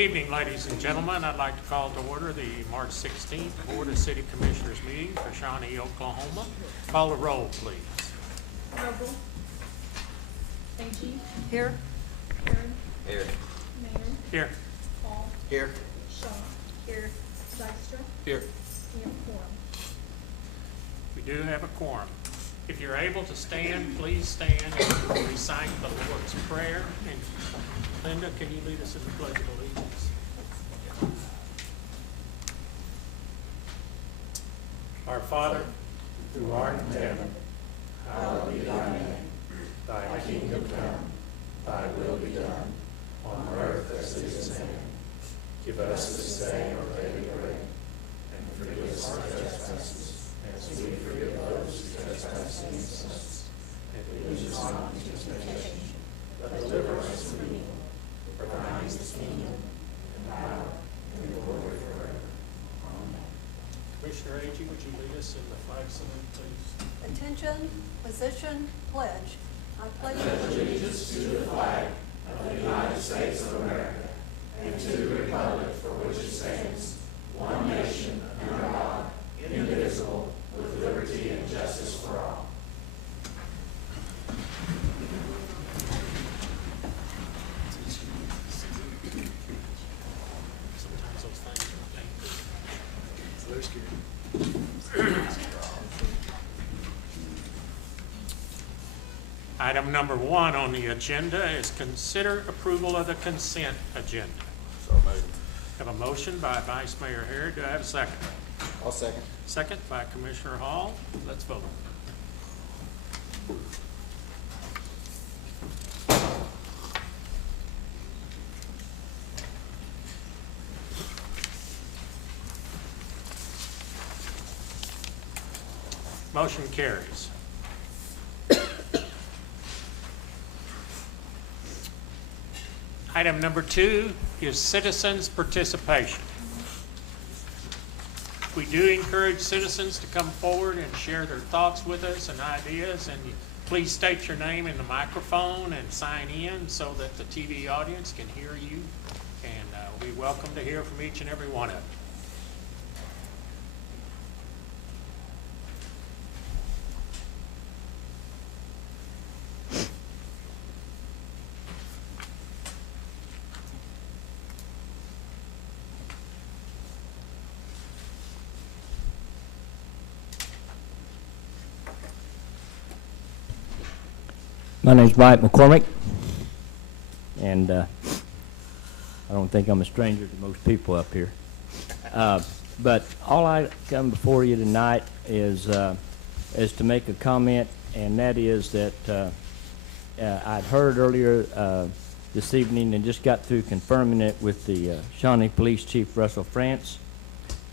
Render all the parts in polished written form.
evening, ladies and gentlemen. I'd like to call to order the March 16th Board of City Commissioners meeting for Shawnee, Oklahoma. Call the roll, please. Noble. Agee. Here. Karen. Here. Mayor. Here. Paul. Here. Shaw. Here. Dykstra. Here. We have quorum. We do have a quorum. If you're able to stand, please stand and recite the Lord's Prayer. And Linda, can you lead us in the Pledge of Allegiance? Our Father, who art in heaven, hallowed be thy name. Thy kingdom come, thy will be done, on earth as it is in heaven. Give us this day our daily bread, and forgive us our trespasses, as we forgive those who trespass against us. And lead us not into temptation, but deliver us from evil. For thine is the kingdom, and power, and glory forever. Amen. Commissioner Agee, would you lead us in the flag salute, please? Attention, position, pledge. I pledge Allegiance to the flag of the United States of America and to the republic for which it stands, one nation under God, indivisible, with liberty and justice for all. Sometimes those things are They're scary. Item number 1 on the agenda is consider approval of the consent agenda. So moved. Have a motion by Vice Mayor Harrod. Do I have a second? I'll second. Second by Commissioner Hall. Let's vote. Motion carries. Item number 2 is citizens' participation. We do encourage citizens to come forward and share their thoughts with us and ideas, and please state your name in the microphone and sign in so that the TV audience can hear you, and we welcome to hear from each and every one of you. My name's Mike McCormick, and I don't think I'm a stranger to most people up here. But all I come before you tonight is to make a comment, and that is that I'd heard earlier this evening and just got through confirming it with the Shawnee Police Chief Russell France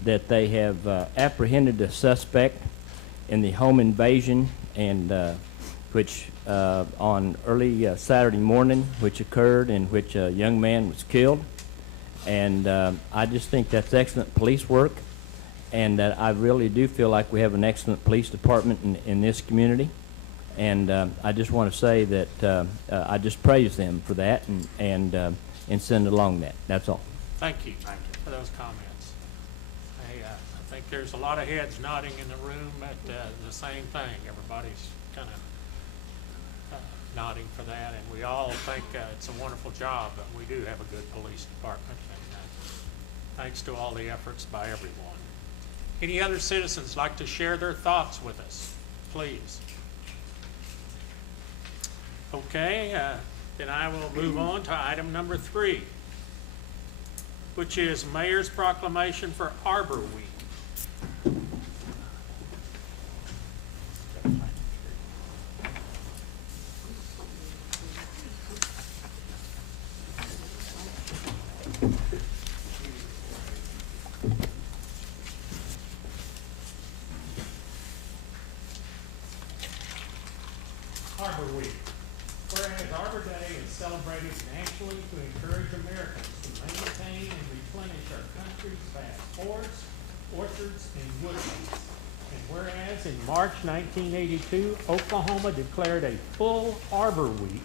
that they have apprehended a suspect in the home invasion and which on early Saturday morning, which occurred in which a young man was killed. And I just think that's excellent police work, and that I really do feel like we have an excellent police department in this community. And I just want to say that I just praise them for that and send along that. That's all. Thank you for those comments. I think there's a lot of heads nodding in the room at the same thing. Everybody's kind of nodding for that, and we all think it's a wonderful job, but we do have a good police department, and thanks to all the efforts by everyone. Any other citizens like to share their thoughts with us? Please. Okay, then I will move on to item number 3, which is Mayor's Proclamation for Arbor Week. Arbor Week. Whereas Arbor Day is celebrated nationally to encourage Americans to maintain and replenish our country's vast forests, orchards, and woodlands. And whereas in March 1982, Oklahoma declared a full Arbor Week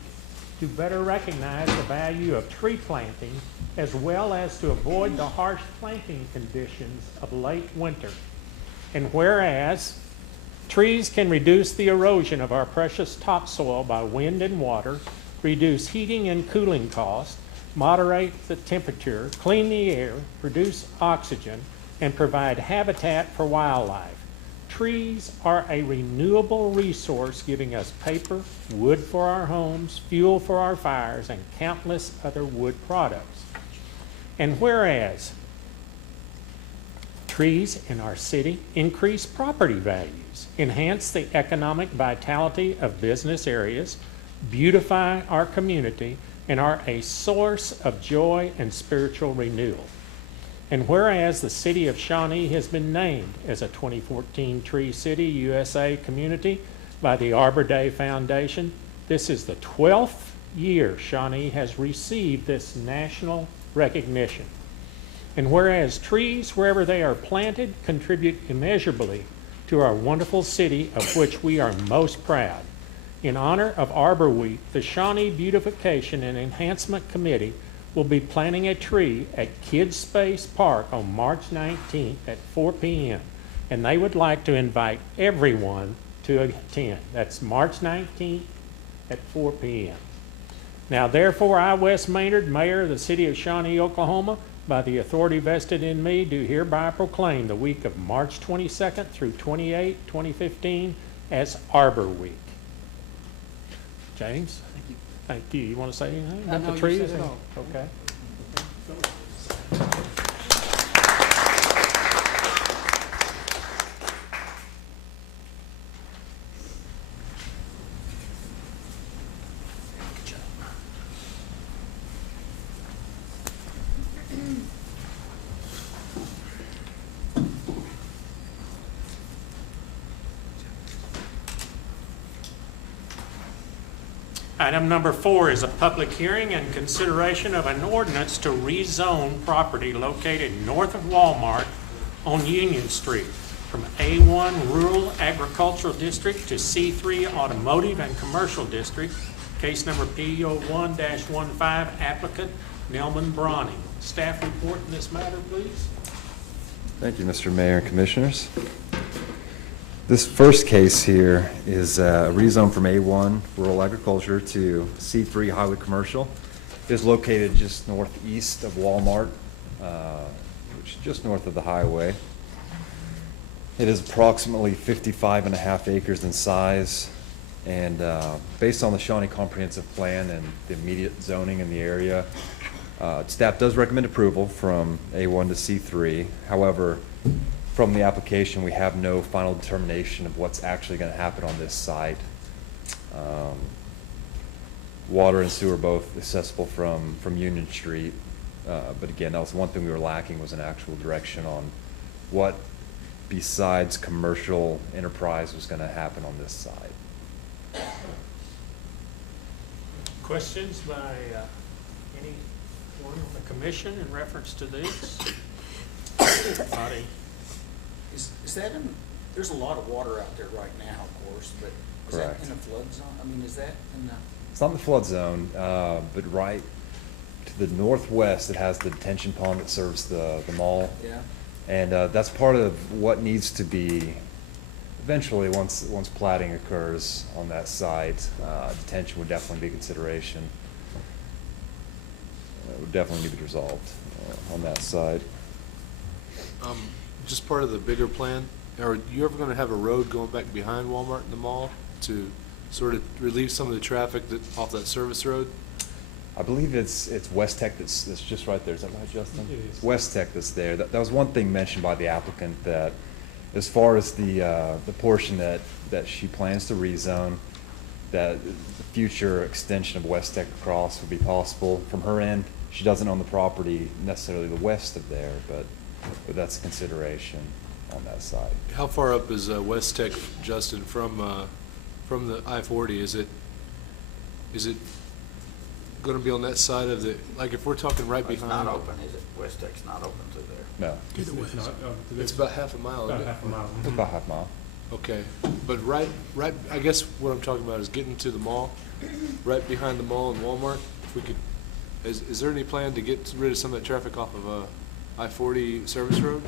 to better recognize the value of tree planting as well as to avoid the harsh planting conditions of late winter. And whereas trees can reduce the erosion of our precious topsoil by wind and water, reduce heating and cooling costs, moderate the temperature, clean the air, produce oxygen, and provide habitat for wildlife. Trees are a renewable resource, giving us paper, wood for our homes, fuel for our fires, and countless other wood products. And whereas trees in our city increase property values, enhance the economic vitality of business areas, beautify our community, and are a source of joy and spiritual renewal. And whereas the city of Shawnee has been named as a 2014 Tree City USA community by the Arbor Day Foundation, this is the 12th year Shawnee has received this national recognition. And whereas trees, wherever they are planted, contribute immeasurably to our wonderful city of which we are most proud. In honor of Arbor Week, the Shawnee Beautification and Enhancement Committee will be planting a tree at Kids Space Park on March 19th at 4 p.m. And they would like to invite everyone to attend. That's March 19th at 4 p.m. Now, therefore, I, Wes Maynard, Mayor of the City of Shawnee, Oklahoma, by the authority vested in me, do hereby proclaim the week of March 22nd through 28, 2015 as Arbor Week. James? Thank you. Thank you. You want to say anything about the trees? Okay. Item number 4 is a public hearing and consideration of an ordinance to rezone property located north of Walmart on Union Street from A1 Rural Agricultural District to C3 Automotive and Commercial District. Case number P01-15, applicant Nelman Bronny. Staff report in this matter, please. Thank you, Mr. Mayor and Commissioners. This first case here is a rezone from A1 Rural Agriculture to C3 Highway Commercial. It is located just northeast of Walmart, which is just north of the highway. It is approximately 55.5 acres in size, and based on the Shawnee Comprehensive Plan and the immediate zoning in the area, staff does recommend approval from A1 to C3. However, from the application, we have no final determination of what's actually going to happen on this site. Water and sewer are both accessible from Union Street, but again, that was one thing we were lacking, was an actual direction on what besides commercial enterprise was going to happen on this site. Questions by anyone on the commission in reference to this? Body. Is that in, there's a lot of water out there right now, of course, but is that Correct. in a flood zone? I mean, is that in the? It's not in the flood zone, but right to the northwest, it has the detention pond that serves the mall. Yeah. And that's part of what needs to be, eventually, once plating occurs on that site, detention would definitely be a consideration. It would definitely need to be resolved on that side. Just part of the bigger plan, are you ever gonna have a road going back behind Walmart in the mall to sort of relieve some of the traffic that, off that service road? I believe it's West Tech that's just right there. Is that right, Justin? It is. It's West Tech that's there. That was one thing mentioned by the applicant, that as far as the portion that she plans to rezone, that the future extension of West Tech across would be possible. From her end, she doesn't own the property necessarily the west of there, but that's a consideration on that side. How far up is West Tech, Justin, from the I-40? Is it gonna be on that side of the, like if we're talking right It's behind? not open, is it? West Tech's not open to there. No, It's not, It's about half a mile, about isn't it? half a mile. it's about half mile. Okay, but right, I guess what I'm talking about is getting to the mall, right behind the mall and Walmart. If we could, is there any plan to get rid of some of that traffic off of I-40 service road?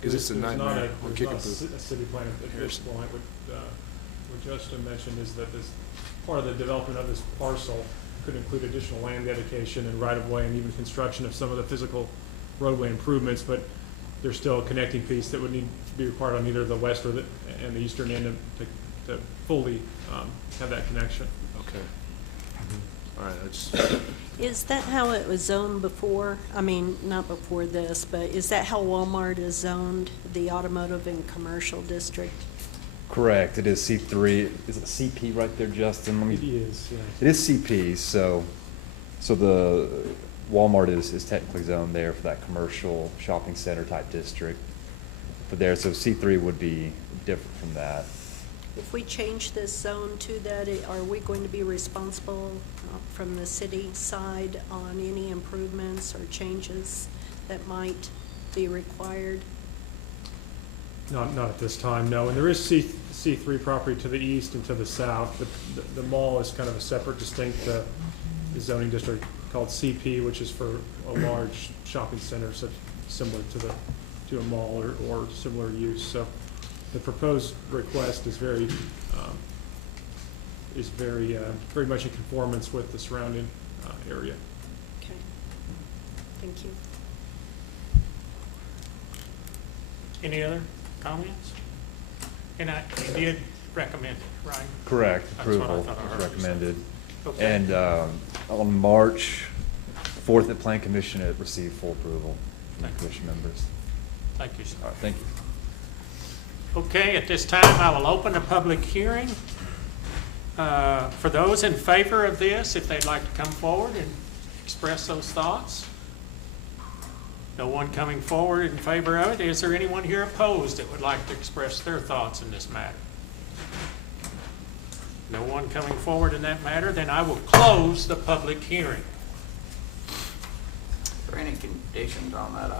Because it's a nightmare. We're There's kicking not through. a city plan at this Harrison. point. What Justin mentioned is that this, part of the development of this parcel could include additional land dedication and right-of-way and even construction of some of the physical roadway improvements, but there's still a connecting piece that would need to be required on either the west or and the eastern end to fully have that connection. Okay. All right, I just, Is that how it was zoned before? I mean, not before this, but is that how Walmart is zoned, the automotive and commercial district? Correct, it is C3. Is it CP right there, Justin? Let It me. is, yes. It is CP, so the Walmart is technically zoned there for that commercial shopping center type district. For there, so C3 would be different from that. If we change this zone to that, are we going to be responsible from the city side on any improvements or changes that might be required? Not at this time, no. And there is C3 property to the east and to the south. The mall is kind of a separate, distinct zoning district called CP, which is for a large shopping center, such similar to a mall or similar use. So the proposed request is very much in conformance with the surrounding area. Okay, thank you. Any other comments? And you did recommend it, right? Correct, That's what I approval thought I is heard you say. recommended. Okay. And on March 4th at Plan Commission, it received full approval from the Thank you. commission members. Thank you, sir. All right, thank you. Okay, at this time, I will open a public hearing. For those in favor of this, if they'd like to come forward and express those thoughts. No one coming forward in favor of it. Is there anyone here opposed that would like to express their thoughts in this matter? No one coming forward in that matter, then I will close the public hearing. Are there any conditions on that?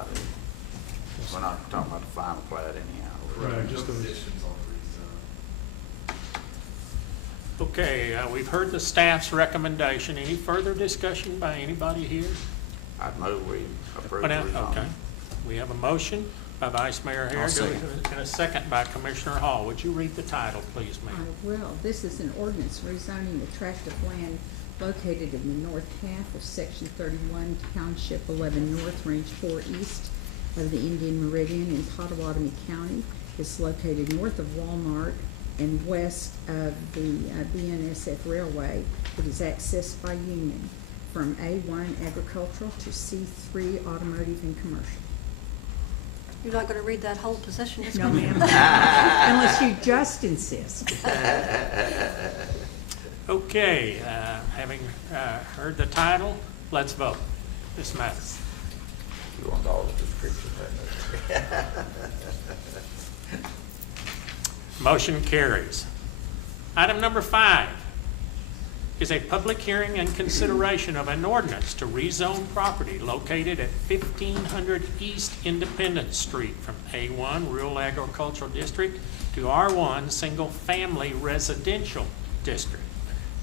We're not talking about the final plat anyhow. No, just the Okay, we've heard the staff's recommendation. Any further discussion by anybody here? I'd move we approve Oh, the now, rezoning. okay. We have a motion by Vice Mayor Harris second. and a second by Commissioner Hall. Would you read the title, please, I ma'am? will. This is an ordinance rezoning the tract of land located in the north half of Section 31, Township 11 North, Range 4 East of the Indian Meridian in Pottawatomie County. It's located north of Walmart and west of the BNSF Railway. It is accessed by Union from A1 agricultural to C3 automotive and commercial. You're not going to read that whole position? just No, gonna- ma'am. Unless you just insist. Okay, having heard the title, let's vote. This matter. You want all the description right Motion carries. Item number 5 is a public hearing and consideration of an ordinance to rezone property located at 1500 East Independence Street from A1 Rural Agricultural District to R1 Single Family Residential District.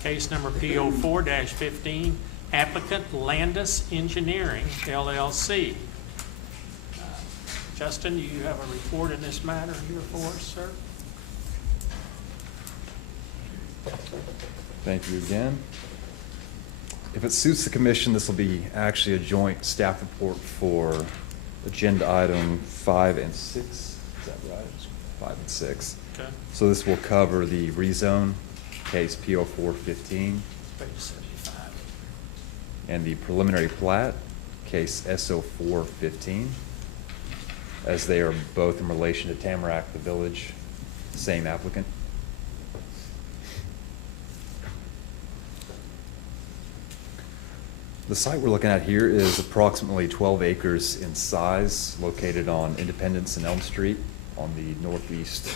Case number P04-15, applicant Landis Engineering, LLC. Justin, do you have a report in this matter here for us, sir? Thank you again. If it suits the commission, this will be actually a joint staff report for agenda item 5 and 6. Is that right? 5 and 6. Okay. So this will cover the rezone, case P04-15, Page 75. and the preliminary plat, case SO4-15, as they are both in relation to Tamarack, the village, same applicant. The site we're looking at here is approximately 12 acres in size, located on Independence and Elm Street on the northeast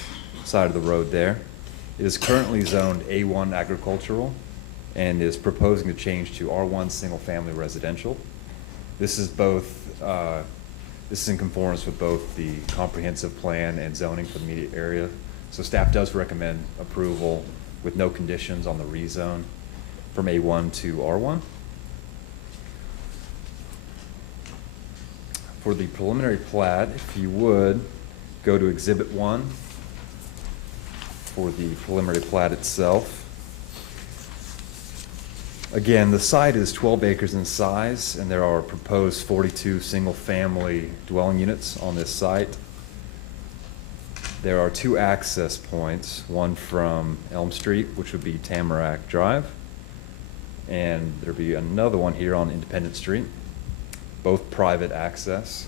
side of the road there. It is currently zoned A1 agricultural and is proposing to change to R1 single-family residential. This is in conformance with both the comprehensive plan and zoning for the immediate area So staff does recommend approval with no conditions on the rezone from A1 to R1. For the preliminary plat, if you would, go to Exhibit 1 for the preliminary plat itself. Again, the site is 12 acres in size, and there are proposed 42 single-family dwelling units on this site. There are 2 access points, one from Elm Street, which would be Tamarack Drive, and there'll be another one here on Independence Street, both private access.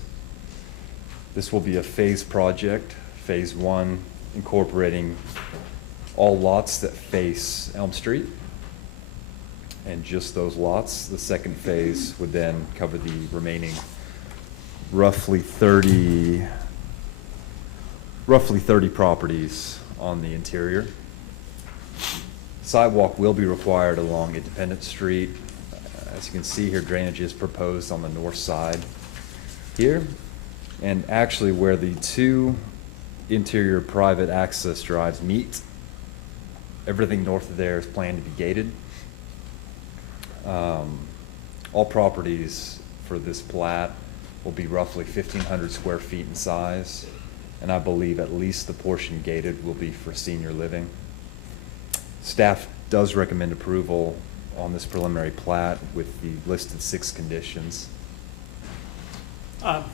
This will be a phase project, phase 1 incorporating all lots that face Elm Street, and just those lots. The second phase would then cover the remaining roughly 30 properties on the interior. Sidewalk will be required along Independence Street. As you can see here, drainage is proposed on the north side here. And actually where the 2 interior private access drives meet, everything north of there is planned to be gated. All properties for this plat will be roughly 1,500 square feet in size, and I believe at least the portion gated will be for senior living. Staff does recommend approval on this preliminary plat with the listed 6 conditions. A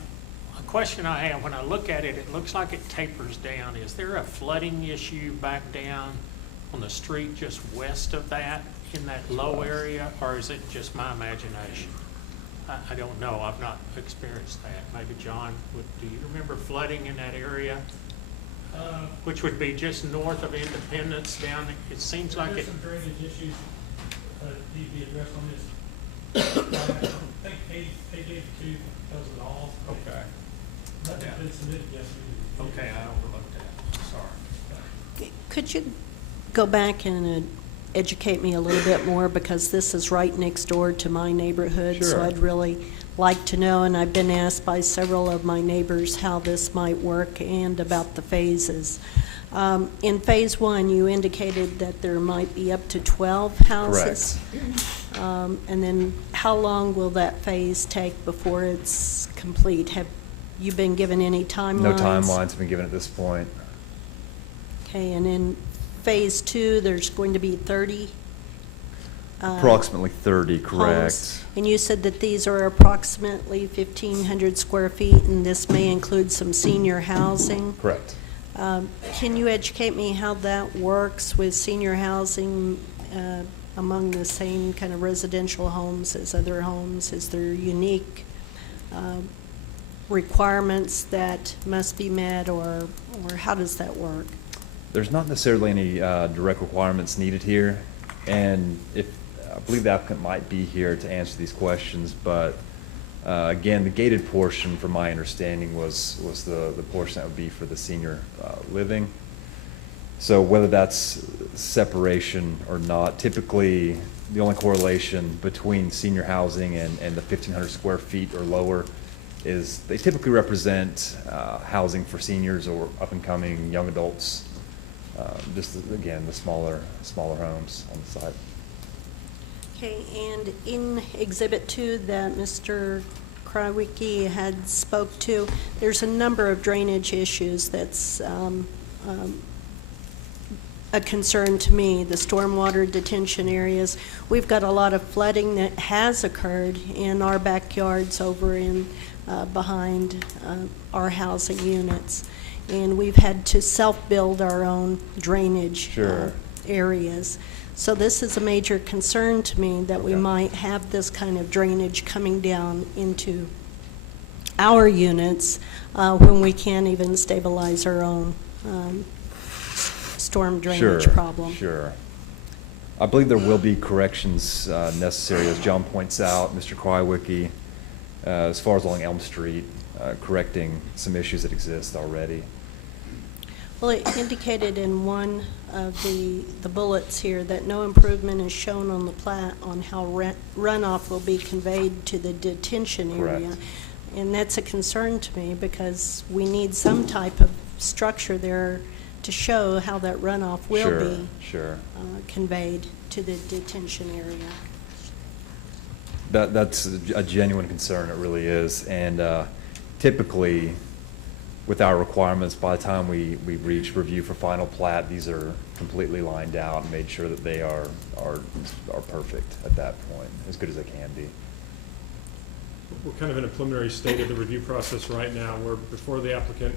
question I have, when I look at it, it looks like it tapers down. Is there a flooding issue back down on the street just west of that, in that low area, or is it just my imagination? I don't know. I've not experienced that. Maybe John, do you remember flooding in that area? Which would be just north of Independence down, it seems like There's it. some drainage issues need to be addressed on this. I think A2 tells it all. Okay. Nothing's been submitted yet. Okay, I overlooked that. Sorry. Could you go back and educate me a little bit more, because this is right next door to my neighborhood? So Sure. I'd really like to know, and I've been asked by several of my neighbors how this might work and about the phases. In phase 1, you indicated that there might be up to 12 houses. Correct. And then how long will that phase take before it's complete? Have you been given any timelines? No timelines have been given at this point. Okay, and in phase 2, there's going to be 30? Approximately 30, correct. Homes. And you said that these are approximately 1,500 square feet, and this may include some senior housing? Correct. Can you educate me how that works with senior housing among the same kind of residential homes as other homes? Is there unique requirements that must be met, or how does that work? There's not necessarily any direct requirements needed here, and I believe the applicant might be here to answer these questions, but again, the gated portion, from my understanding, was the portion that would be for the senior living. So whether that's separation or not, typically the only correlation between senior housing and the 1,500 square feet or lower is they typically represent housing for seniors or up-and-coming young adults. Just again, the smaller homes on the side. Okay, and in Exhibit 2 that Mr. Krawicki had spoke to, there's a number of drainage issues that's a concern to me. The stormwater detention areas. We've got a lot of flooding that has occurred in our backyards over in behind our housing units. And we've had to self-build our own drainage Sure. areas. So this is a major concern to me, that we Okay. might have this kind of drainage coming down into our units when we can't even stabilize our own storm drainage Sure, problem. Sure. I believe there will be corrections necessary, as John points out, Mr. Krawicki, as far as along Elm Street, correcting some issues that exist already. Well, it indicated in one of the bullets here that no improvement is shown on the plat on how runoff will be conveyed to the detention area. Correct. And that's a concern to me, because we need some type of structure there to show how that runoff will Sure, be sure. conveyed to the detention area. That's a genuine concern, it really is. And typically, with our requirements, by the time we reach review for final plat, these are completely lined out and made sure that they are perfect at that point, as good as they can be. We're kind of in a preliminary state of the review process right now, where before the applicant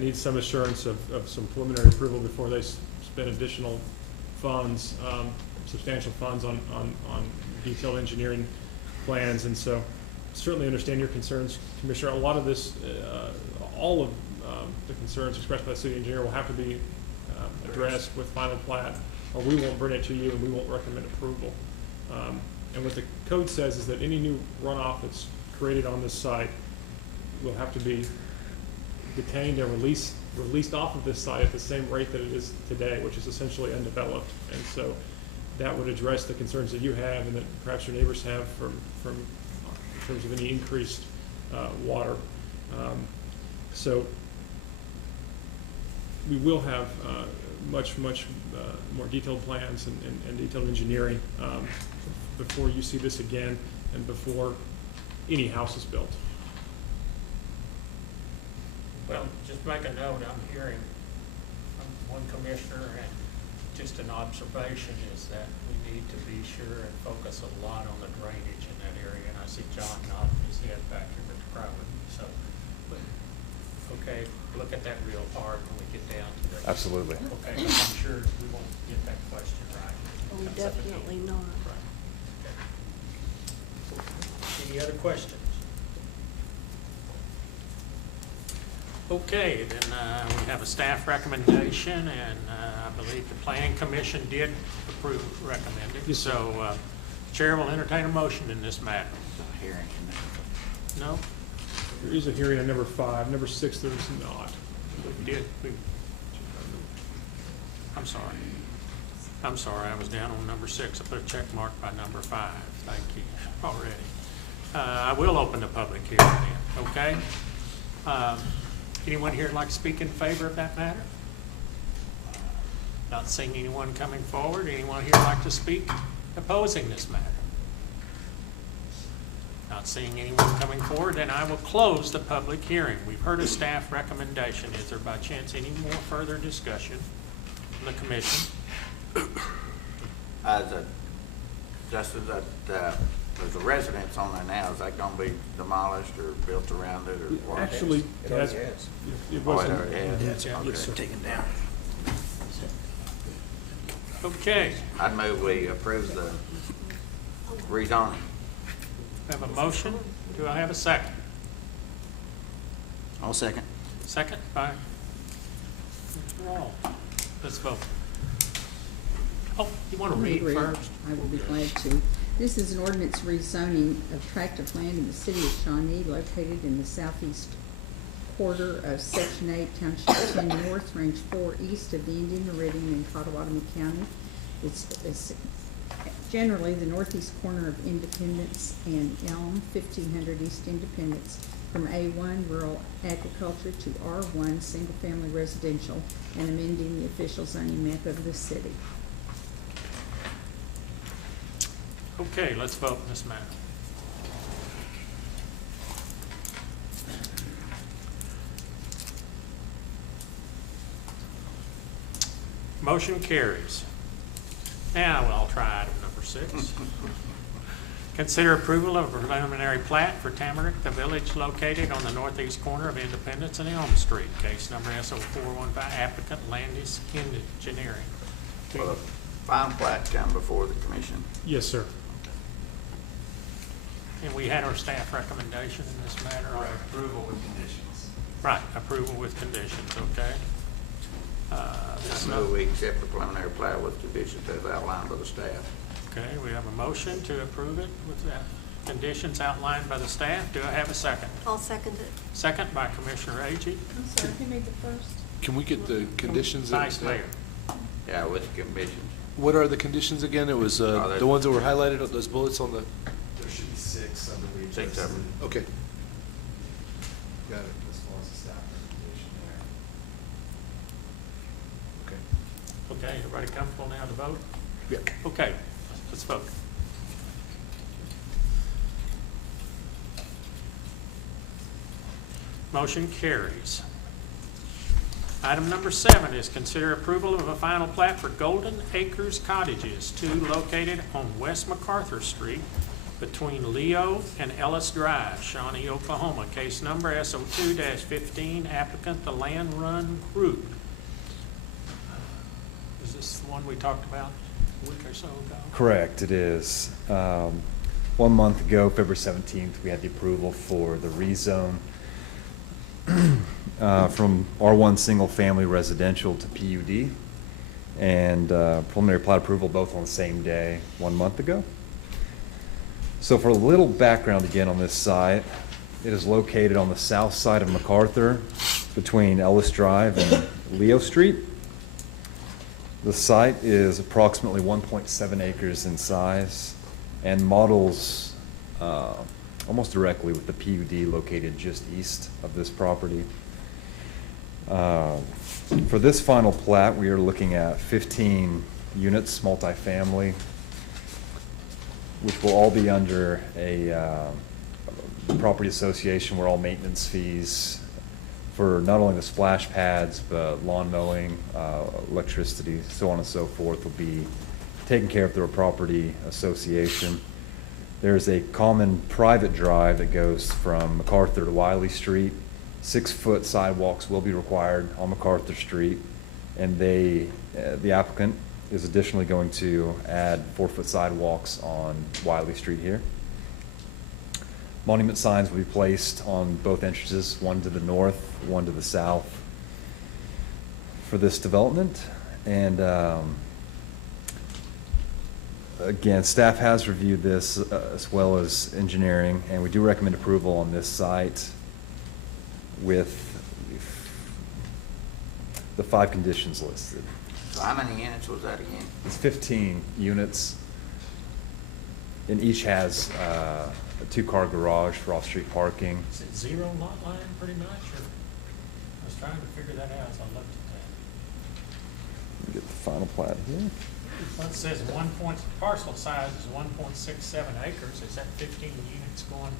needs some assurance of some preliminary approval before they spend additional funds, substantial funds on detailed engineering plans. And so certainly understand your concerns, Commissioner. A lot of this, all of the concerns expressed by the city engineer will have to be addressed with final plat, or we won't bring it to you and we won't recommend approval. And what the code says is that any new runoff that's created on this site will have to be detained and released off of this site at the same rate that it is today, which is essentially undeveloped. And so that would address the concerns that you have and that perhaps your neighbors have from in terms of any increased water. So we will have much more detailed plans and detailed engineering before you see this again and before any house is built. Well, just make a note, I'm hearing from one commissioner, and just an observation is that we need to be sure and focus a lot on the drainage in that area. And I see John nodding his head back here with the crowd. So, okay, look at that real hard when we get down to that. Absolutely. Okay, I'm sure we won't get that question right. Oh, Comes up definitely again. not. Right. Okay. Any other questions? Okay, then we have a staff recommendation, and I believe the planning commission did approve, recommend it. Yes, sir. So Chair will entertain a motion in this matter. Hearing. No? There is a hearing on number 5. Number 6, there is not. We did. I'm sorry. I was down on number 6. I put a check mark by number 5. Thank you already. I will open the public hearing then, okay? Anyone here like to speak in favor of that matter? Not seeing anyone coming forward. Anyone here like to speak opposing this matter? Not seeing anyone coming forward, then I will close the public hearing. We've heard a staff recommendation. Is there by chance any more further discussion from the commission? Justin, there's a residence on there now. Is that going to be demolished or built around it, or what? Actually, It it already has. wasn't. Oh, it already has? Yes, sir. Taken down. Okay, I'd move we approve the rezoning. I have a motion. Do I have a second? I'll second. Second by Mr. Rawl. Let's vote. Oh, you want to read first? I will be glad to. This is an ordinance rezoning of tract of land in the city of Shawnee located in the southeast quarter of Section 8, Township 10 North, Range 4 east of the Indian Meridian in Pottawatomie County. It's generally the northeast corner of Independence and Elm, 1500 East Independence, from A1 rural agriculture to R1 single-family residential, and amending the official zoning map of the city. Okay, let's vote in this matter. Motion carries. Now I'll try item number 6. Consider approval of a preliminary plat for Tamarack, the village located on the northeast corner of Independence and Elm Street. Case number SO415, applicant Landis Engineering. Will the final plat come before the commission? Yes, sir. And we had our staff recommendation in this matter. Approval with conditions. Right, approval with conditions, okay? I move we accept the preliminary plat with conditions as outlined by the staff. Okay, we have a motion to approve it with the conditions outlined by the staff. Do I have a second? I'll second it. Second by Commissioner Agee. I'm sorry, who made the first? Can we get the conditions? that- Vice Mayor. Yeah, with conditions. What are the conditions again? It was there's- the ones that were highlighted, those bullets on the, There should be 6, I believe. 6 of them. okay. Got it. As far as the staff recommendation Okay. Okay, everybody comfortable now to vote? Yeah. Okay, let's vote. Motion carries. Item number 7 is consider approval of a final plat for Golden Acres Cottages, 2 located on West MacArthur Street between Leo and Ellis Drive, Shawnee, Oklahoma. Case number SO2-15, applicant the Land Run Group. Is this the one we talked about a week or so ago? Correct, it is. 1 month ago, February 17th, we had the approval for the rezone from R1 single family residential to PUD, and preliminary plat approval both on the same day 1 month ago. So for a little background again on this site, it is located on the south side of MacArthur between Ellis Drive and Leo Street. The site is approximately 1.7 acres in size and models almost directly with the PUD located just east of this property. For this final plat, we are looking at 15 units, multifamily, which will all be under a property association where all maintenance fees for not only the splash pads, but lawn mowing, electricity, so on and so forth, will be taken care of through a property association. There's a common private drive that goes from MacArthur to Wiley Street. 6-foot sidewalks will be required on MacArthur Street, and the applicant is additionally going to add 4-foot sidewalks on Wiley Street here. Monument signs will be placed on both entrances, one to the north, one to the south for this development. And again, staff has reviewed this as well as engineering, and we do recommend approval on this site with the 5 conditions listed. So how many units was that again? It's 15 units, and each has a 2-car garage for off-street parking. Is it zero lot line pretty much, or? I was trying to figure that out as I looked at Let me get the final plat here. that. Well, it says parcel size is 1.67 acres. Is that 15 units going?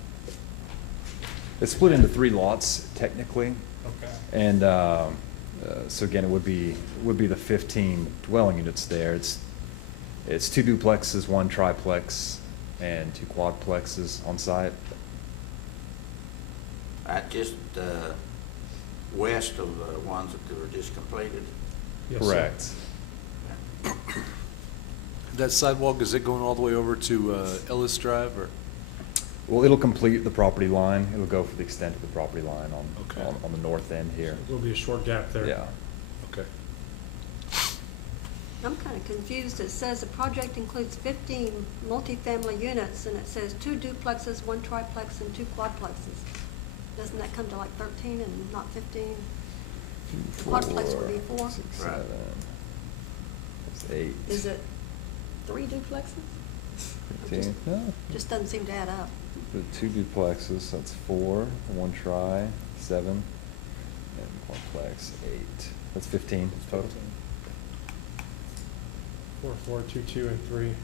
It's split into 3 lots technically. Okay. And so again, it would be the 15 dwelling units there. It's 2 duplexes, 1 triplex, and 2 quadplexes on site. Just west of the ones that were just completed? Yes, sir. Correct. That sidewalk, is it going all the way over to Ellis Drive, or? Well, it'll complete the property line. It'll go for the extent of the property line Okay. on the north end here. There'll be a short gap there. Yeah. Okay. I'm kind of confused. It says the project includes 15 multifamily units, and it says 2 duplexes, 1 triplex, and 2 quadplexes. Doesn't that come to like 13 and not 15? The quadplex would be 4. 6, 7. That's 8. Is it 3 duplexes? 15. No. Just doesn't seem to add up. The 2 duplexes, that's 4, 1 tri, 7, and quadplex, 8. That's 15 total. 4, 4, 2, 2, and 3.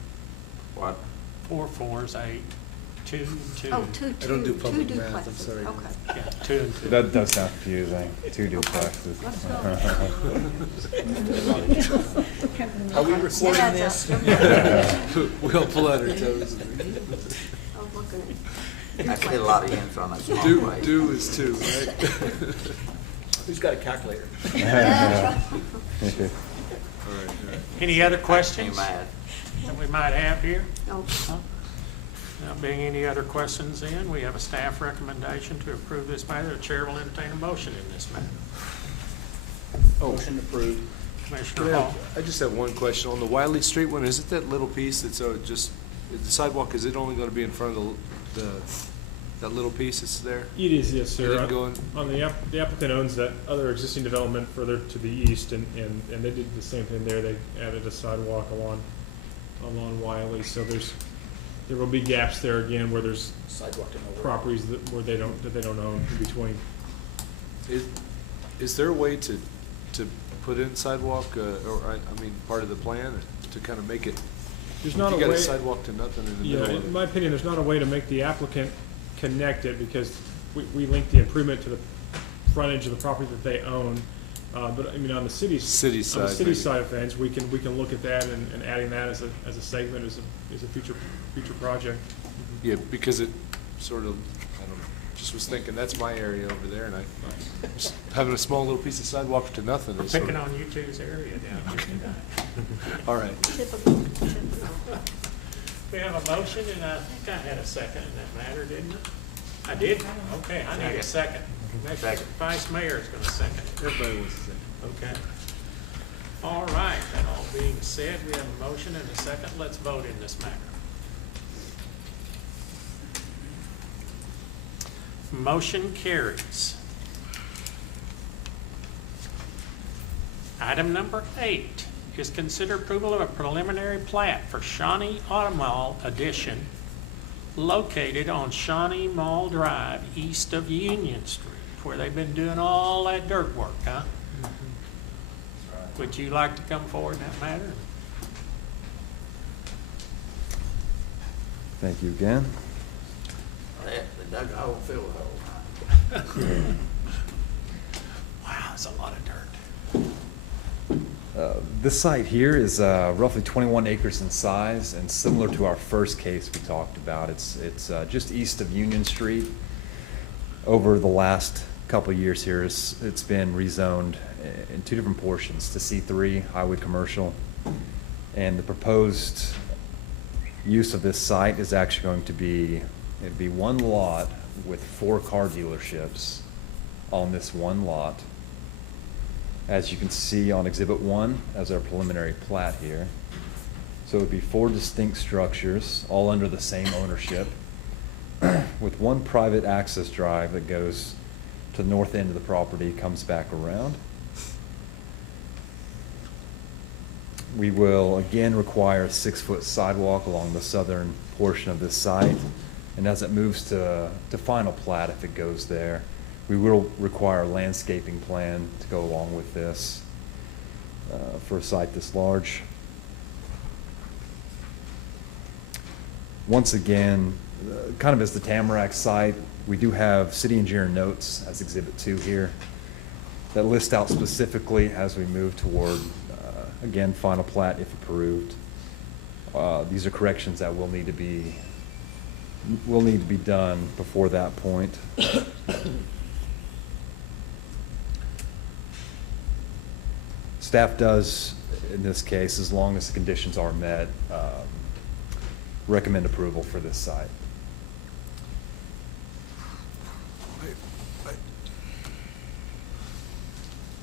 What? 4 4s, 8, 2, 2. Oh, 2 I don't do 2 public duplexes. math, I'm sorry. Okay. Yeah, 2 and 2. That does sound confusing. 2 duplexes. Let's Are we It recording adds this? up. We'll pull out our toes. I was looking at. I see a lot of units on that small Do place. is 2, right? Who's got a calculator? All right, all right. Any other Ain't questions mad. that we might have here? No. Not being any other questions then, we have a staff recommendation to approve this matter. The chair will entertain a motion in this matter. Motion approved. Commissioner Hall. I just have one question. On the Wiley Street one, is it that little piece that's just, the sidewalk, is it only going to be in front of that little piece that's there? It is, yes, And sir. then going- The applicant owns that other existing development further to the east, and they did the same thing there. They added a sidewalk along Wiley, so there will be gaps there again where there's Sidewalk to nowhere. properties that they don't own in between. Is there a way to put in sidewalk, I mean, part of the plan to kind of make it? There's not a You got way. a sidewalk to nothing in the Yeah, middle of in it. my opinion, there's not a way to make the applicant connect it because we link the improvement to the frontage of the property that they own. But I mean, on the city's. City On the side, city maybe. side of things, we can look at that and adding that as a segment, as a future project. Yeah, because it sort of, I don't know, just was thinking, that's my area over there, and just having a small little piece of sidewalk to nothing We're is sort picking of. on you two's area down here tonight. All right. Typical. We have a motion, and I think I had a second in that matter, didn't I? I did? Okay, I need a second. Next, Second. Vice Mayor's gonna second it. Everybody wants to say. Okay. All right, that all being said, we have a motion and a second. Let's vote in this matter. Motion carries. Item number 8 is consider approval of a preliminary plat for Shawnee Auto Mall addition located on Shawnee Mall Drive, east of Union Street, where they've been doing all that dirt work, huh? Would you like to come forward in that matter? Thank you again. They dug a hole, filled a hole. Wow, that's a lot of dirt. This site here is roughly 21 acres in size, and similar to our first case we talked about. It's just east of Union Street. Over the last couple of years here, it's been rezoned in two different portions to C3, highway commercial, and the proposed use of this site is actually going to be, it'd be one lot with 4 car dealerships on this one lot. As you can see on Exhibit 1 as our preliminary plat here. So it would be 4 distinct structures, all under the same ownership, with one private access drive that goes to the north end of the property, comes back around. We will again require a 6-foot sidewalk along the southern portion of this site. And as it moves to final plat, if it goes there, we will require a landscaping plan to go along with this for a site this large. Once again, kind of as the Tamarack site, we do have city engineer notes as Exhibit 2 here that list out specifically as we move toward, again, final plat if approved. These are corrections that will need to be done before that point. Staff does, in this case, as long as the conditions are met, recommend approval for this site.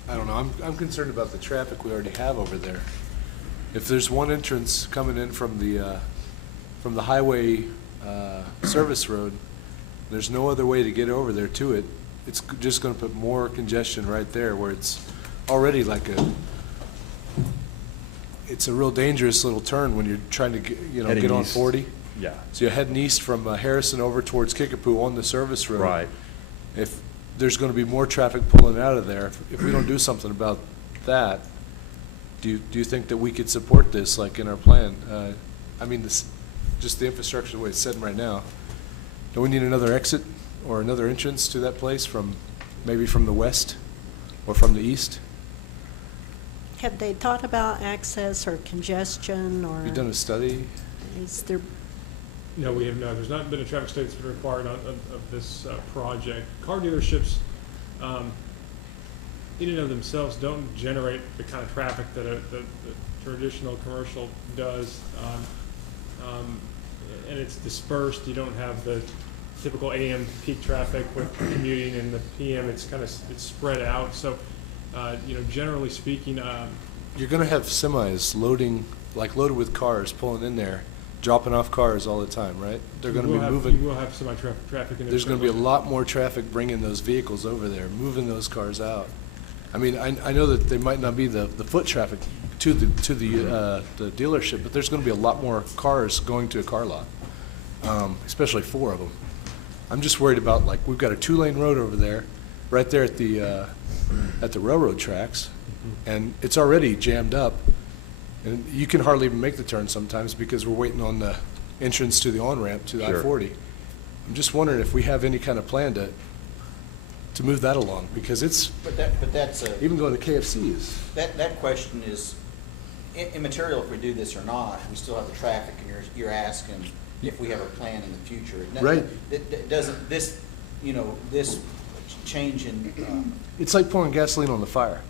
I don't know, I'm concerned about the traffic we already have over there. If there's one entrance coming in from the highway service road, there's no other way to get over there to it. It's just gonna put more congestion right there where it's already like it's a real dangerous little turn when you're trying to Heading get on east. 40. Yeah. So you're heading east from Harrison over towards Kickapoo on the service road. Right. If there's going to be more traffic pulling out of there, if we don't do something about that, do you think that we could support this, like in our plan? I mean, just the infrastructure the way it's set right now. Do we need another exit or another entrance to that place maybe from the west or from the east? Have they thought about access or congestion or? Have you done a study? Is there, No, we have not. There's not been a traffic study that's been required of this project. Car dealerships, in and of themselves, don't generate the kind of traffic that the traditional commercial does. And it's dispersed. You don't have the typical AM peak traffic with commuting, and the PM it's spread out. So, generally speaking, You're going to have semis loaded with cars pulling in there, dropping off cars all the time, right? They're going to be moving. You will have semi-traffic in there. There's going to be a lot more traffic bringing those vehicles over there, moving those cars out. I mean, I know that there might not be the foot traffic to the dealership, but there's going to be a lot more cars going to a car lot, especially 4 of them. I'm just worried about, we've got a 2-lane road over there, right there at the railroad tracks. and it's already jammed up. And you can hardly even make the turn sometimes because we're waiting on the entrance to the on-ramp to the Sure. I-40. I'm just wondering if we have any kind of plan to move that along, because it's, But that's a, even going to KFC is, that question is immaterial if we do this or not. We still have the traffic, and you're asking if we have a plan in the future. Right. It doesn't, this, this change in, it's like pouring gasoline on the fire.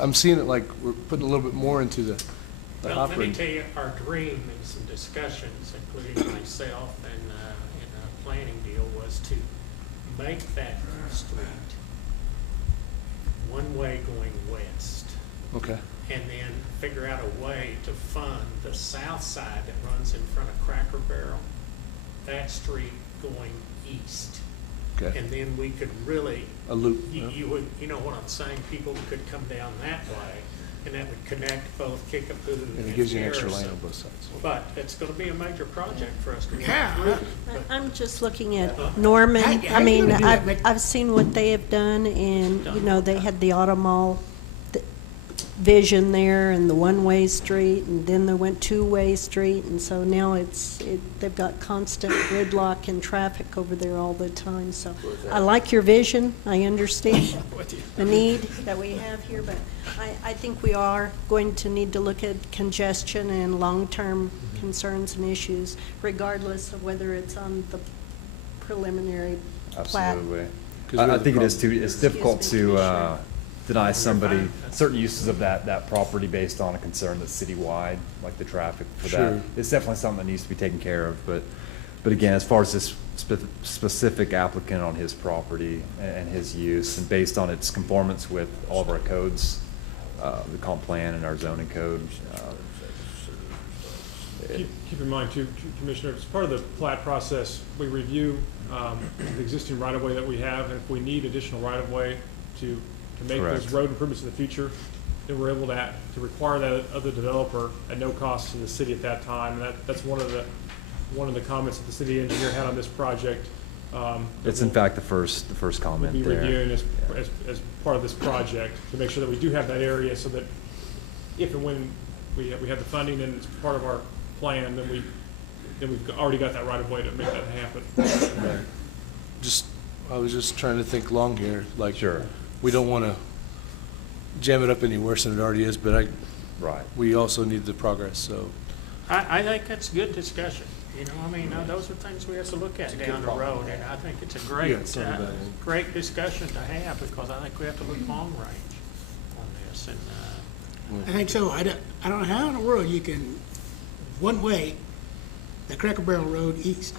I'm seeing it like we're putting a little bit more into the Well, hopper. let me tell you, our dream in some discussions, including myself and in a planning deal, was to make that street one way going west, Okay. and then figure out a way to fund the south side that runs in front of Cracker Barrel, that street going east. Okay. And then we could really, A loop. you yeah. you would, you know what I'm saying, people could come down that way, and that would connect both Kickapoo and And it gives you an extra Harrison. lane on both sides. But it's gonna be a major project for us to work Yeah. through. I'm just looking at Norman. How I you mean, gonna do that, Mick? I've seen what they have done, and, they had the auto mall vision there, and the one-way street, and then they went two-way street, and so now they've got constant gridlock and traffic over there all the time, so I like your vision. I understand the need that we have here, but I think we are going to need to look at congestion and long-term concerns and issues, regardless of whether it's on the preliminary plat. Absolutely. 'Cause we I have think the it is too, it's difficult Excuse me, to Commissioner. deny somebody certain uses of that property based on a concern that's citywide, like the traffic for that. Sure. It's definitely something that needs to be taken care of, but again, as far as this specific applicant on his property and his use, and based on its conformance with all of our codes, the comp plan and our zoning code, Keep in mind too, Commissioner, as part of the plat process, we review the existing right-of-way that we have, and if we need additional right-of-way to make those Correct. road improvements in the future, then we're able to require that of the developer at no cost to the city at that time. And that's one of the comments that the city engineer had on this project. it's in fact the first We'll comment be there. reviewing as part of this project to make sure that we do have that area, so that if and when we have the funding and it's part of our plan, then we've already got that right of way to make that happen. Right. I was just trying to think long here, like. Sure. We don't want to jam it up any worse than it already is, but Right. we also need the progress, so. I think that's good discussion, those are things we have to look at down the road, and I think it's a Yeah, great, it's not a bad thing. great discussion to have, because I think we have to look long range on this, and, I think so. I don't know how in the world you can, one way, the Cracker Barrel Road east.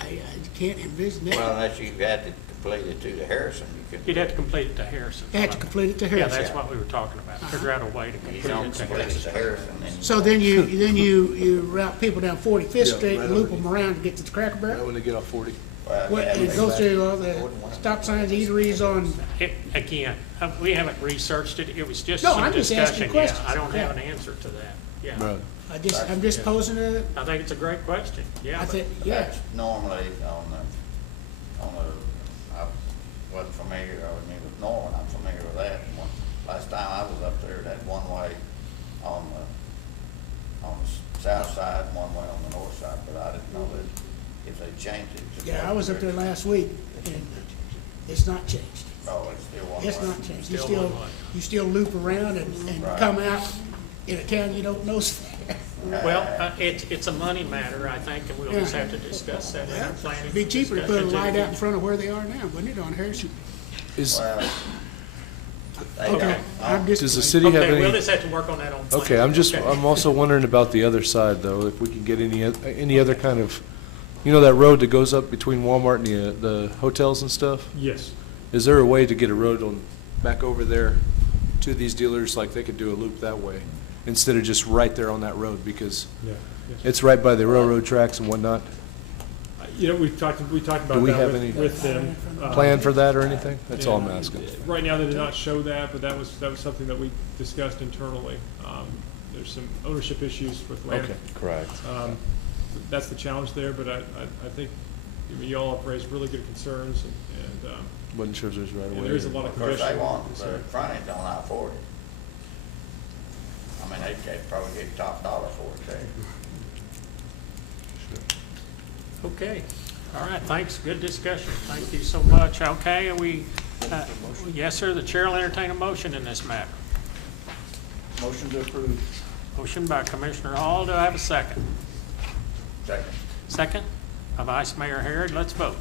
I can't envision that. Well, unless you had to complete it to the Harrison, you could. you'd have to complete it to Harrison. You have to complete it to Yeah, Harrison. that's what we were talking about, figure out a way to You complete don't it to complete it Harrison. to Harrison, then. So then you route people down 45th Yeah, Street right and loop over them around to get to the Cracker Right Barrel? when they get off 40. Well, What, yeah, and go through all the stop signs, eateries on, Again, we haven't researched it, it was just No, some I'm just asking discussion, yeah, questions. I don't have Yeah. an answer to that, yeah. Right. I'm just posing it. I think it's a great question, yeah. I but- think, yeah. That's normally I wasn't familiar, with Norman, I'm familiar with that. Last time I was up there, that one way on the south side, and one way on the north side, but I didn't know that if they changed it. to Yeah, I was up there both last week, and it's not changed. directions. Oh, it's still one way. It's not changed. Still one way. You still loop around and Right. come out in a town you don't know. Well, it's a money matter, I think, and we'll just have to discuss that in our planning. It'd be cheaper to put a discussions. light out in front of where they are now, wouldn't it, on Harrison? Well, they Okay, don't- I'm just. Does the city have Okay, we'll any? just have to work on that on planning. Okay, Okay. I'm also wondering about the other side, though, if we can get any other kind of, that road that goes up between Walmart and the hotels and stuff? Yes. Is there a way to get a road back over there to these dealers, like they could do a loop that way, instead of just right there on that road, because Yeah. Yes. it's right by the railroad tracks and whatnot? We talked about Do we that have with any with them. Plan for that or anything? That's all I'm and asking. Right now, they did not show that, but that was something that we discussed internally. There's some ownership issues with land. Okay. Correct. That's the challenge there, but I think, you all have raised really good concerns, and Wasn't sure if there's right and away. there is a lot of Of course, they congestion. want the frontage on I-40. mean, they'd probably get top dollar for it, too. Okay, all right, thanks, good discussion, thank you so much. Okay, yes, sir, the chair will entertain a motion in this matter. Motion to approve. Motion by Commissioner Hall, do I have a second? Second. Second by Vice Mayor Harrod, let's vote.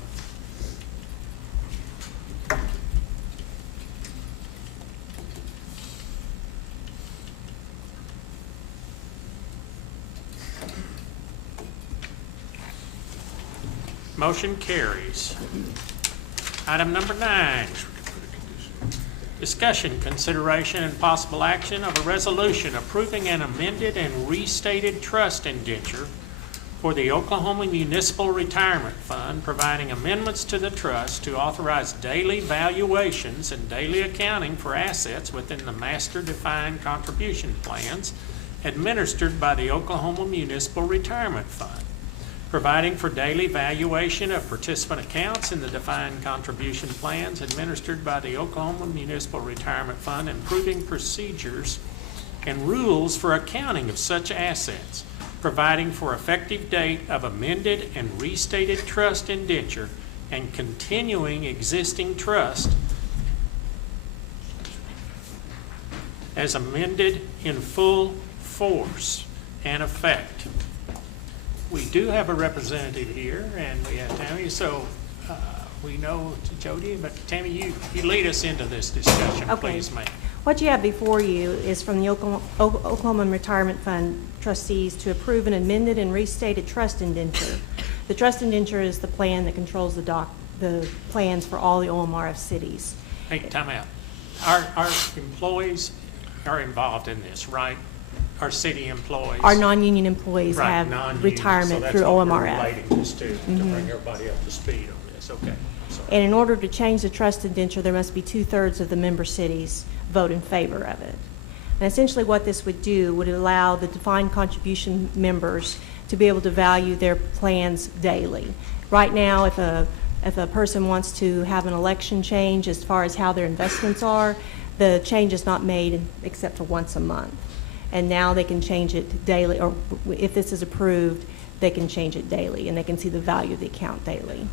Motion carries. Item number 9, discussion, consideration, and possible action of a resolution approving an amended and restated trust indenture for the Oklahoma Municipal Retirement Fund, providing amendments to the trust to authorize daily valuations and daily accounting for assets within the master defined contribution plans administered by the Oklahoma Municipal Retirement Fund, providing for daily valuation of participant accounts in the defined contribution plans administered by the Oklahoma Municipal Retirement Fund, improving procedures and rules for accounting of such assets, providing for effective date of amended and restated trust indenture, and continuing existing trust as amended in full force and effect. We do have a representative here, and we have Tammy, so we know Jody, but Tammy, you lead us into this discussion, Okay. please, ma'am. What you have before you is from the Oklahoma Retirement Fund trustees to approve an amended and restated trust indenture. The trust indenture is the plan that controls the plans for all the OMRF cities. Hey, time out. Our employees are involved in this, right? Our city employees. Our non-union employees Right, have non-union. retirement So through that's what we're OMRF. relating this to bring everybody up to speed on this. Okay, I'm sorry. And in order to change the trust indenture, there must be 2/3 of the member cities vote in favor of it. And essentially what this would do would allow the defined contribution members to be able to value their plans daily. Right now, if a person wants to have an election change as far as how their investments are, the change is not made except for once a month. And now they can change it daily, or if this is approved, they can change it daily, and they can see the value of the account daily.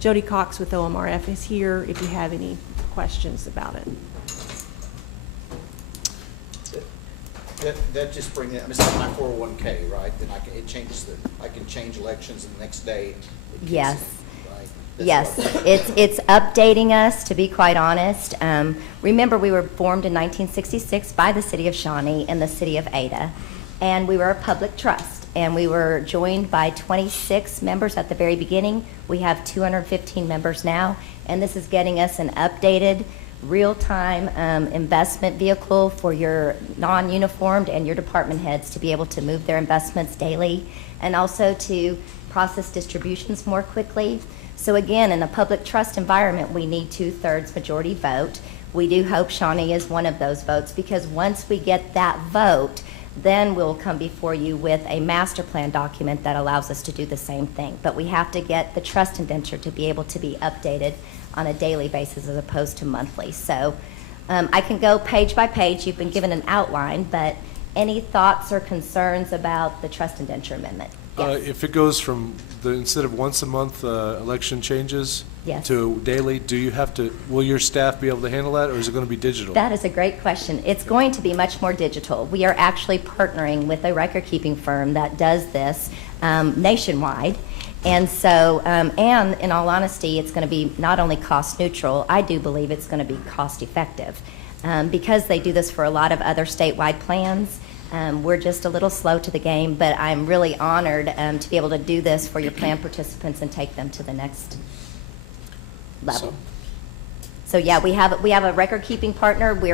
Jody Cox with OMRF is here if you have any questions about it. That just brings it, it's like my 401K, right? Then it changes I can change elections and the next day. It kicks Yes. in, right? That's Yes, what- it's updating us, to be quite honest. Remember, we were formed in 1966 by the city of Shawnee and the city of Ada, and we were a public trust, and we were joined by 26 members at the very beginning. We have 215 members now, and this is getting us an updated, real-time investment vehicle for your non-uniformed and your department heads to be able to move their investments daily, and also to process distributions more quickly. So again, in a public trust environment, we need 2/3 majority vote. We do hope Shawnee is one of those votes, because once we get that vote, then we'll come before you with a master plan document that allows us to do the same thing. But we have to get the trust indenture to be able to be updated on a daily basis as opposed to monthly. So I can go page by page. You've been given an outline, but any thoughts or concerns about the trust indenture amendment? Yes. If it goes from instead of once a month election changes Yes. to daily, will your staff be able to handle that, or is it going to be digital? That is a great question. It's going to be much more digital. We are actually partnering with a record-keeping firm that does this nationwide. And so, and in all honesty, it's going to be not only cost neutral, I do believe it's going to be cost effective. Because they do this for a lot of other statewide plans, we're just a little slow to the game, but I'm really honored to be able to do this for your plan participants and take them to the next level. So yeah, we have a record-keeping partner. We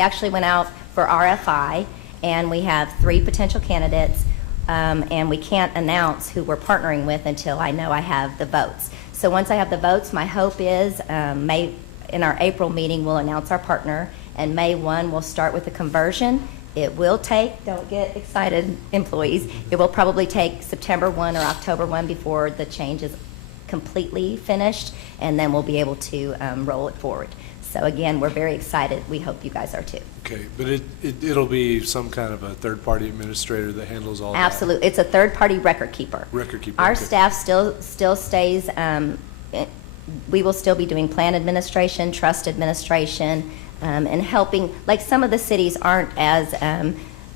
actually went out for RFI, and we have 3 potential candidates, and we can't announce who we're partnering with until I know I have the votes. So once I have the votes, my hope is in our April meeting, we'll announce our partner, and May 1, we'll start with the conversion. It will take, don't get excited, employees, it will probably take September 1 or October 1 before the change is completely finished, and then we'll be able to roll it forward. So again, we're very excited. We hope you guys are too. Okay, but it'll be some kind of a third-party administrator that handles all that? Absolutely. It's a third-party record keeper. Record keeper, Our okay. staff still stays, we will still be doing plan administration, trust administration, and helping, like some of the cities aren't as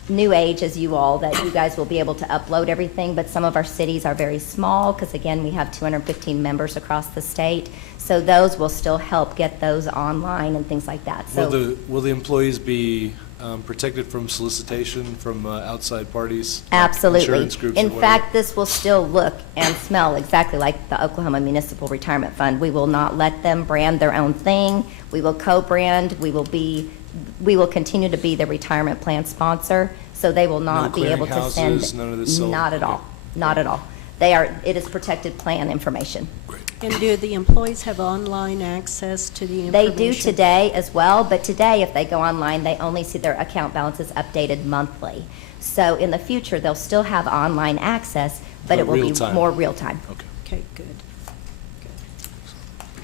new age as you all, that you guys will be able to upload everything, but some of our cities are very small because again, we have 215 members across the state. So those will still help get those online and things like that. So Will the employees be protected from solicitation from outside parties? like absolutely. Insurance groups or In whatever? fact, this will still look and smell exactly like the Oklahoma Municipal Retirement Fund. We will not let them brand their own thing. We will co-brand. We will continue to be the retirement plan sponsor, so they will not be able to send. clearinghouses, none of this sold? Not at Okay. all. Not at all. It is protected plan information. And do the employees have online access to the They information? do today as well, but today, if they go online, they only see their account balances updated monthly. So in the future, they'll still have online access, but it will be real-time. more real-time. Okay. Okay, good.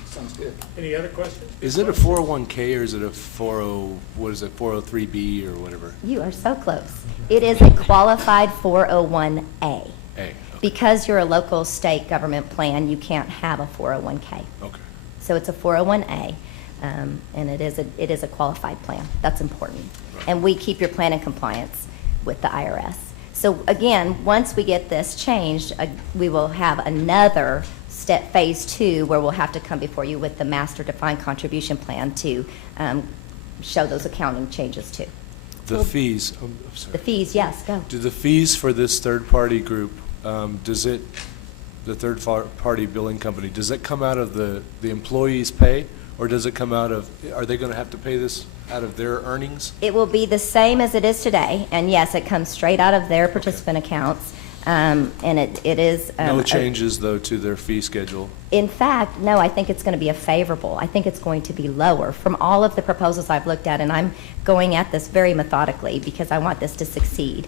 Sounds good. Any other questions? Is it a 401K or is it a 403B or whatever? You are so close. It is a qualified 401A. A, okay. Because you're a local state government plan, you can't have a 401K. Okay. So it's a 401A, and it is a qualified plan. That's important. And we keep your plan in compliance with the IRS. So again, once we get this changed, we will have another step, phase 2, where we'll have to come before you with the master defined contribution plan to show those accounting changes too. The fees, I'm sorry. The fees, yes, go. Do the fees for this third-party group, the third-party billing company, does it come out of the employee's pay? Or does it come out of, are they going to have to pay this out of their earnings? It will be the same as it is today, and yes, it comes straight out of their participant accounts, and it is. No changes, though, to their fee schedule? In fact, no, I think it's going to be a favorable. I think it's going to be lower. From all of the proposals I've looked at, and I'm going at this very methodically because I want this to succeed.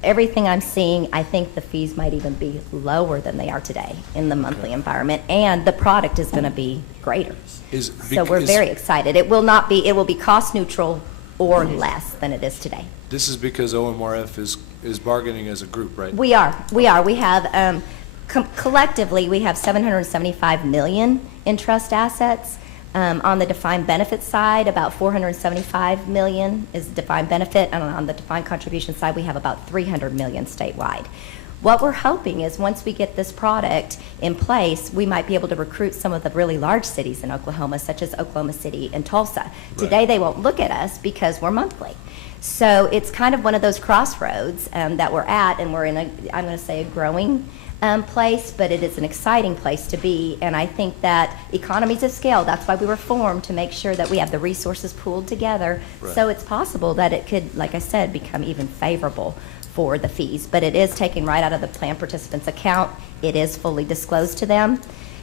Everything I'm seeing, I think the fees might even be lower than they are today in the monthly environment, and the product is going to be greater. So we're very excited. It will be cost neutral or less than it is today. This is because OMRF is bargaining as a group, right? We are. We have, collectively, we have 775 million in trust assets. On the defined benefit side, about 475 million is defined benefit, and on the defined contribution side, we have about 300 million statewide. What we're hoping is once we get this product in place, we might be able to recruit some of the really large cities in Oklahoma, such as Oklahoma City and Tulsa. Right. Today, they won't look at us because we're monthly. So it's kind of one of those crossroads that we're at, and we're in I'm going to say a growing place, but it is an exciting place to be, and I think that economies of scale, that's why we were formed, to make sure that we have the resources pooled together. Right. So it's possible that it could, like I said, become even favorable for the fees, but it is taken right out of the plan participant's account. It is fully disclosed to them.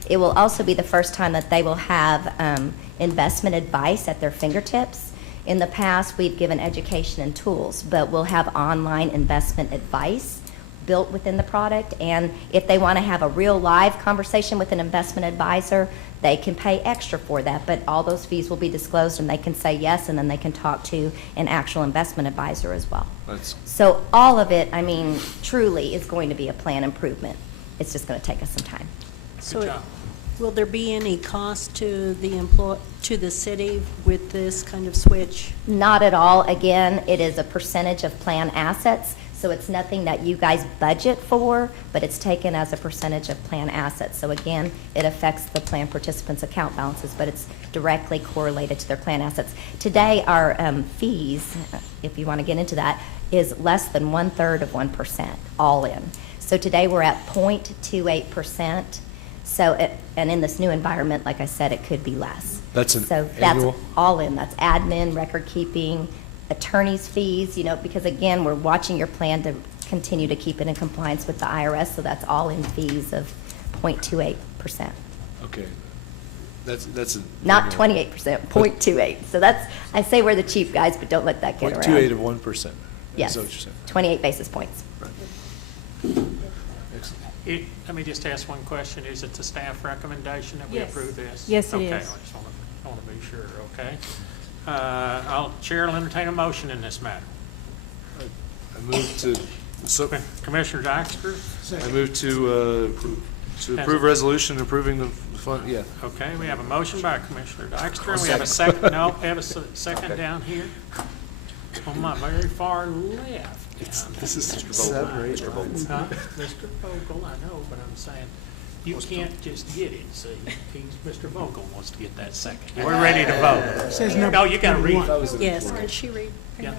It will also be the first time that they will have investment advice at their fingertips. In the past, we've given education and tools, but we'll have online investment advice built within the product, and if they want to have a real live conversation with an investment advisor, they can pay extra for that, but all those fees will be disclosed, and they can say yes, and then they can talk to an actual investment advisor as well. So all of it, I mean, truly is going to be a plan improvement. It's just going to take us some time. So will there be any cost to the city with this kind of switch? Not at all. Again, it is a percentage of plan assets. So it's nothing that you guys budget for, but it's taken as a percentage of plan assets. So again, it affects the plan participants' account balances, but it's directly correlated to their plan assets. Today, our fees, if you want to get into that, is less than 1/3 of 1%, all in. So today we're at 0.28%. So, and in this new environment, like I said, it could be less. That's annual? That's all in. That's admin, record keeping, attorney's fees, because again, we're watching your plan to continue to keep it in compliance with the IRS, so that's all in fees of 0.28%. Okay. That's not 28%, 0.28. So that's, I say we're the cheap guys, but don't let that get around. 0.28 of 1%. Yes, is what you're saying. 28 basis points. Right. Let me just ask one question. Is it the staff recommendation that we Yes. approve this? Yes, it Okay, is. I just wanna want to be sure, okay? Chair will entertain a motion in this matter. I move to, Commissioner Dykstra? I move to approve resolution approving the fund, yeah. Okay, we have a motion by Commissioner Dykstra, and we have a second, no, we have a second down here. On my very far left. This is Mr. Vogel, I know, but I'm saying, you can't just get it, see? Mr. Vogel wants to get that second. We're ready to vote. Says number No, you gotta read. Yes, can she read? Yeah.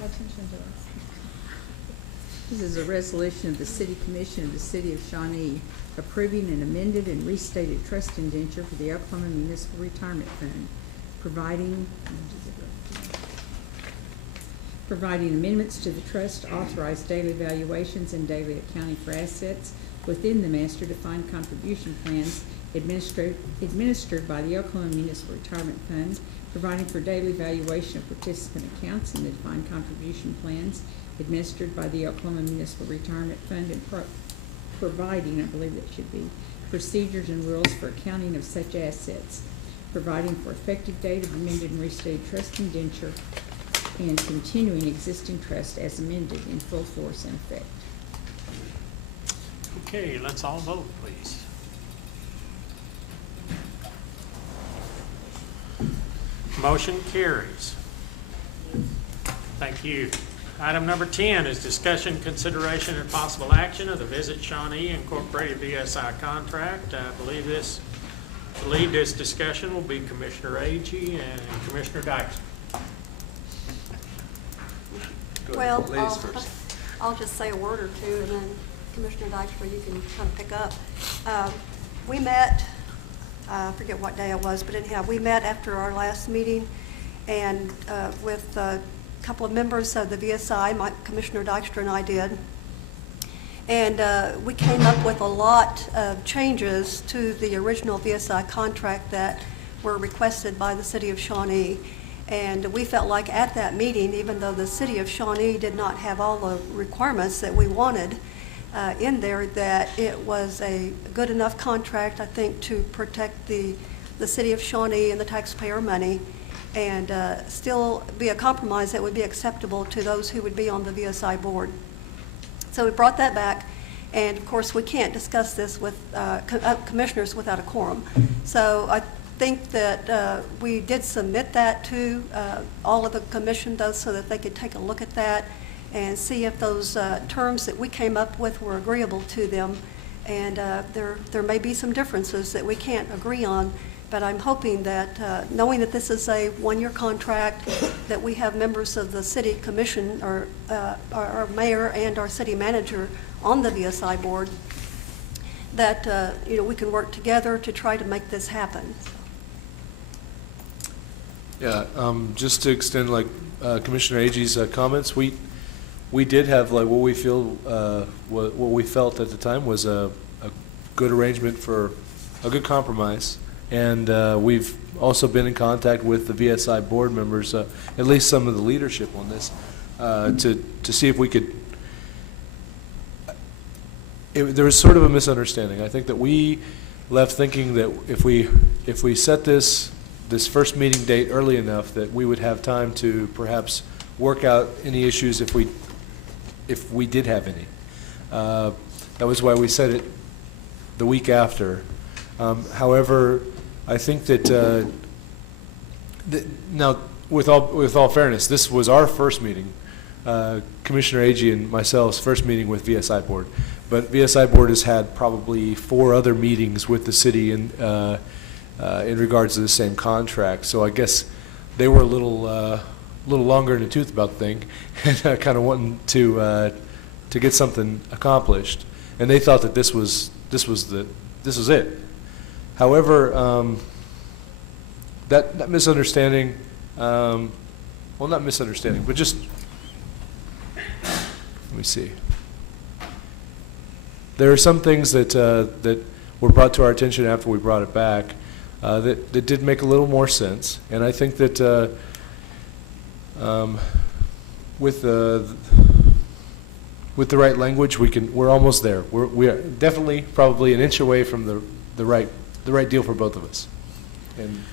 This is a resolution of the City Commission of the City of Shawnee approving an amended and restated trust indenture for the Oklahoma Municipal Retirement Fund, providing amendments to the trust, authorize daily valuations and daily accounting for assets within the master defined contribution plans administered by the Oklahoma Municipal Retirement Fund, providing for daily valuation of participant accounts in the defined contribution plans administered by the Oklahoma Municipal Retirement Fund, and providing, I believe that should be, procedures and rules for accounting of such assets, providing for effective date of amended and restated trust indenture, and continuing existing trust as amended in full force and effect. Okay, let's all vote, please. Motion carries. Thank you. Item number 10 is discussion, consideration, and possible action of the Visit Shawnee Incorporated VSI contract. I believe to lead this discussion will be Commissioner Agee and Commissioner Dykstra. Well, I'll just say a word or two, and then Commissioner Dykstra, you can kind of pick up. We met, I forget what day it was, but anyhow, we met after our last meeting, and with a couple of members of the VSI, Commissioner Dykstra and I did, and we came up with a lot of changes to the original VSI contract that were requested by the City of Shawnee. And we felt like at that meeting, even though the City of Shawnee did not have all the requirements that we wanted in there, that it was a good enough contract, I think, to protect the City of Shawnee and the taxpayer money, and still be a compromise that would be acceptable to those who would be on the VSI board. So we brought that back, and of course we can't discuss this with commissioners without a quorum. So I think that we did submit that to all of the commission, though, so that they could take a look at that and see if those terms that we came up with were agreeable to them. And there may be some differences that we can't agree on, but I'm hoping that, knowing that this is a one-year contract, that we have members of the city commission, or our mayor and our city manager on the VSI board, that we can work together to try to make this happen. Yeah, just to extend Commissioner Agee's comments, we did have what we felt at the time was a good arrangement for a good compromise, and we've also been in contact with the VSI board members, at least some of the leadership on this, to see if we could. There was sort of a misunderstanding. I think that we left thinking that if we set this first meeting date early enough, that we would have time to perhaps work out any issues if we did have any. That was why we set it the week after. However, I think that now, with all fairness, this was our first meeting, Commissioner Agee and myself's first meeting with VSI board. But VSI board has had probably 4 other meetings with the city in regards to the same contract. So I guess they were a little longer in the tooth about the thing, and kind of wanting to get something accomplished. And they thought that this was it. However, that misunderstanding, well, not misunderstanding, but just let me see. There are some things that were brought to our attention after we brought it back that did make a little more sense, and I think that with the right language, we're almost there. We are definitely probably an inch away from the right deal for both of us. And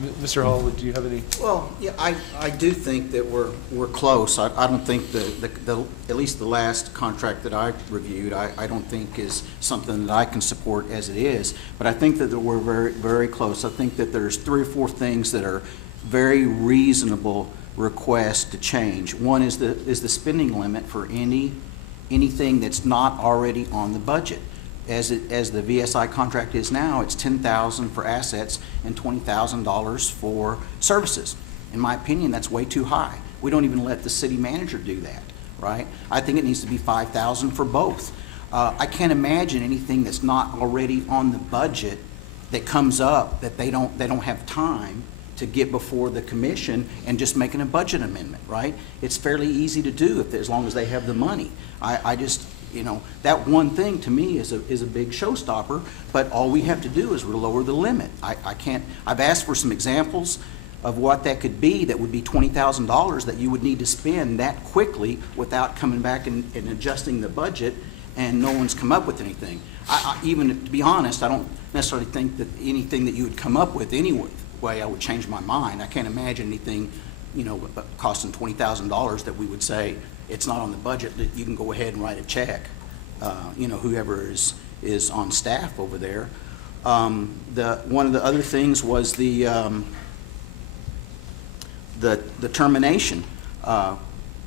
Mr. Hall, do you have any? Well, yeah, I do think that we're close. I don't think the at least the last contract that I reviewed, I don't think is something that I can support as it is. But I think that we're very, very close. I think that there's 3 or 4 things that are very reasonable requests to change. One is the spending limit for anything that's not already on the budget. As the VSI contract is now, it's $10,000 for assets and $20,000 for services. In my opinion, that's way too high. We don't even let the city manager do that, right? I think it needs to be $5,000 for both. I can't imagine anything that's not already on the budget that comes up that they don't have time to get before the commission and just making a budget amendment, right? It's fairly easy to do as long as they have the money. I just, that one thing to me is a big showstopper, but all we have to do is lower the limit. I've asked for some examples of what that could be that would be $20,000 that you would need to spend that quickly without coming back and adjusting the budget, and no one's come up with anything. Even to be honest, I don't necessarily think that anything that you would come up with anyway, I would change my mind. I can't imagine anything, costing $20,000 that we would say it's not on the budget, that you can go ahead and write a check. Whoever is on staff over there. One of the other things was the termination.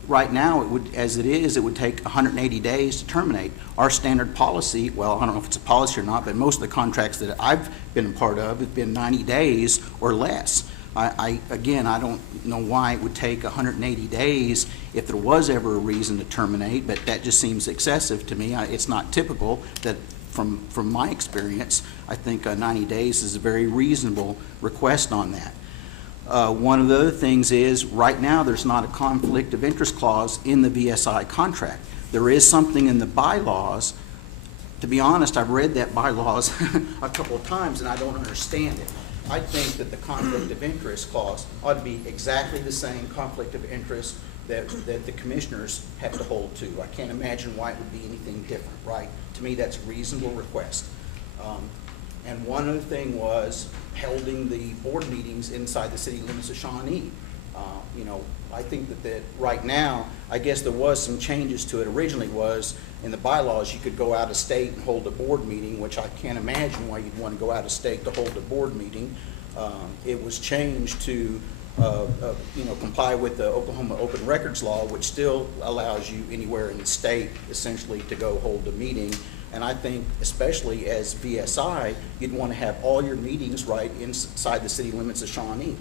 Right now, it would take 180 days to terminate. Our standard policy, well, I don't know if it's a policy or not, but most of the contracts that I've been a part of have been 90 days or less. Again, I don't know why it would take 180 days if there was ever a reason to terminate, but that just seems excessive to me. It's not typical that, from my experience, I think 90 days is a very reasonable request on that. One of the other things is, right now, there's not a conflict of interest clause in the VSI contract. There is something in the bylaws. To be honest, I've read that bylaws a couple of times, and I don't understand it. I think that the conflict of interest clause ought to be exactly the same conflict of interest that the commissioners have to hold to. I can't imagine why it would be anything different, right? To me, that's a reasonable request. And one other thing was holding the board meetings inside the city limits of Shawnee. I think that right now, I guess there was some changes to it. Originally was, in the bylaws, you could go out of state and hold a board meeting, which I can't imagine why you'd want to go out of state to hold a board meeting. It was changed to comply with the Oklahoma Open Records Law, which still allows you anywhere in the state essentially to go hold a meeting. And I think, especially as VSI, you'd want to have all your meetings right inside the city limits of Shawnee.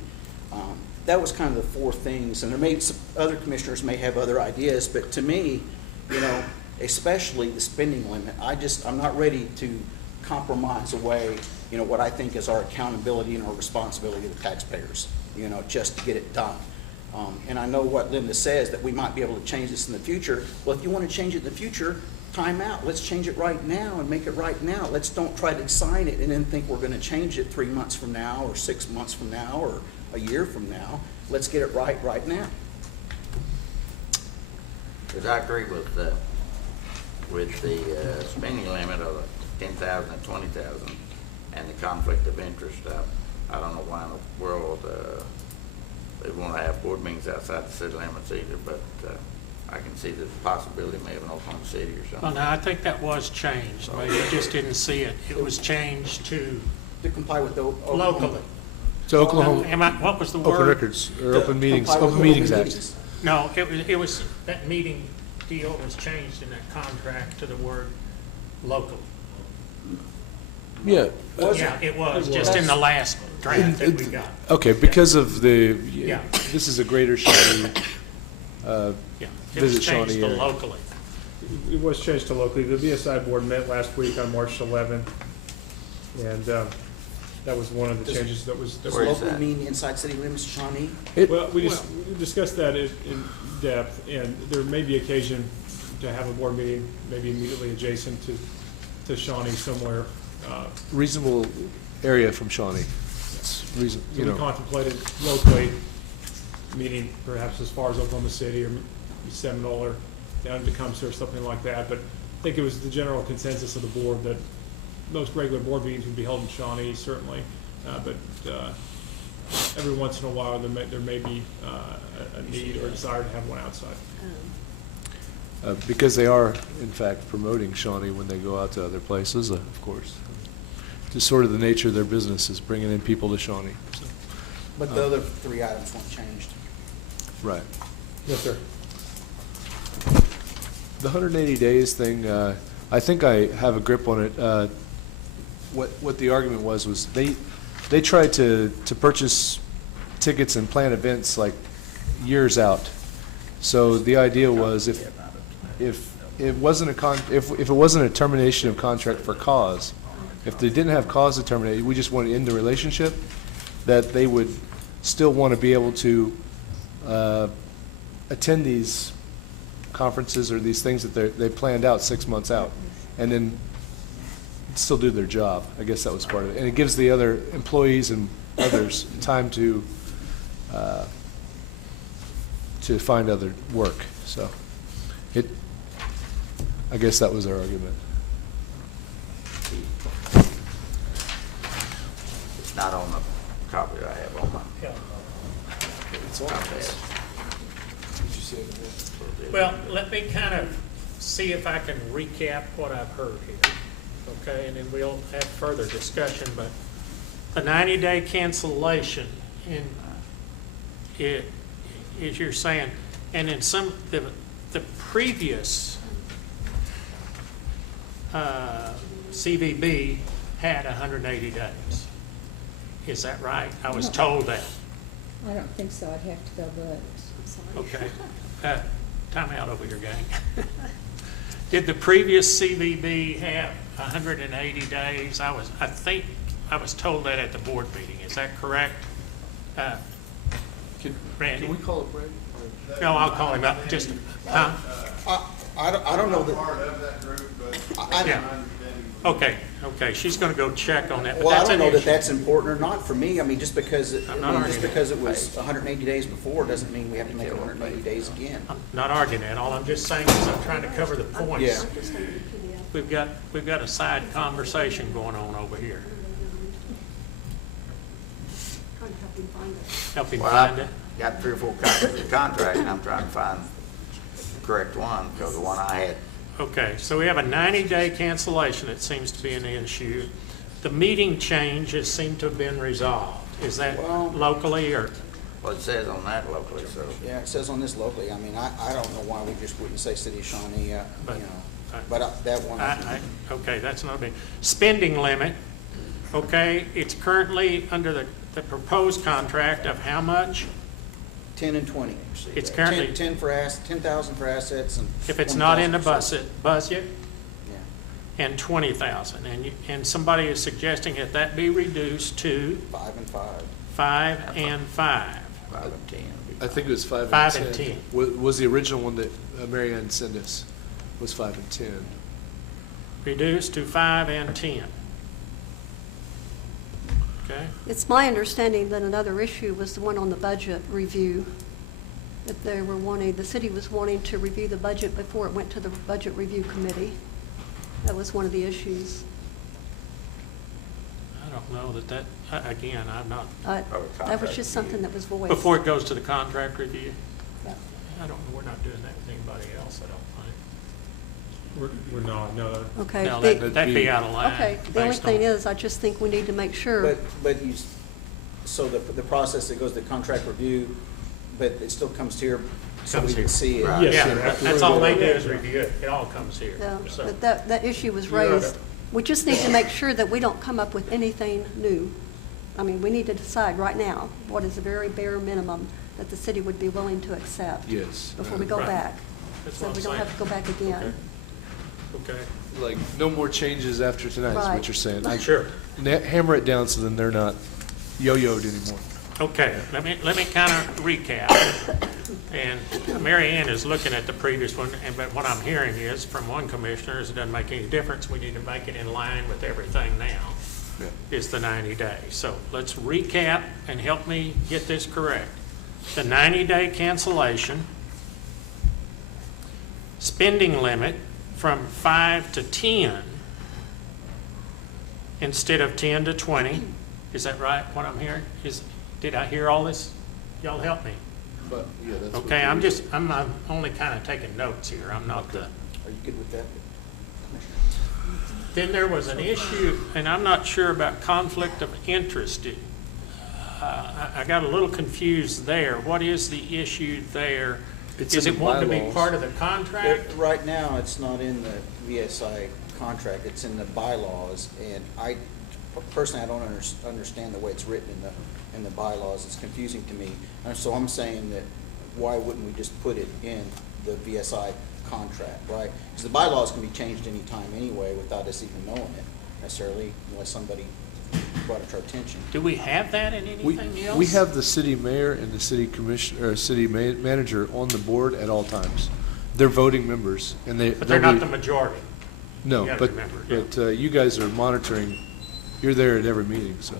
That was kind of the 4 things, and there may some other commissioners may have other ideas, but to me, especially the spending limit, I'm not ready to compromise away, what I think is our accountability and our responsibility to the taxpayers, just to get it done. And I know what Linda says, that we might be able to change this in the future. Well, if you want to change it in the future, time out. Let's change it right now and make it right now. Let's don't try to sign it and then think we're going to change it 3 months from now or 6 months from now or a year from now. Let's get it right now. Because I agree with the spending limit of 10,000 and 20,000 and the conflict of interest. I don't know why in the world they want to have board meetings outside the city limits either, but I can see the possibility maybe in Oklahoma City or something. Well, no, I think that was changed. Maybe you just didn't see it. It was changed to comply with the locally. So Oklahoma. What was the word? Open Records or Open Meetings Act. No, it was that meeting deal was changed in that contract to the word local. Yeah. It was just in the last draft that we got. Okay, because of the Yeah. This is a Greater Shawnee. It was Visit changed Shawnee to area. locally. It was changed to locally. The VSI board met last week on March 11th, and that was one of the changes that was. Does locally mean inside city limits of Shawnee? Well, we discussed that in depth, and there may be occasion to have a board meeting, maybe immediately adjacent to Shawnee somewhere. Reasonable area from Shawnee. It's reason, So we contemplated locally, meaning perhaps as far as Oklahoma City or Seminole or down to Tecumseh or something like that. But I think it was the general consensus of the board that most regular board meetings would be held in Shawnee, certainly. But every once in a while, there may be a need or desire to have one outside. Because they are, in fact, promoting Shawnee when they go out to other places, of course. Just sort of the nature of their business is bringing in people to Shawnee. So. But the other three items weren't changed. Right. Yes, sir. The 180 days thing, I think I have a grip on it. What the argument was they tried to purchase tickets and plan events like years out. So the idea was if it wasn't if it wasn't a termination of contract for cause, if they didn't have cause to terminate, we just want to end the relationship, that they would still want to be able to attend these conferences or these things that they planned out 6 months out, and then still do their job. I guess that was part of it. And it gives the other employees and others time to find other work. So I guess that was our argument. It's not on the copy I have on my. It's on this. Well, let me kind of see if I can recap what I've heard here, okay? And then we'll have further discussion, but the 90-day cancellation, and it, as you're saying, and in some, the previous CVB had 180 days. Is that right? I was told that. I don't think so. I'd have to go look. I'm sorry. Okay. Time out over here, gang. Did the previous CVB have 180 days? I think I was told that at the board meeting. Is that correct? Randy? Can we call it Brady? No, I'll call him up. Just, huh? I don't know that. Part of that group, but Yeah. Okay. She's going to go check on that. But Well, I that's don't an know that issue. that's important or not for me. I mean, just because it arguing. was 180 days before doesn't mean we have to make it 180 days again. I'm not arguing that. All I'm just saying is I'm trying to cover the points. Yeah. We've got a side conversation going on over here. Trying to help him find it. Help him Well, find it. I've got 3 or 4 copies of the contract, and I'm trying to find the correct one, because the one I had. Okay, so we have a 90-day cancellation that seems to be an issue. The meeting changes seem to have been resolved. Is that Well- locally or? Well, it says on that locally, so. Yeah, it says on this locally. I mean, I don't know why we just wouldn't say City of Shawnee, you know. But that one. Okay, that's not big. Spending limit, okay, it's currently under the proposed contract of how much? 10 and 20. It's currently- 10 for 10,000 for assets and. If it's not in the 20,000 budget, Yeah, and 20,000, and somebody is suggesting that be reduced to 5 and 5. 5 and 5. 5 and 10. I think it was 5 and 10. 5 and 10. Was the original one that Mary Ann sent us was 5 and 10. Reduced to 5 and 10. Okay? It's my understanding that another issue was the one on the budget review, that the city was wanting to review the budget before it went to the Budget Review Committee. That was one of the issues. I don't know again, I'm not, That was just something that was voiced. before it goes to the contract review? Yeah. I don't know, we're not doing that with anybody else, I don't We're not, no. Okay. think. No, the- that'd be out of line. Okay, the only based thing on- is, I just think we need to make sure. But so the process that goes to contract review, but it still comes here so we Comes can here. see it. Yes, Yeah, sir. that's all they do is review it, it all comes here. Yeah, So- but that issue was You're raised. right. We just need to make sure that we don't come up with anything new. I mean, we need to decide right now what is the very bare minimum that the city would be willing to accept Yes. before we go Right. back. That's So what we I'm don't saying. have to go back again. Okay, Like, no more changes after tonight is Right. what you're saying. sure. Hammer it down so then they're not yo-yoed anymore. Okay, let me kind of recap. And Mary Ann is looking at the previous one, but what I'm hearing is from one commissioner is it doesn't make any difference. We need to make it in line with everything now, Yeah. is the 90 days. So let's recap and help me get this correct. The 90-day cancellation, spending limit from 5 to 10 instead of 10 to 20. Is that right, what I'm hearing? Did I hear all this? Y'all help me. But, yeah, that's what. Okay, I'm only kind of taking notes here. I'm not the. Are you good with that? Then there was an issue, and I'm not sure about conflict of interest. I got a little confused there. What is the issue there? It's Is in it the wanting to be bylaws. part of the contract? Right now, it's not in the VSI contract, it's in the bylaws, and I, personally, I don't understand the way it's written in the bylaws, it's confusing to me. And so I'm saying that, why wouldn't we just put it in the VSI contract, right? Because the bylaws can be changed anytime anyway, without us even knowing it necessarily, unless somebody brought it to our attention. Do we have that in anything else? We have the city mayor and the city commissioner, or city manager on the board at all times. They're voting members, and But they're not the majority. No, You gotta but, remember, yeah. but you guys are monitoring, you're there at every meeting, so.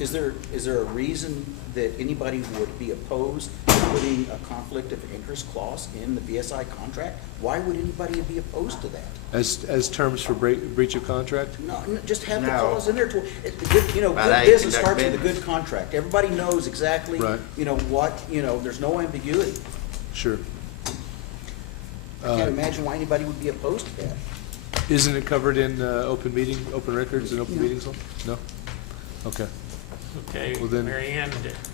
Is there a reason that anybody would be opposed to putting a conflict of interest clause in the VSI contract? Why would anybody be opposed to that? As terms for breach of contract? No, just have the No. clause in there to, good About how you business conduct starts with a business. good contract. Everybody knows exactly, Right. there's no ambiguity. Sure. I can't imagine why anybody would be opposed to that. Isn't it covered in open records and open No. meetings law? No? Okay. Okay, Well, then- Mary Ann,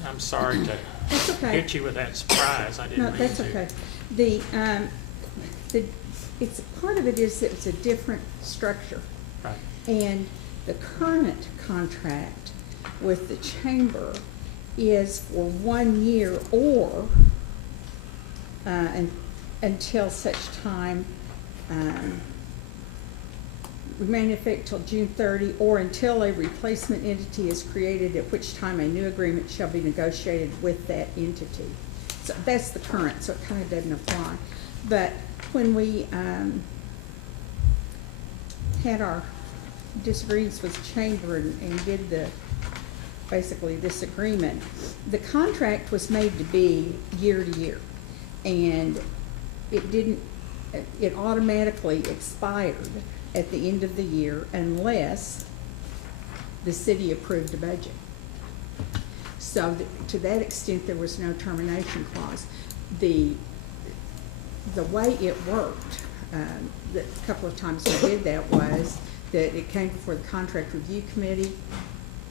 I'm sorry to That's okay. hit you with that surprise. I No, didn't mean to. that's okay. It's, part of it is that it's a different structure. Right. And the current contract with the chamber is for 1 year or until such time, remain in effect till June 30, or until a replacement entity is created, at which time a new agreement shall be negotiated with that entity. So that's the current, so it kind of doesn't apply. But when we had our disagreements with the chamber and did basically this agreement, the contract was made to be year to year. And it automatically expired at the end of the year unless the city approved a budget. So to that extent, there was no termination clause. The way it worked, the couple of times we did that, was that it came before the contract review committee,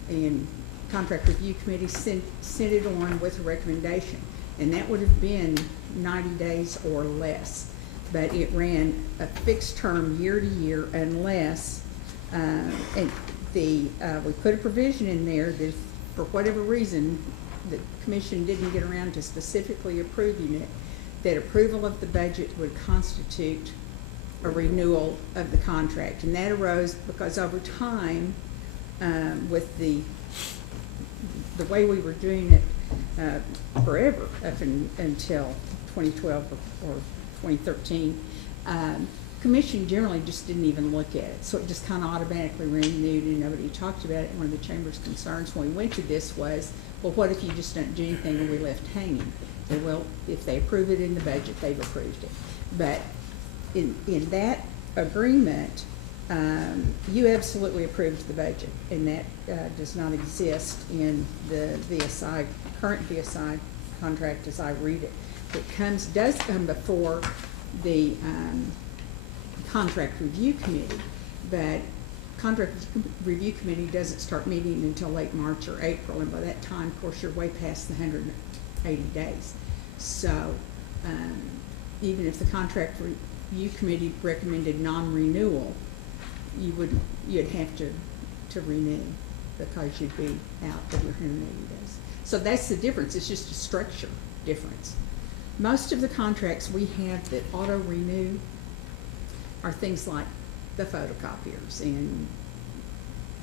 and contract review committee sent it on with a recommendation, and that would have been 90 days or less. But it ran a fixed term year to year unless, and we put a provision in there that if, for whatever reason, the commission didn't get around to specifically approving it, that approval of the budget would constitute a renewal of the contract. And that arose because over time, with the way we were doing it forever, up until 2012 or 2013, commission generally just didn't even look at it. So it just kind of automatically renewed, and nobody talked about it. One of the chamber's concerns when we went to this was, well, what if you just don't do anything and we left hanging? And well, if they approve it in the budget, they've approved it. But in that agreement, you absolutely approved the budget, and that does not exist in the VSI, current VSI contract as I read it. It does come before the contract review committee, but contract review committee doesn't start meeting until late March or April, and by that time, of course, you're way past the 180 days. So even if the contract review committee recommended non-renewal, you'd have to renew, because you'd be out of your 180 days. So that's the difference. It's just a structure difference. Most of the contracts we have that auto-renew are things like the photocopiers and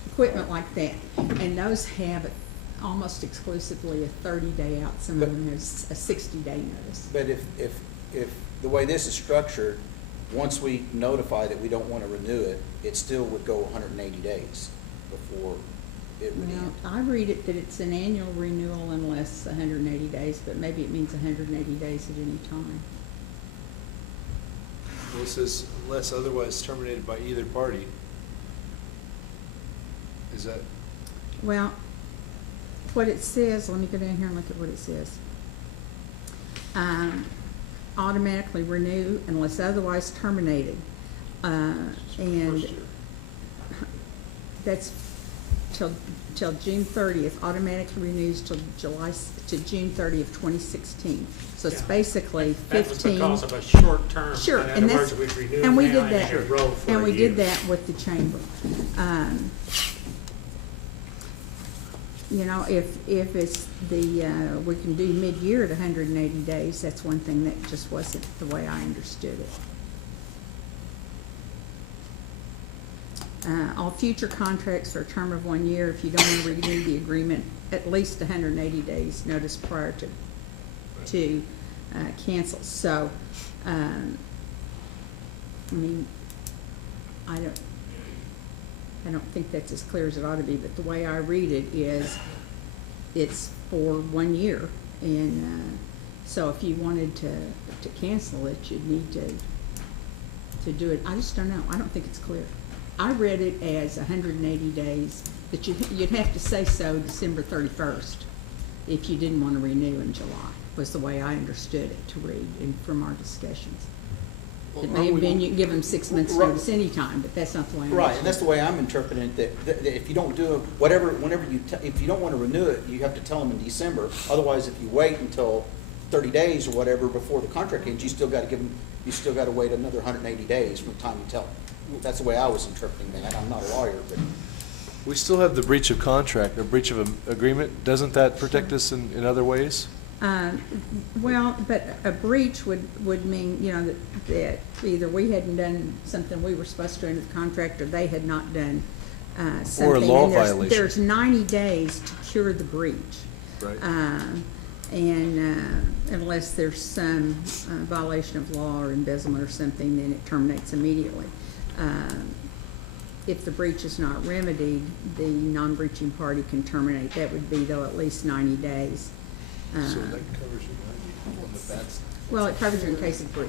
equipment like that. And those have almost exclusively a 30-day out. Some of them have a 60-day notice. But if the way this is structured, once we notify that we don't want to renew it, it still would go 180 days before it would end. Well, I read it that it's an annual renewal unless 180 days, but maybe it means 180 days at any time. Well, it says unless otherwise terminated by either party. Is that? Well, what it says, let me go down here and look at what it says. Automatically renew unless otherwise terminated. And that's till June 30th, automatically renews to June 30th, 2016. So it's Yeah. basically 15. That was because of a short term. Sure, In and other that's, words, we renew and we now did and it should roll that, for and a we year. did that with the chamber. You know, if it's we can do mid-year at 180 days, that's one thing that just wasn't the way I understood it. All future contracts for a term of 1 year. If you don't want to renew the agreement, at least 180 days notice prior to cancel. So, I mean, I don't think that's as clear as it ought to be, but the way I read it is it's for 1 year. And so if you wanted to cancel it, you'd need to do it. I just don't know. I don't think it's clear. I read it as 180 days, that you'd have to say so December 31st if you didn't want to renew in July, was the way I understood it to read from our discussions. It may have been you can give them 6 months notice anytime, but that's not the way I Right, and that's the way I'm interpreting it, that if you don't do it, whenever if you don't want to renew it, you have to tell them in December. Otherwise, if you wait until 30 days or whatever before the contract ends, you still got to wait another 180 days from the time you tell them. That's the way I was interpreting that. I'm not a lawyer, but. We still have the breach of contract, or breach of agreement. Doesn't that protect us in other ways? Well, but a breach would mean, you know, that either we hadn't done something we were supposed to do under the contract, or they had not done something. Or a law And violation. There's 90 days to cure the breach. Right. And unless there's some violation of law or embezzlement or something, then it terminates immediately. If the breach is not remedied, the non-breaching party can terminate. That would be, though, at least 90 days. So that covers you on the bad stuff. Well, it covers you in case of breach.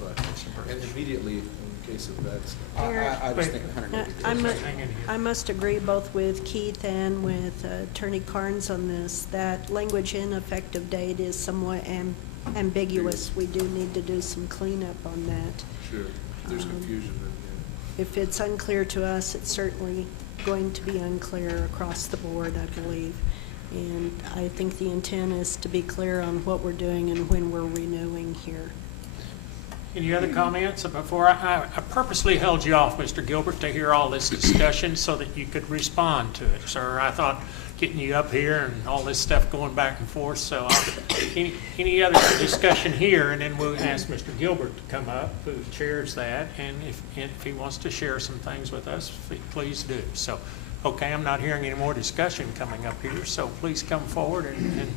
Right. And immediately in case of bad stuff. I just think 180 days. I must agree both with Keith and with Attorney Carnes on this, that language in effective date is somewhat ambiguous. We do need to do some cleanup on that. Sure, there's confusion then, If it's unclear to us, it's certainly going to be unclear across the board, I believe. And I think the intent is to be clear on what we're doing and when we're renewing here. Any other comments? Before I purposely held you off, Mr. Gilbert, to hear all this discussion so that you could respond to it, sir. I thought getting you up here and all this stuff going back and forth, so any other discussion here, and then we'll ask Mr. Gilbert to come up, who chairs that, and if he wants to share some things with us, please do. So, okay, I'm not hearing any more discussion coming up here, so please come forward and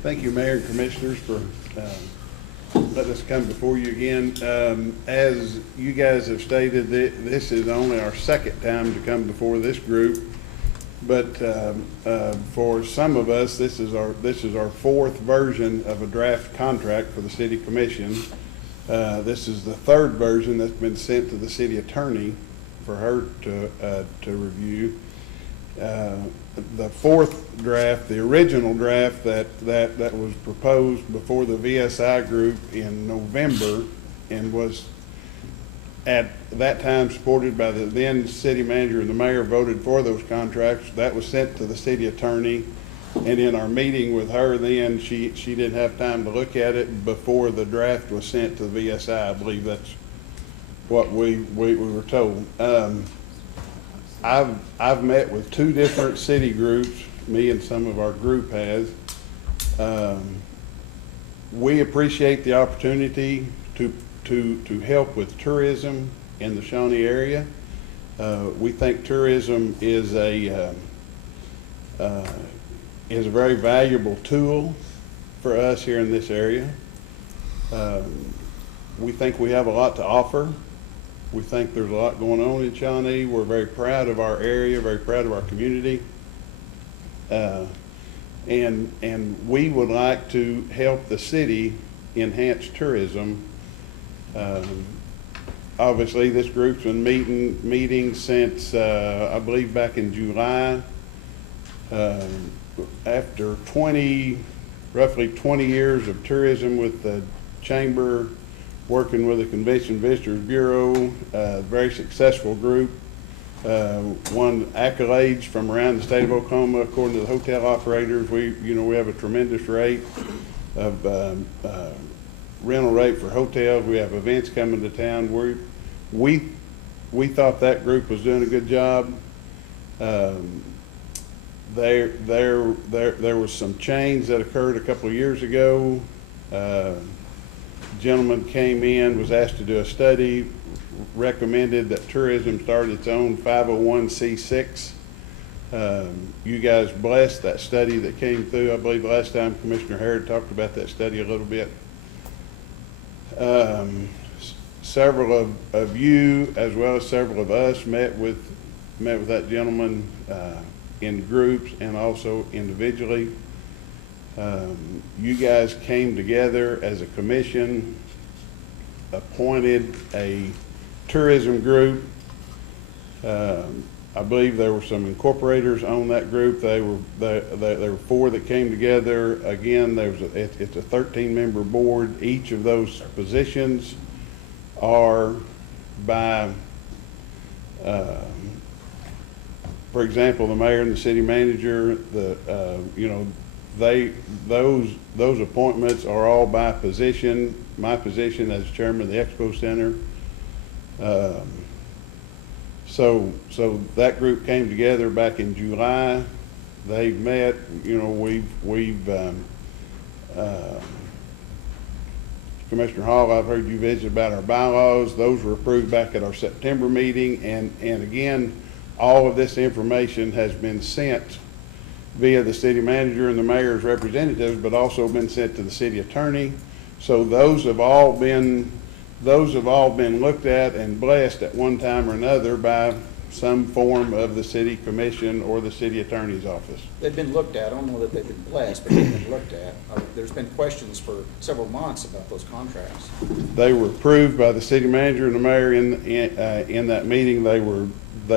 Thank you, Mayor and Commissioners, for letting us come before you again. As you guys have stated, this is only our second time to come before this group, but for some of us, this is our fourth version of a draft contract for the City Commission. This is the third version that's been sent to the City Attorney for her to review. The fourth draft, the original draft that was proposed before the VSI group in November and was at that time supported by the then city manager and the mayor, voted for those contracts. That was sent to the city attorney, and in our meeting with her then, she didn't have time to look at it before the draft was sent to the VSI. I believe that's what we were told. I've met with two different city groups, me and some of our group has. We appreciate the opportunity to help with tourism in the Shawnee area. We think tourism is a very valuable tool for us here in this area. We think we have a lot to offer. We think there's a lot going on in Shawnee. We're very proud of our area, very proud of our community. And we would like to help the city enhance tourism Obviously, this group's been meeting since, I believe back in July. After roughly 20 years of tourism with the Chamber, working with the Convention Visitors Bureau, very successful group. Won accolades from around the state of Oklahoma. According to the hotel operators, we have a tremendous rate of rental rate for hotels. We have events coming to town. We thought that group was doing a good job. There was some change that occurred a couple of years ago. Gentleman came in, was asked to do a study, recommended that tourism start its own 501c6. You guys blessed that study that came through. I believe last time Commissioner Harrod talked about that study a little bit. Several of you, as well as several of us, met with that gentleman in groups and also individually. You guys came together as a commission, appointed a tourism group. I believe there were some incorporators on that group. There were 4 that came together. Again, it's a 13-member board. Each of those positions are by, for example, the mayor and the city manager. Those appointments are all by position. My position as chairman of the Expo Center. So that group came together back in July. They've met. Commissioner Hall, I've heard you visit about our bylaws. Those were approved back at our September meeting, and again, all of this information has been sent via the city manager and the mayor's representatives, but also been sent to the city attorney. So those have all been looked at and blessed at one time or another by some form of the city commission or the city attorney's office. They've been looked at. I don't know that they've been blessed, but they've been looked at. There's been questions for several months about those contracts. They were approved by the city manager and the mayor in that meeting. They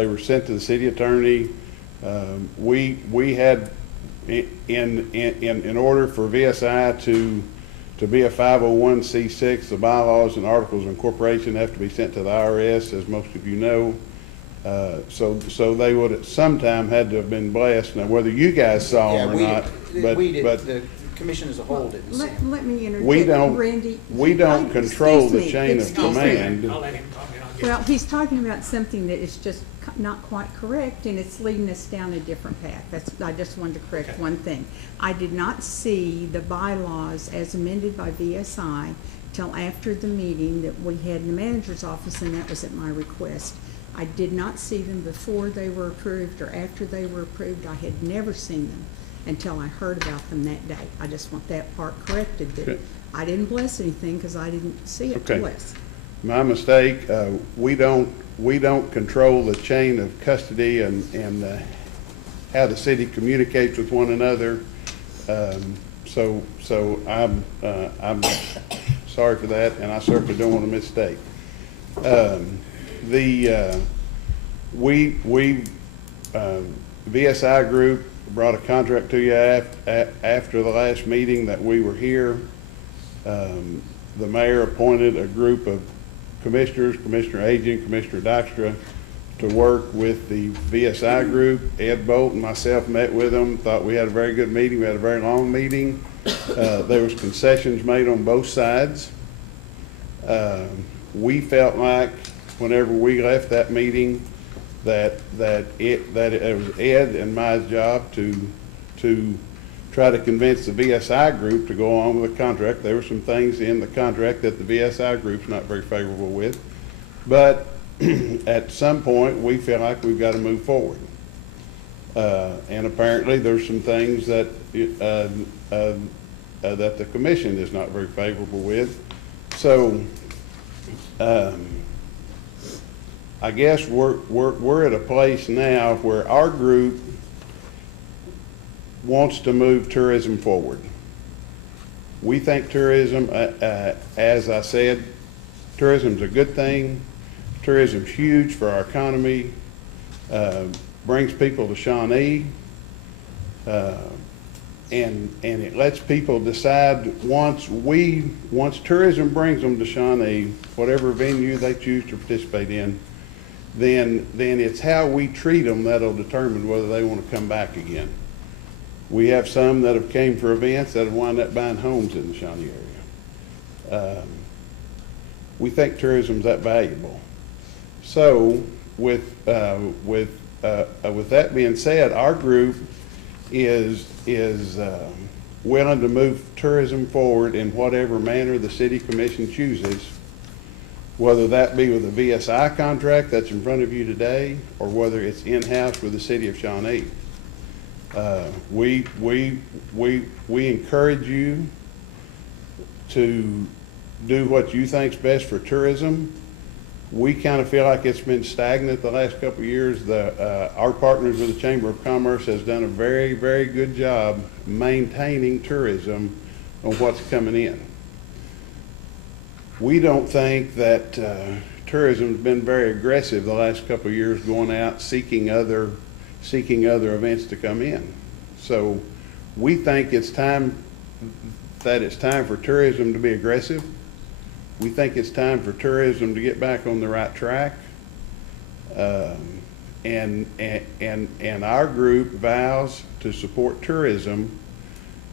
were sent to the city attorney. We had in order for VSI to be a 501c6, the bylaws and articles of incorporation have to be sent to the IRS, as most of you know. So they would at some time had to have been blessed. Now, whether you guys saw them or not, but the commission as a whole didn't see them. Let me interject. We don't control the chain of command. I'll let him comment on this. Well, he's talking about something that is just not quite correct, and it's leading us down a different path. I just wanted to correct one thing. I did not see the bylaws as amended by VSI till after the meeting that we had in the manager's office, and that was at my request. I did not see them before they were approved or after they were approved. I had never seen them until I heard about them that day. I just want that part corrected, that I didn't bless anything because I didn't see it to bless. My mistake. We don't control the chain of custody and how the city communicates with one another. So I'm sorry for that, and I certainly don't want to mistake. VSI Group brought a contract to you after the last meeting that we were here. The mayor appointed a group of commissioners, Commissioner Agin, Commissioner Dykstra, to work with the VSI group. Ed Bolt and myself met with them, thought we had a very good meeting. We had a very long meeting. There was concessions made on both sides. We felt like whenever we left that meeting that it was Ed and my job to try to convince the VSI group to go on with the contract. There were some things in the contract that the VSI group's not very favorable with, but at some point we feel like we've got to move forward. And apparently there's some things that that the commission is not very favorable with. So I guess we're at a place now where our group wants to move tourism forward. We think tourism, as I said, tourism's a good thing. Tourism's huge for our economy, brings people to Shawnee, and it lets people decide once tourism brings them to Shawnee, whatever venue they choose to participate in, then it's how we treat them that'll determine whether they want to come back again. We have some that have came for events that have wound up buying homes in the Shawnee area. We think tourism's that valuable. So with that being said, our group is willing to move tourism forward in whatever manner the city commission chooses, whether that be with a VSI contract that's in front of you today, or whether it's in-house with the city of Shawnee. We encourage you to do what you think's best for tourism. We kind of feel like it's been stagnant the last couple of years. Our partners with the Chamber of Commerce has done a very, very good job maintaining tourism on what's coming in. We don't think that tourism's been very aggressive the last couple of years, going out seeking other events to come in. So we think it's time for tourism to be aggressive. We think it's time for tourism to get back on the right track. And our group vows to support tourism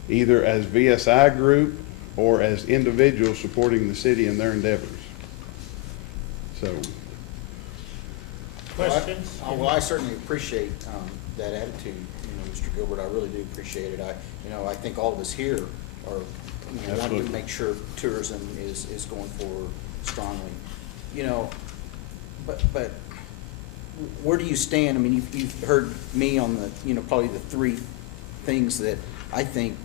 either as VSI group or as individuals supporting the city in their endeavors. So. Questions? Well, I certainly appreciate that attitude, Mr. Gilbert. I really do appreciate it. I think all of us here are wanting to make sure tourism is going forward strongly. But where do you stand? I mean, you've heard me on the, probably the three things that I think,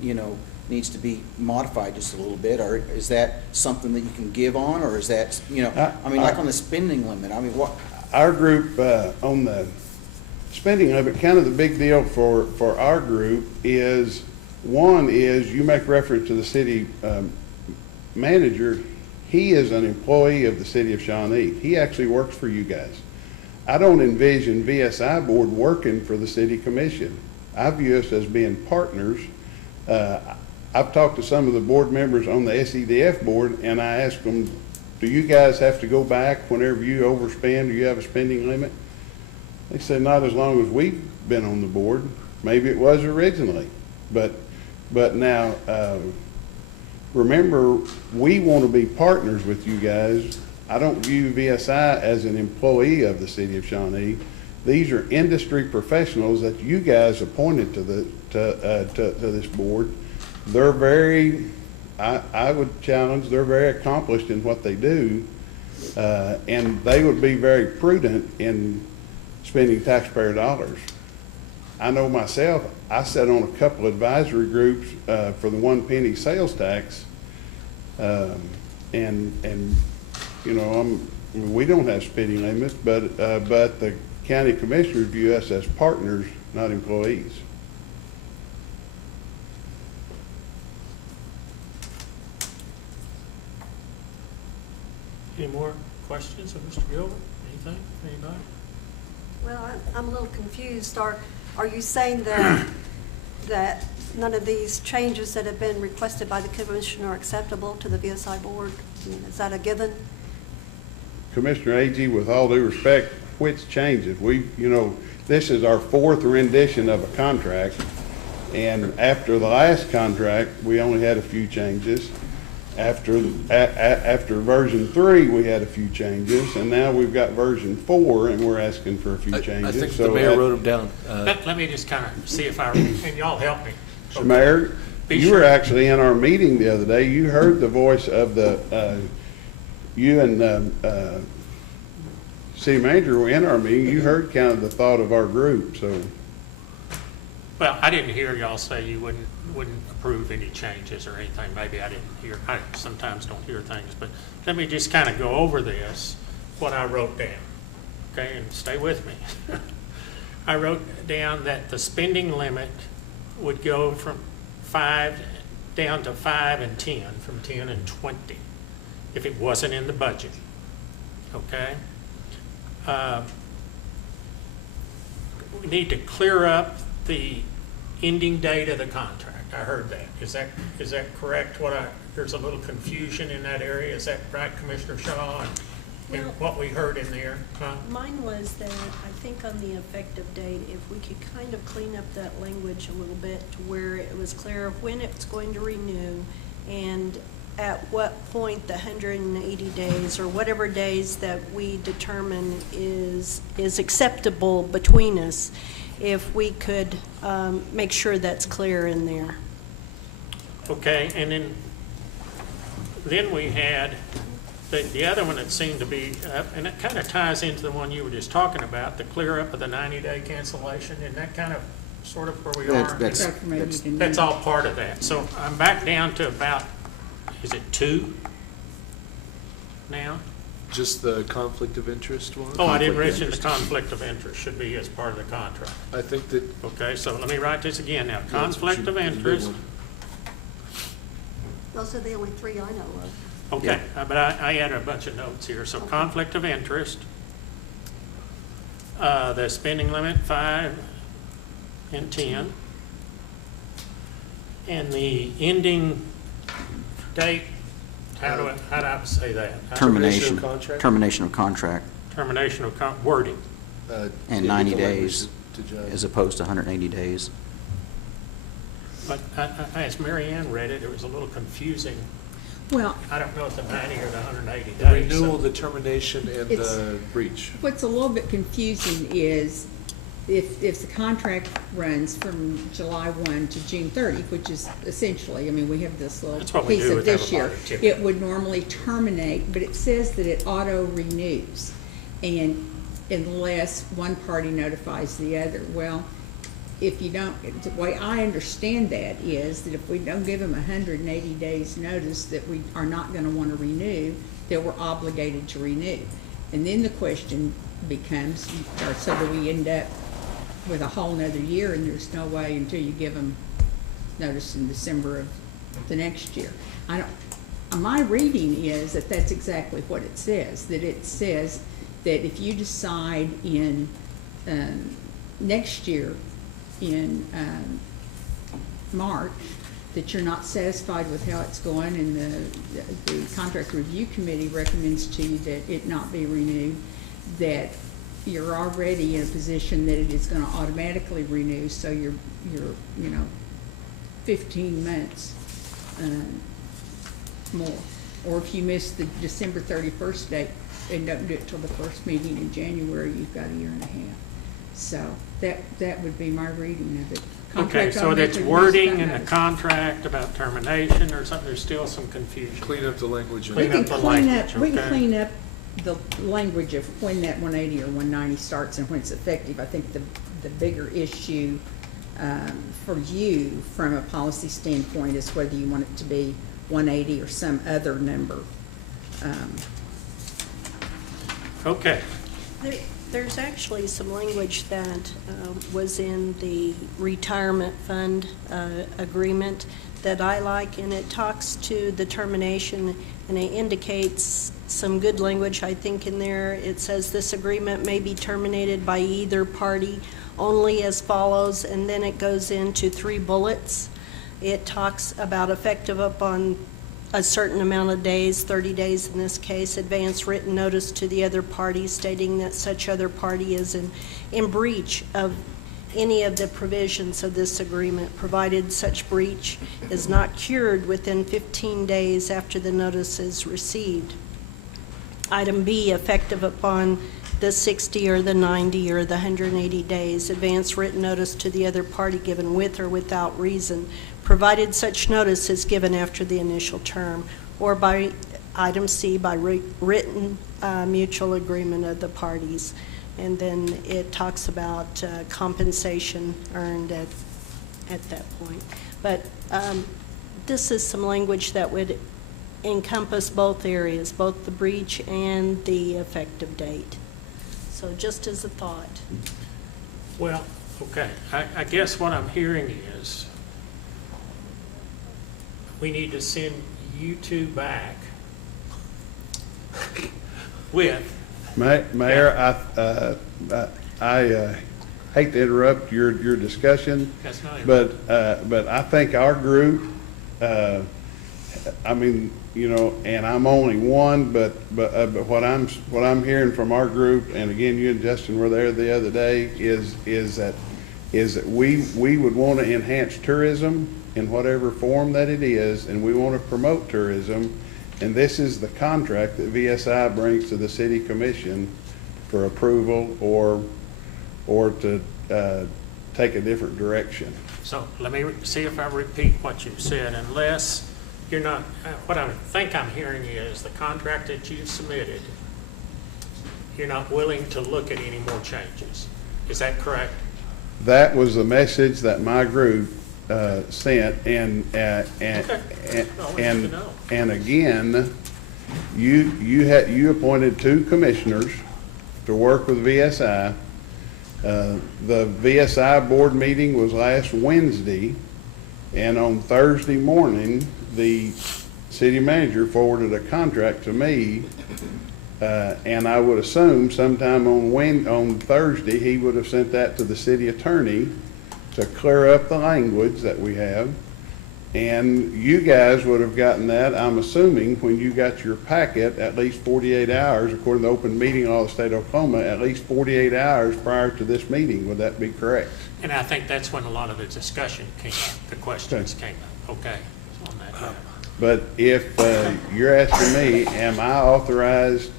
needs to be modified just a little bit. Or is that something that you can give on, or is that, like on the spending limit? I mean, what? Our group, on the spending limit, kind of the big deal for our group is, one is, you make reference to the city manager. He is an employee of the city of Shawnee. He actually works for you guys. I don't envision VSI board working for the city commission. I view us as being partners. I've talked to some of the board members on the SEDF board, and I asked them, do you guys have to go back whenever you overspend? Do you have a spending limit? They said, not as long as we've been on the board. Maybe it was originally, but now, remember, we want to be partners with you guys. I don't view VSI as an employee of the city of Shawnee. These are industry professionals that you guys appointed to this board. They're very, I would challenge, they're very accomplished in what they do, and they would be very prudent in spending taxpayer dollars. I know myself, I sat on a couple advisory groups for the 1 penny sales tax, and we don't have spending limits, but the county commissioners view us as partners, not employees. Any more questions of Mr. Gilbert? Anything? Anybody? Well, I'm a little confused. Are you saying that none of these changes that have been requested by the commission are acceptable to the VSI board? I mean, is that a given? Commissioner Agee, with all due respect, which changes? This is our fourth rendition of a contract, and after the last contract, we only had a few changes. After version 3, we had a few changes, and now we've got version 4, and we're asking for a few changes. I think the mayor wrote them down. Let me just kind of see if and y'all help me. So Mayor, you were actually in our meeting the other day. You heard the voice of you and city manager were in our meeting. You heard kind of the thought of our group, so. Well, I didn't hear y'all say you wouldn't approve any changes or anything. Maybe I didn't hear. I sometimes don't hear things, but let me just kind of go over this, what I wrote down, okay, and stay with me. I wrote down that the spending limit would go from 5 down to 5 and 10, from 10 and 20, if it wasn't in the budget, okay? we need to clear up the ending date of the contract. I heard that. Is that correct? There's a little confusion in that area. Is that right, Commissioner Shaw? And Well- what we heard in there? Huh? Mine was that I think on the effective date, if we could kind of clean up that language a little bit to where it was clear when it's going to renew and at what point the 180 days or whatever days that we determine is acceptable between us, if we could make sure that's clear in there. Okay, and then we had the other one that seemed to be, and it kind of ties into the one you were just talking about, the clear up of the 90-day cancellation. Isn't that kind of sort of where we are? That's all part of that. So I'm back down to about, is it 2 now? Just the conflict of interest one? Oh, I didn't mention the conflict of interest should be as part of the contract. I think that. Okay, so let me write this again now. That's Conflict of the big interest. one. Those are the only 3 I know of. Okay, but I added a bunch of notes here. So conflict of interest, the spending limit 5 and 10, and the ending date. How do I say that? Termination. of contract? Termination of contract. Termination of wording. And 90 get the language days to Judge. as opposed to 180 days. But as Mary Ann read it, it was a little confusing. Well, I don't know if the 90 or the 180 The days. renewal, so- the termination, and It's- the breach. what's a little bit confusing is if the contract runs from July 1 to June 30, which is essentially, I mean, we have this little That's what we piece do of with this year. everybody, typically. It would normally terminate, but it says that it auto-renews, and unless one party notifies the other. Well, if you don't, the way I understand that is that if we don't give them 180 days notice that we are not going to want to renew, that we're obligated to renew. And then the question becomes, or so do we end up with a whole nother year and there's no way until you give them notice in December of the next year? My reading is that that's exactly what it says, that it says that if you decide in next year in March that you're not satisfied with how it's going and the contract review committee recommends to you that it not be renewed, that you're already in a position that it is going to automatically renew, so you're 15 months more. Or if you miss the December 31st date and don't do it till the first meeting in January, you've got a year and a half. So that would be my reading of it. Okay, so that's wording in the contract about termination or something, there's still some confusion. Clean up the language. We can the clean language, up, we can okay? clean up the language of when that 180 or 190 starts and when it's effective. I think the bigger issue for you from a policy standpoint is whether you want it to be 180 or some other number. Okay. There's actually some language that was in the retirement fund agreement that I like, and it talks to the termination, and it indicates some good language, I think, in there. It says this agreement may be terminated by either party only as follows, and then it goes into 3 bullets. It talks about effective upon a certain amount of days, 30 days in this case, advance written notice to the other party stating that such other party is in breach of any of the provisions of this agreement, provided such breach is not cured within 15 days after the notice is received. Item B, effective upon the 60 or the 90 or the 180 days, advance written notice to the other party given with or without reason, provided such notice is given after the initial term, or by item C, by written mutual agreement of the parties. And then it talks about compensation earned at that point. But this is some language that would encompass both areas, both the breach and the effective date. So just as a thought. Well, okay. I guess what I'm hearing is we need to send you two back with Mayor, I hate to interrupt your discussion, That's not it. but I think our group, I mean, you know, and I'm only one, but what I'm hearing from our group, and again, you and Justin were there the other day, is that we would want to enhance tourism in whatever form that it is, and we want to promote tourism. And this is the contract that VSI brings to the city commission for approval or to take a different direction. So let me see if I repeat what you said, unless you're not, what I think I'm hearing is the contract that you submitted, you're not willing to look at any more changes. Is that correct? That was the message that my group sent, and again, you appointed 2 commissioners to work with VSI. The VSI board meeting was last Wednesday, and on Thursday morning, the city manager forwarded a contract to me, and I would assume sometime on Thursday, he would have sent that to the city attorney to clear up the language that we have. And you guys would have gotten that, I'm assuming, when you got your packet, at least 48 hours, according to the open meeting law of the state of Oklahoma, at least 48 hours prior to this meeting. Would that be correct? And I think that's when a lot of the discussion came up, the questions came up. Okay. On that. But if you're asking me, am I authorized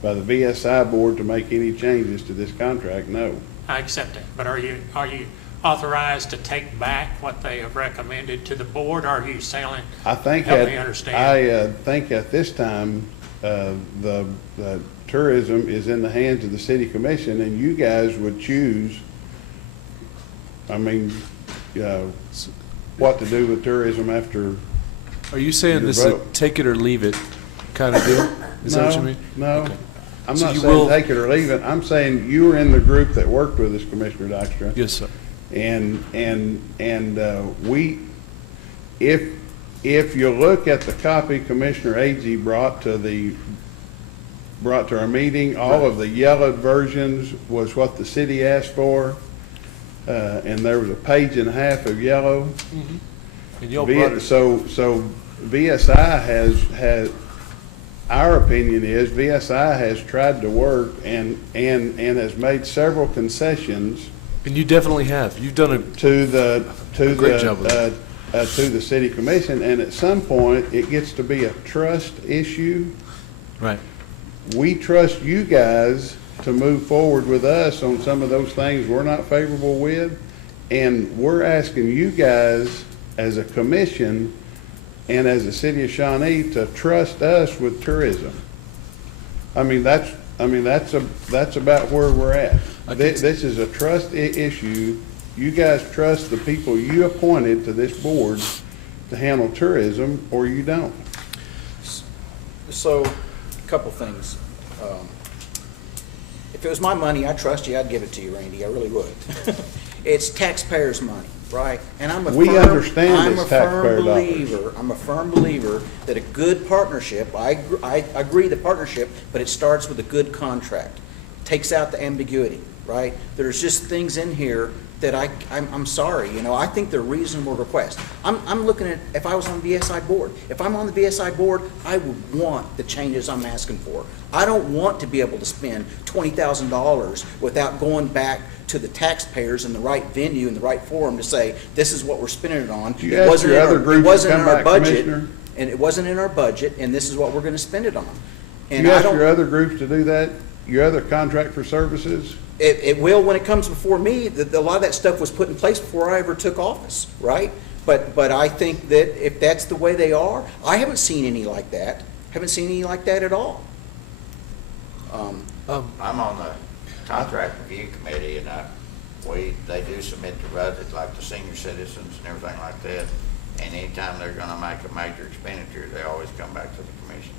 by the VSI board to make any changes to this contract? No. I accept it, but are you authorized to take back what they have recommended to the board? Or are you saying, help me understand? I think at this time, the tourism is in the hands of the city commission, and you guys would choose, I mean, what to do with tourism after. Are you saying this is a take it or leave it kind of deal? Is that what you mean? No. Okay. I'm So not you saying will- take it or leave it. I'm saying you were in the group that worked with us, Commissioner Dykstra. Yes, sir. And if you look at the copy Commissioner Agee brought to our meeting, all of the yellowed versions was what the city asked for, and there was a page and a half of yellow. Mm-hmm. And y'all brought it. So VSI has, our opinion is VSI has tried to work and has made several concessions. And you definitely have. You've done a great job with it. To the city commission, and at some point, it gets to be a trust issue. Right. We trust you guys to move forward with us on some of those things we're not favorable with, and we're asking you guys as a commission and as the city of Shawnee to trust us with tourism. That's about where we're at. This is a trust issue. You guys trust the people you appointed to this board to handle tourism, or you don't. So, a couple things. If it was my money, I trust you, I'd give it to you, Randy, I really would. It's taxpayers' money, right? And I'm a firm believer that a good partnership, I agree the partnership, but it starts with a good contract. Takes out the ambiguity, right? There's just things in here that I'm sorry, I think they're reasonable requests. I'm looking at, if I was on the VSI board, if I'm on the VSI board, I would want the changes I'm asking for. I don't want to be able to spend $20,000 without going back to the taxpayers in the right venue and the right forum to say, this is what we're spending it on. It wasn't in our budget, and it wasn't in our budget, and this is what we're going to spend it on. And you ask your other groups to do that? Your other contract for services? It will when it comes before me. A lot of that stuff was put in place before I ever took office, right? But I think that if that's the way they are, I haven't seen any like that. Haven't seen any like that at all. I'm on the contract review committee, and they do submit the budget like the senior citizens and everything like that. And anytime they're going to make a major expenditure, they always come back to the commission.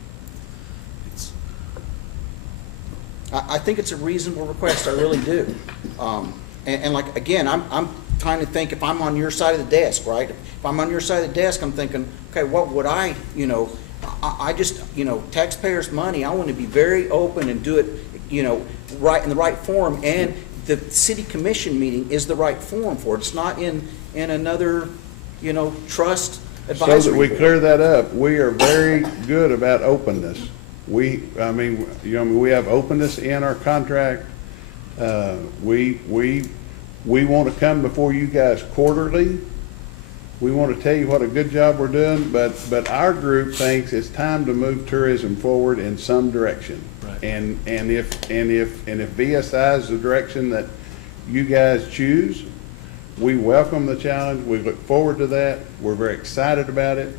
I think it's a reasonable request, I really do. And like, again, I'm trying to think if I'm on your side of the desk, right? If I'm on your side of the desk, I'm thinking, okay, what would I just, taxpayers' money, I want to be very open and do it you know, right, in the right forum, and the city commission meeting is the right forum for it. It's not in another, you know, trust advisory So that we board. clear that up, we are very good about openness. We have openness in our contract. We want to come before you guys quarterly. We want to tell you what a good job we're doing, but our group thinks it's time to move tourism forward in some direction. Right. And if VSI is the direction that you guys choose, we welcome the challenge. We look forward to that. We're very excited about it.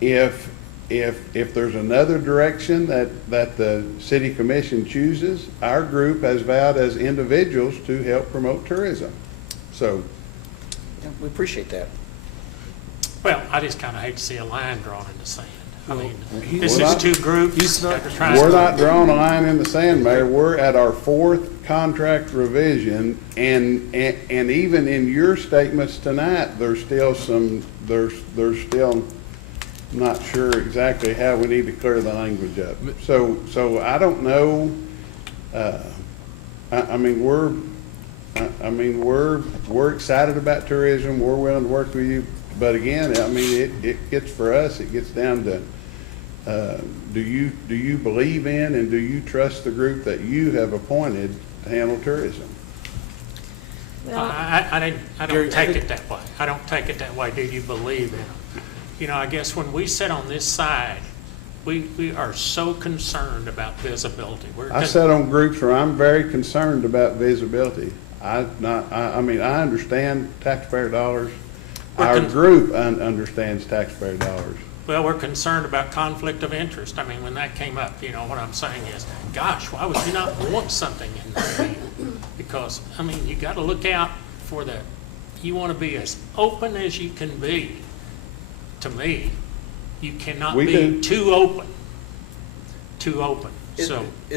If there's another direction that the city commission chooses, our group has vowed as individuals to help promote tourism. So, Yeah, we appreciate that. Well, I just kind of hate to see a line drawn in the sand. I mean, he's this is not- two groups that are trying to. we're not drawing a line in the sand, Mayor. We're at our 4th contract revision, and even in your statements tonight, there's still still not sure exactly how we need to clear the language up. So I don't know, we're excited about tourism. We're willing to work with you. But again, it gets, for us, it gets down to, do you believe in and do you trust the group that you have appointed to handle tourism? I don't take it that way. I don't take it that way. Do you believe in them? You know, I guess when we sit on this side, we are so concerned about visibility. I sat on groups where I'm very concerned about visibility. I understand taxpayer dollars. Our group understands taxpayer dollars. Well, we're concerned about conflict of interest. I mean, when that came up, you know, what I'm saying is, gosh, why would you not want something in there? Because, I mean, you got to look out for you want to be as open as you can be. To me, you cannot be too open. Too open. Is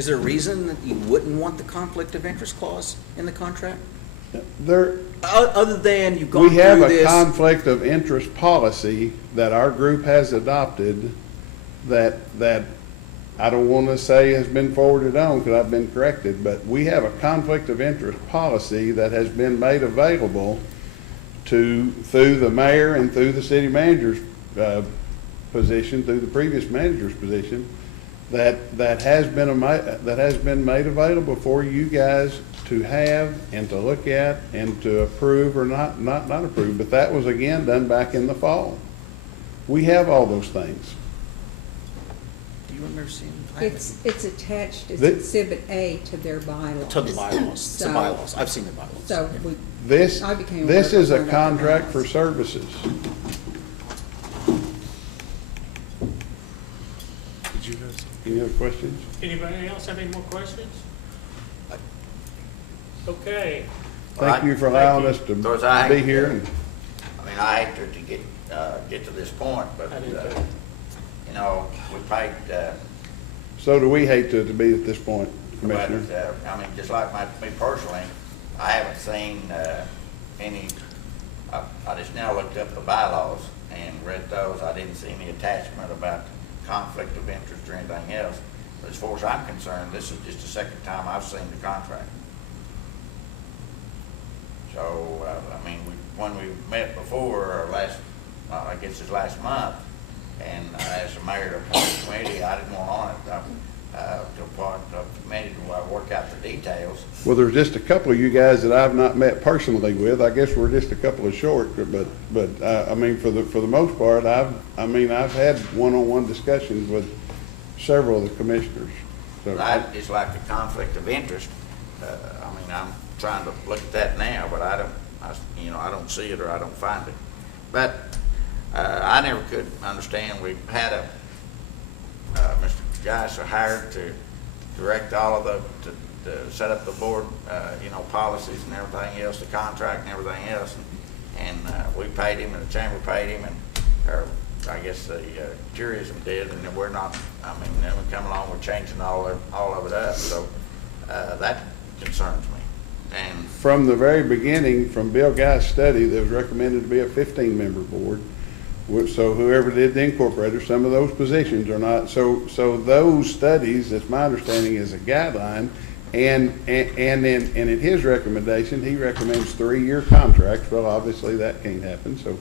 there a reason that you wouldn't want the conflict of interest clause in the contract? Other than you've gone through this. We have a conflict of interest policy that our group has adopted that I don't want to say has been forwarded on because I've been corrected, but we have a conflict of interest policy that has been made available through the mayor and through the city manager's position, through the previous manager's position, that has been made available for you guys to have and to look at and to approve or not approve. But that was again done back in the fall. We have all those things. Do you remember seeing? It's attached as Exhibit A to their bylaws. To the bylaws. It's the bylaws. I've seen the bylaws. So This is a aware of contract for services. Did you guys? Any other questions? Anybody else have any more questions? Okay. Thank you for allowing us to be here. I mean, I hate to get to this point, but, you know, we paid, So do we hate to be at this point, Commissioner. but, I mean, just like me personally, I haven't seen, any, I just now looked up the bylaws and read those. I didn't see any attachment about conflict of interest or anything else. But as far as I'm concerned, this is just the second time I've seen the contract. So, I mean, when we met before, or I guess it was last month, and I asked the mayor to appoint a committee, I didn't want on it, to appoint a committee to work out the details. Well, there's just a couple of you guys that I've not met personally with. I guess we're just a couple of short, but I mean, for the most part, I've had one-on-one discussions with several of the commissioners. So It's like the conflict of interest. I mean, I'm trying to look at that now, but I don't see it or I don't find it. But I never could understand. We had Mr. Geisler hired to direct all of to set up the board, policies and everything else, the contract and everything else. And we paid him, and the chamber paid him, or I guess the tourism did, and then we're not. I mean, then we come along, we're changing all of it up. So that concerns me. And from the very beginning, from Bill Guy's study, that was recommended to be a 15-member board. So whoever did the incorporator, some of those positions are not. So those studies, it's my understanding, is a guideline. And in his recommendation, he recommends 3-year contracts. Well, obviously that can't happen, so,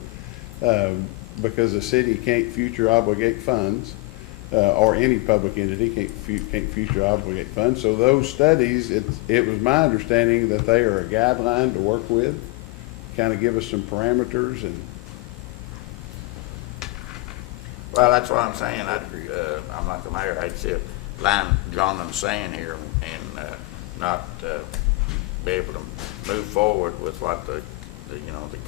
because the city can't future obligate funds, or any public entity can't future obligate funds. So those studies, it was my understanding that they are a guideline to work with, kind of give us some parameters and. Well, that's what I'm saying. I'm like the mayor. I'd see a line drawn in the sand here and not be able to move forward with what the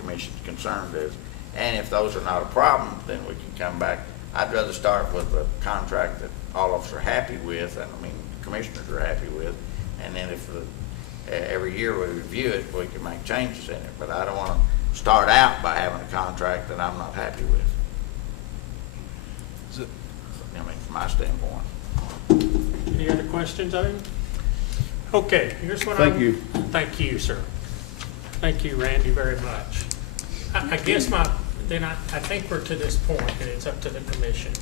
commission's concerned is. And if those are not a problem, then we can come back. I'd rather start with a contract that all of us are happy with, and commissioners are happy with, and then if every year we review it, we can make changes in it. But I don't want to start out by having a contract that I'm not happy with. From my standpoint. Any other questions, Owen? Okay, here's what Thank you. Thank you, sir. Thank you, Randy, very much. I guess I think we're to this point, and it's up to the commission,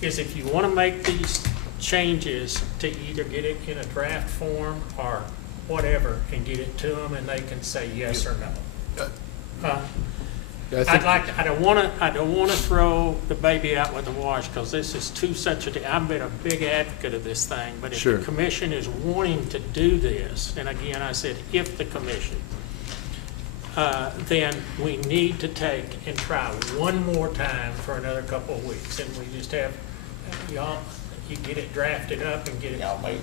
is if you want to make these changes to either get it in a draft form or whatever and get it to them and they can say yes or no. I don't want to throw the baby out with the wash, because this is I've been a big advocate of this thing, but if the commission is wanting to do this, and again, I said, if the commission, then we need to take and try one more time for another couple of weeks, and we just have, you get it drafted up and get it. Y'all meet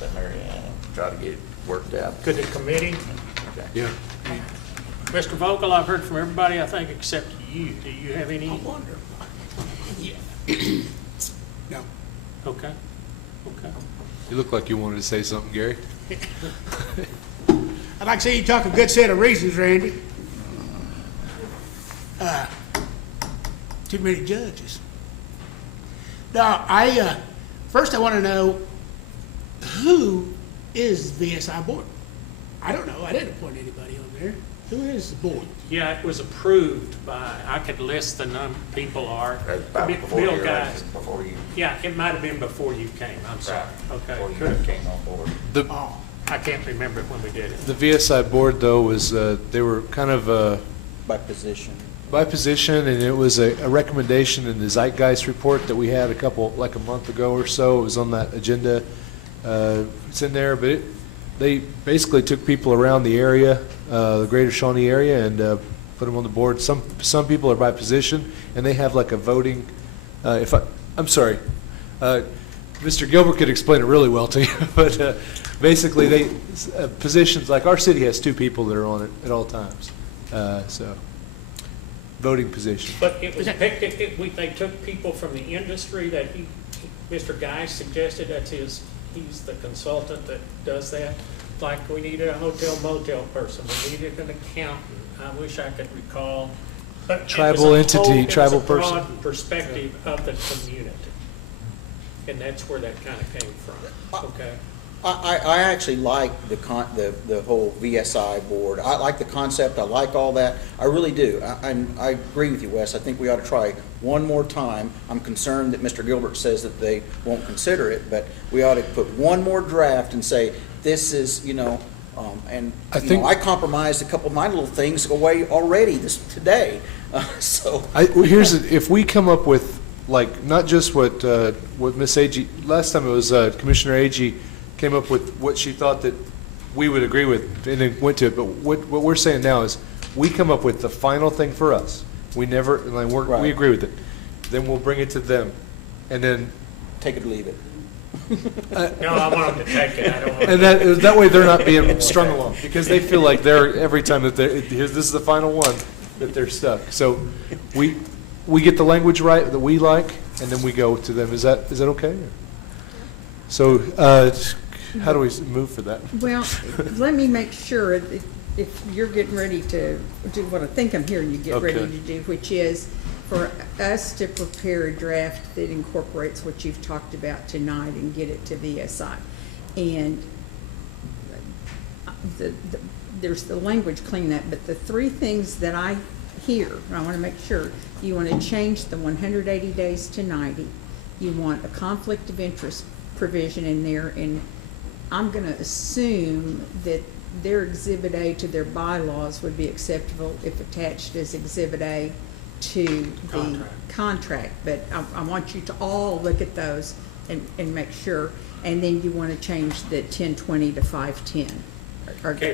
with Mary Ann and try to get it worked out. Could the committee? Okay. Yeah. Mr. Vogel, I've heard from everybody, I think, except you. Do you have any? I wonder. Yeah. No. Okay. You look like you wanted to say something, Gary. I'd like to see you talk a good set of reasons, Randy. Too many judges. Now, first I want to know, who is VSI board? I don't know. I didn't appoint anybody on there. Who is the board? Yeah, it was approved by, I could list the people are. Bill guys. Before you. Yeah, it might have been before you came, I'm sorry. Okay. Before you came on board. I can't remember when we did it. The VSI board, though, was, they were kind of By position. by position, and it was a recommendation in the Zeitgeist report that we had like a month ago or so. It was on that agenda. It's in there, but they basically took people around the area, the greater Shawnee area, and put them on the board. Some people are by position, and they have like a voting, I'm sorry, Mr. Gilbert could explain it really well to you, but basically they, positions, like our city has 2 people that are on it at all times, so voting position. But it was picked, they took people from the industry that Mr. Guy suggested, he's the consultant that does that. Like, we needed a hotel motel person, we needed an accountant, I wish I could recall. But tribal entity, tribal person. It was a broad perspective of the community. And that's where that kind of came from, okay? I actually like the whole VSI board. I like the concept. I like all that. I really do. I agree with you, Wes. I think we ought to try one more time. I'm concerned that Mr. Gilbert says that they won't consider it, but we ought to put one more draft and say, this is, I compromised a couple of my little things away already today. If we come up with, like, not just what Ms. Agee, last time it was Commissioner Agee came up with what she thought that we would agree with and then went to it, but what we're saying now is we come up with the final thing for us. We never, we agree with it. Then we'll bring it to them and then. Take it or leave it. No, I want them to take it. I don't want and that way they're not being strung along, because they feel like every time that this is the final one, that they're stuck. So we get the language right that we like, and then we go to them. Is that okay? So how do we move for that? Well, let me make sure if you're getting ready to do what I think I'm hearing you get ready to do, which is for us to prepare a draft that incorporates what you've talked about tonight and get it to VSI. And there's the language clean that, but the 3 things that I hear, I want to make sure, you want to change the 180 days to 90. You want a conflict of interest provision in there, and I'm gonna assume that their Exhibit A to their bylaws would be acceptable if attached as Exhibit A to the contract. But I want you to all look at those and make sure, and then you wanna change the 1020 to 510. Or Okay,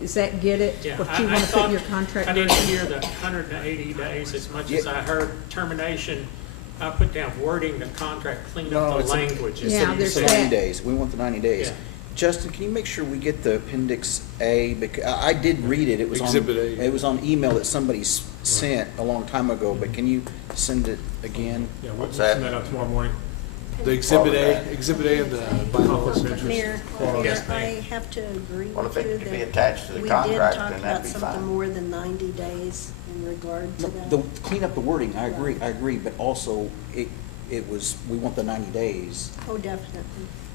is that get it? Yeah, What you I wanna put thought, in your contract? I didn't version? hear the 180 days as much as I heard termination. I put down wording the contract, clean No, up the it's a- language. Yeah, It's there's the that. 90 days. We want the 90 days. Yeah. Justin, can you make sure we get the Appendix A? Because I did read it. It was on, Exhibit A. it was on email that somebody sent a long time ago, but can you send it again? Yeah, we'll What's send that? that out tomorrow morning. The Exhibit A and the bylaws. Conflict of Mayor, interest. Mayor, Yes, I ma'am. have to agree Well, with if you it could be that attached to the we did contract, talk then about that'd be something fine. more than 90 days in regard to that. The, clean up the wording, I agree, but also it was, we want the 90 days. Oh, definitely.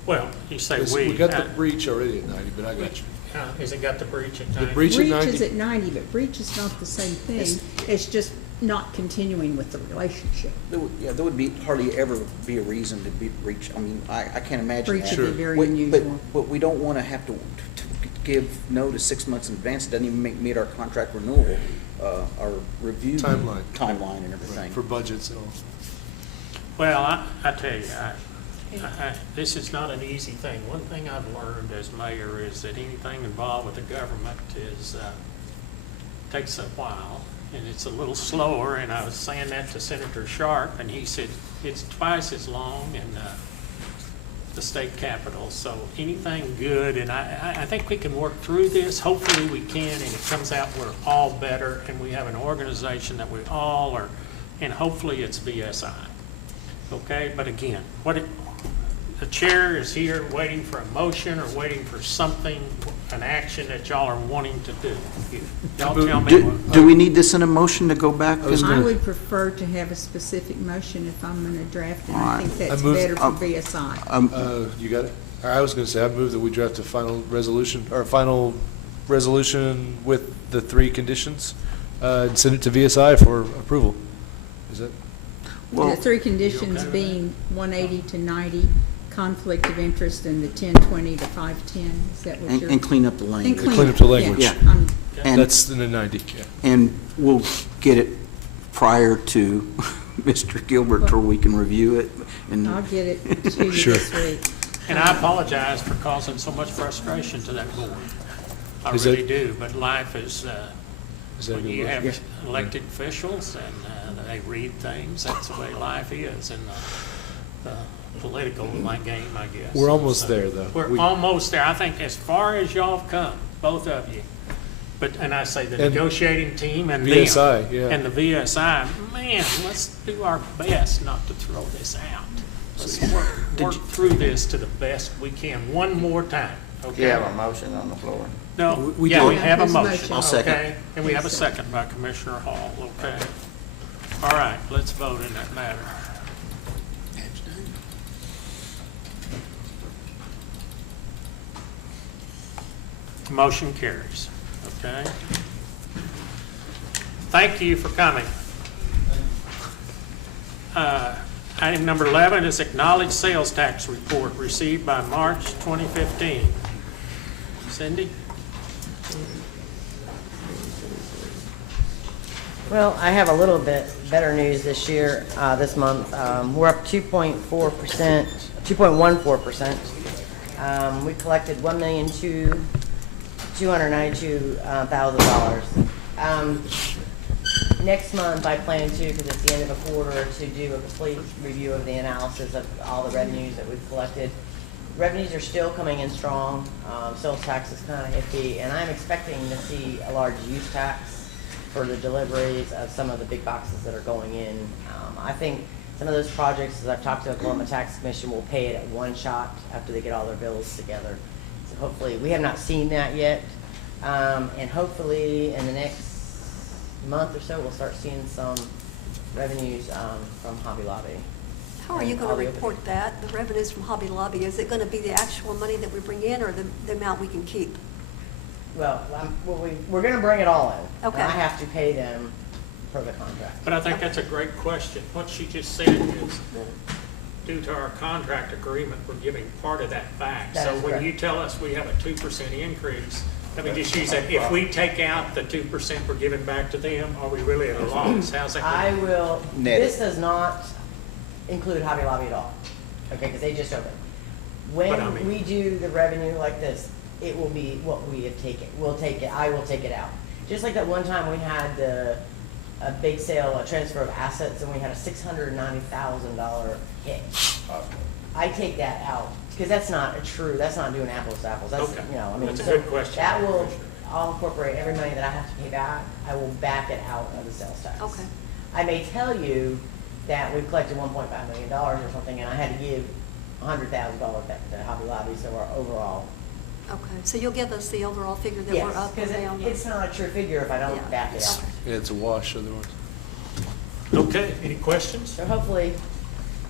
Well, you say We got the breach already at 90, but I got you. Has it got the breach at The 90? breach at Breach 90. is at 90, but breach is not the same thing. It's just not continuing with the relationship. There would be hardly ever be a reason to be breach. I mean, I can't imagine Breach that. would be very But- unusual. But we don't want to have to give notice 6 months in advance. It doesn't even meet our contract renewal, our review. Timeline. Timeline and everything. For budgets and all. Well, I tell you, this is not an easy thing. One thing I've learned as mayor is that anything involved with the government takes a while, and it's a little slower, and I was saying that to Senator Sharp, and he said it's twice as long in the state capitol, so anything good, and I think we can work through this. Hopefully we can, and it comes out we're all better, and we have an organization that we all are, and hopefully it's VSI. Okay, but again, the chair is here waiting for a motion or waiting for something, an action that y'all are wanting to do. Y'all tell me what. Do we need this in a motion to go back? I would prefer to have a specific motion if I'm gonna draft it. I think that's I move- better for VSI. You got it? I was going to say, I move that we draft a final resolution with the 3 conditions, and send it to VSI for approval. Is that? The 3 conditions being 180 to 90, conflict of interest, and the 1020 to 510. Is that what you're? And clean up the language. Clean up the language. Yeah. And, That's in the 90, yeah. and we'll get it prior to Mr. Gilbert, or we can review it. And I'll get it to you Sure. this week. And I apologize for causing so much frustration to that board. I Is really that- do, but life is, that a when good you motion? have elected officials and they read things, that's the way life is in the political game, I guess. We're almost there, though. We're almost there. I think as far as y'all have come, both of you. But, and I say the And negotiating team and them. VSI, yeah. And the VSI, man, let's do our best not to throw this out. Let's work through this to the best we can one more time, okay? You have a motion on the floor. No, We yeah, do. we have a There's a motion, motion. I'll second. okay? And we have a second by Commissioner Hall, okay? All right, let's vote in that matter. Motion carries, okay? Thank you for coming. Item number 11 is acknowledged sales tax report received by March 2015. Cindy? Well, I have a little bit better news this year, this month. We're up 2.14%. We collected $1,292,000. Next month, I plan to, because it's the end of a quarter, to do a complete review of the analysis of all the revenues that we've collected. Revenues are still coming in strong. Sales tax is kind of iffy, and I'm expecting to see a large use tax for the deliveries of some of the big boxes that are going in. I think some of those projects, as I've talked to the Oklahoma Tax Commission, will pay it at one shot after they get all their bills together. So hopefully, we have not seen that yet, and hopefully in the next month or so, we'll start seeing some revenues from Hobby Lobby. How are you going to report that, the revenues from Hobby Lobby? Is it going to be the actual money that we bring in or the amount we can keep? Well, we're going to bring it all in. Okay. And I have to pay them for the contract. But I think that's a great question. What she just said is, due to our contract agreement, we're giving part of that back. That So is when correct. you tell us we have a 2% increase, let me just use that, if we take out the 2% we're giving back to them, are we really at a loss? How's that? I will, Net. this does not include Hobby Lobby at all, okay, because they just opened. But I When mean- we do the revenue like this, it will be what we have taken, we'll take it, I will take it out. Just like that one time we had a big sale, a transfer of assets, and we had a $690,000 hit. I take that out, because that's not that's not doing apples to apples, that's, Okay. you know, I mean. That's a so good question. That will, I'll incorporate every money that I have to pay back, I will back it out of the sales tax. Okay. I may tell you that we've collected $1.5 million or something, and I had to give $100,000 back to Hobby Lobby, so our overall. Okay, so you'll give us the overall figure that we're Yes, up or because down? it's not a true figure if I don't Yeah. back it out. Okay. Yeah, it's a wash otherwise. Okay, any questions? So hopefully,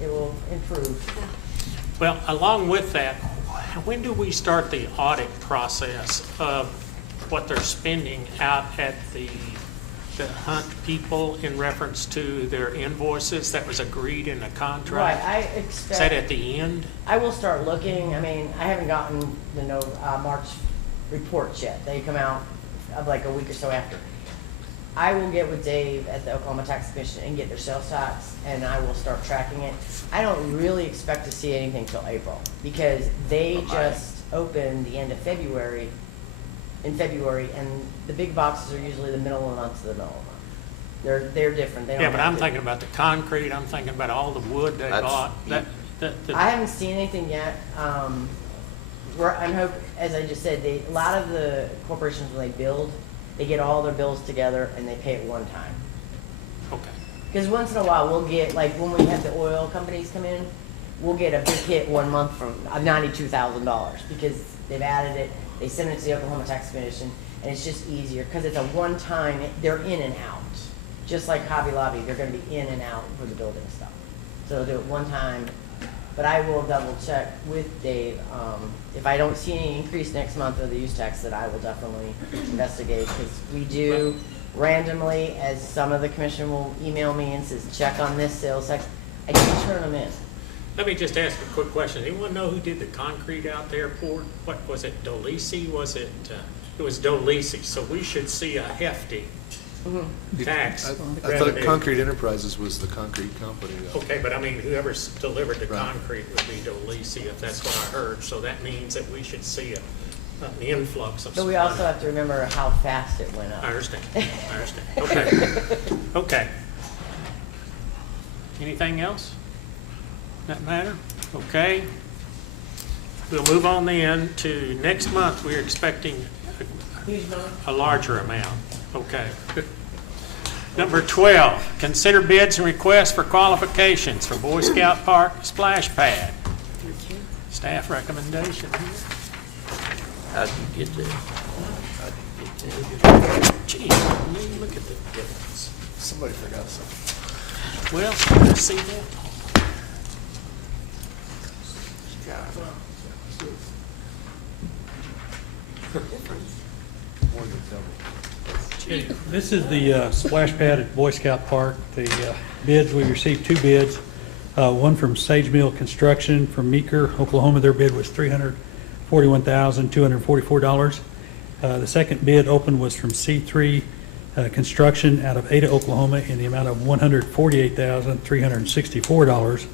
it will improve. Yeah. Well, along with that, when do we start the audit process of what they're spending out at the Hunt people in reference to their invoices that was agreed in the Right, contract? I Is that expect, at the end? I will start looking, I mean, I haven't gotten the March reports yet. They come out of like a week or so after. I will get with Dave at the Oklahoma Tax Commission and get their sales tax, and I will start tracking it. I don't really expect to see anything till April, because they just opened the end of February, and the big boxes are usually the middle of the month to the middle of the month. They're different, they don't Yeah, but have I'm to- thinking about the concrete, I'm thinking about all the wood they That's- bought. I haven't seen anything yet. I'm hoping, as I just said, a lot of the corporations, when they build, they get all their bills together and they pay it one time. Okay. Because once in a while, we'll get, like, when we have the oil companies come in, we'll get a big hit one month from $92,000 because they've added it, they send it to the Oklahoma Tax Commission, and it's just easier because it's a one-time, they're in and out. Just like Hobby Lobby, they're gonna be in and out for the building stuff. So they'll do it one time, but I will double check with Dave. If I don't see any increase next month of the use tax, that I will definitely investigate, because we do randomly, as some of the commission will email me and says, check on this sales tax, I can turn them in. Let me just ask a quick question. Anyone know who did the concrete out there poured? What was it, Dolisi? Was it, it was Dolisi, so we should see a hefty tax I thought revenue. Concrete Enterprises was the concrete company, though. Okay, but I mean, whoever's delivered the concrete would be Dolisi, if that's what I heard. So that means that we should see an influx of. But we also have to remember how fast it went up. I understand. I understand. Okay. Okay. Anything else? That matter? Okay. We'll move on then to next month. We're expecting Huge amount. a larger amount. Okay. Number 12, consider bids and requests for qualifications for Boy Scout Park splash pad. Staff recommendation here. How'd you get there? Gee, look at the difference. Somebody forgot something. Well, let's see that. This is the splash pad at Boy Scout Park. The bids, we received two bids. One from Sage Mill Construction from Meeker, Oklahoma. Their bid was $341,244. The second bid open was from C3 Construction out of Ada, Oklahoma, in the amount of $148,364.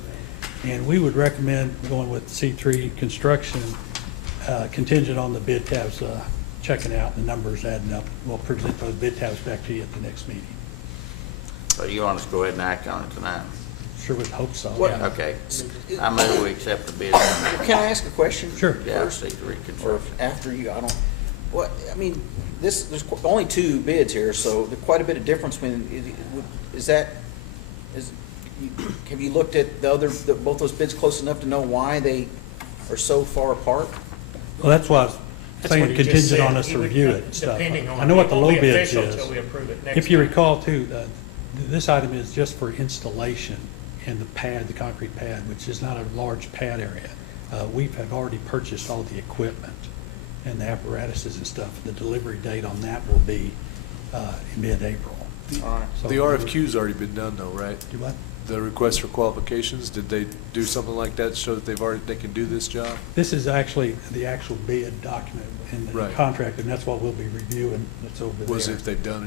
And we would recommend going with C3 Construction contingent on the bid tabs checking out, the numbers adding up. We'll present those bid tabs back to you at the next meeting. So you want us to go ahead and act on it tonight? Sure would hope so. What- yeah. Okay. I move we accept the bid. Can I ask a question? Sure. Yeah, First, C3 or Construction. after you, I don't, what, I mean, there's only two bids here, so there's quite a bit of difference between, have you looked at both those bids close enough to know why they are so far apart? Well, that's why I was That's saying what he just contingent on said. us He to would- review it and stuff. depending on- I know what the it low won't be bids official is. till we approve it next If you time. recall too, this item is just for installation in the pad, the concrete pad, which is not a large pad area. We have already purchased all the equipment and the apparatuses and stuff. The delivery date on that will be in mid-April. All right. So The RFQ's already been done, though, right? Do what? the request for qualifications, did they do something like that to show that they can do this job? This is actually the actual bid document in the Right. contract, and that's what we'll be reviewing. It's over there. Was if they've done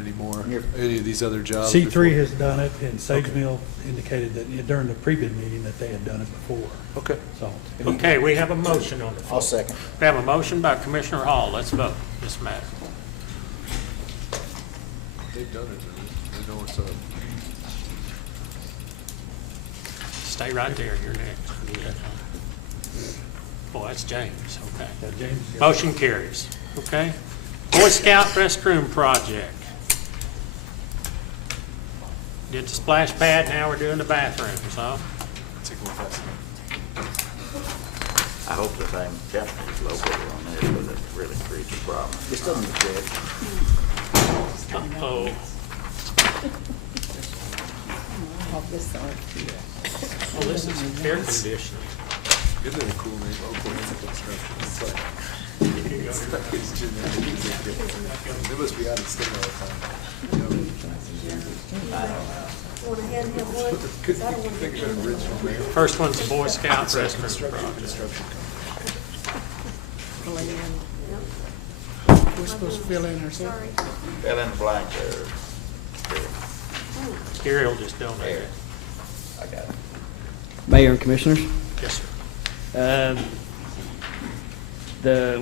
any of these other jobs? C3 before? has done it, and Sage Mill indicated that during the pre-bid meeting that they had done it before. Okay. So. Okay, we have a motion on the floor. I'll second. We have a motion by Commissioner Hall. Let's vote this matter. They've done it, they know what's up. Stay right there, you're next. Boy, that's James, okay. James. Motion carries, okay? Boy Scout restroom project. Did the splash pad, now we're doing the bathrooms, huh? I hope the same Japanese logo on there, because it really creates a problem. This doesn't look good. Uh-oh. Oh, this is air conditioning. Isn't it a cool name? Oklahoma Construction. It's like, it's generic. They must be out of state all the time. Want to hand him one? 'Cause I don't want to Think of an original name. First one's the Boy Scout restroom Construction. project. We're supposed to fill in ourselves. Sorry. Fill in the blank there. Gary will just donate There. it. I got it. Mayor and Commissioners, Yes, sir.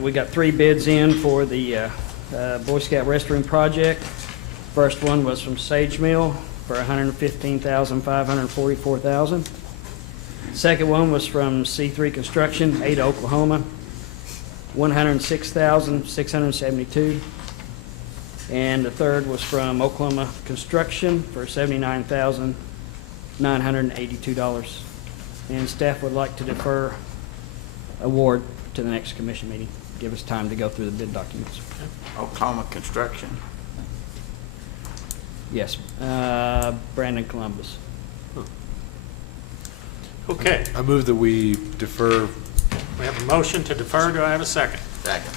we got 3 bids in for the Boy Scout restroom project. First one was from Sage Mill for $115,544,000. Second one was from C3 Construction, Ada, Oklahoma, $106,672. And the third was from Oklahoma Construction for $79,982. And staff would like to defer award to the next commission meeting. Give us time to go through the bid documents. Oklahoma Construction. Yes, Brandon Columbus. Okay, I move that we defer. we have a motion to defer. Do I have a second? Second.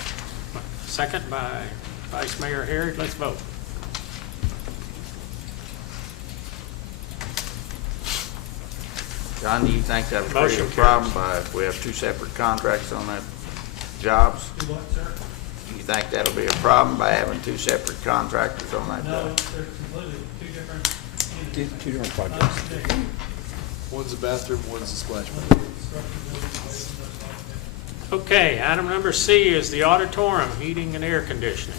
Second by Vice Mayor Harrod. Let's vote. John, do you think that'll create Motion a problem if we have 2 separate contracts on that jobs? What, sir? You think that'll be a problem by having 2 separate contractors on that job? they're completely 2 different. Two different projects. One's a bathroom, one's a splash pad. Okay, item number C is the auditorium heating and air conditioning.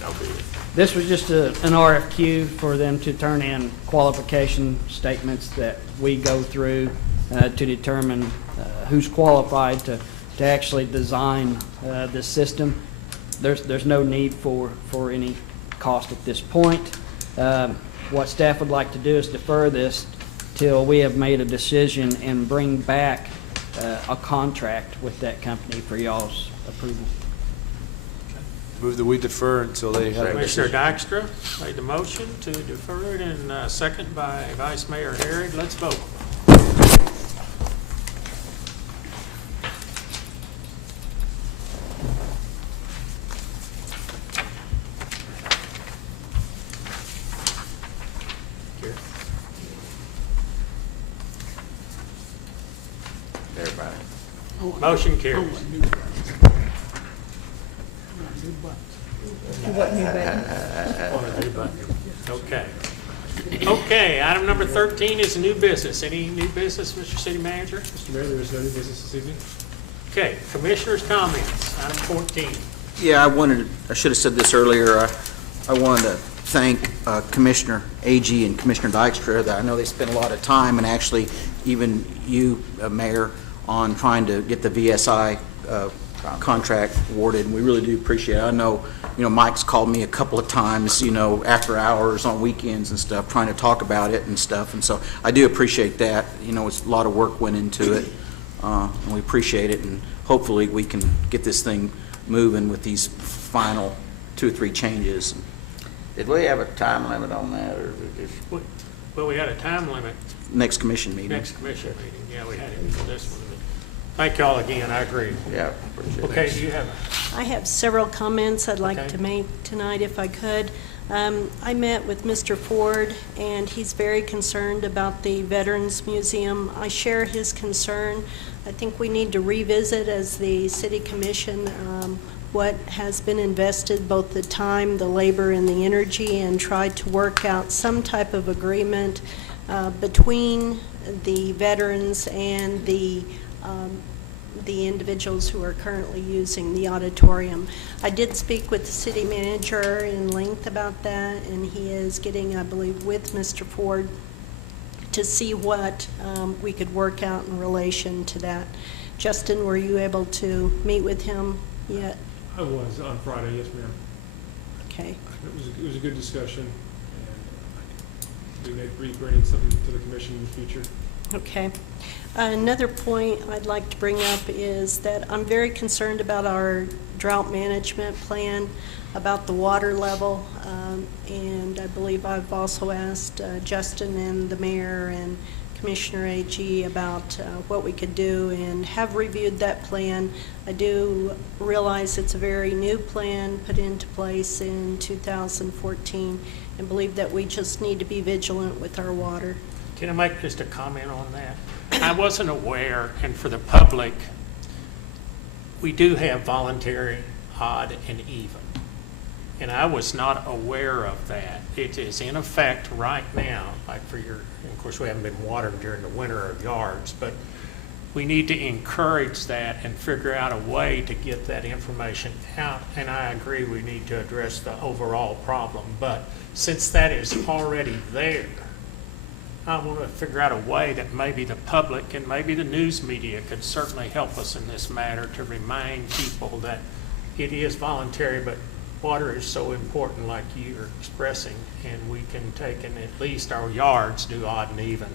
No bid. This was just an RFQ for them to turn in qualification statements that we go through to determine who's qualified to actually design this system. There's no need for any cost at this point. What staff would like to do is defer this till we have made a decision and bring back a contract with that company for y'all's approval. Move that we defer until they have a Commissioner decision. Dykstra made the motion to defer it, and second by Vice Mayor Harrod. Let's vote. Everybody. Motion I carries. want new buttons. I want new buttons. Okay. Okay, item number 13 is new business. Any new business, Mr. City Manager? Mr. Mayor, there is no new business this evening. Okay, Commissioners' comments, item 14. Yeah, I should have said this earlier. I wanted to thank Commissioner Agee and Commissioner Dykstra. That I know they spent a lot of time, and actually even you, Mayor, on trying to get the VSI contract awarded, and we really do appreciate it. I know, Mike's called me a couple of times, after hours on weekends and stuff, trying to talk about it and stuff, and so I do appreciate that. It's a lot of work went into it, and we appreciate it, and hopefully we can get this thing moving with these final 2 or 3 changes. Did we have a time limit on that, or is it just? Well, we had a time limit, Next commission meeting. next commission meeting. Yeah, we had it for this one. Thank y'all again, I agree. Yeah, appreciate it. Okay, do you have I have several comments I'd like Okay. to make tonight if I could. I met with Mr. Ford, and he's very concerned about the Veterans Museum. I share his concern. I think we need to revisit as the City Commission what has been invested, both the time, the labor, and the energy, and try to work out some type of agreement between the veterans and the individuals who are currently using the auditorium. I did speak with the city manager in length about that, and he is getting, I believe, with Mr. Ford to see what we could work out in relation to that. Justin, were you able to meet with him yet? I was on Friday, yes, ma'am. Okay. It was a good discussion, and we may bring something to the commission in the future. Okay. Another point I'd like to bring up is that I'm very concerned about our drought management plan, about the water level, and I believe I've also asked Justin and the mayor and Commissioner A.G. about what we could do, and have reviewed that plan. I do realize it's a very new plan put into place in 2014, and believe that we just need to be vigilant with our water. Can I make just a comment on that? I wasn't aware, and for the public, we do have voluntary, odd, and even. And I was not aware of that. It is in effect right now, like for your, of course, we haven't been watering during the winter of yards, but we need to encourage that and figure out a way to get that information out. And I agree we need to address the overall problem. But since that is already there, I want to figure out a way that maybe the public and maybe the news media could certainly help us in this matter to remind people that it is voluntary, but water is so important, like you're expressing, and we can take, and at least our yards do odd and even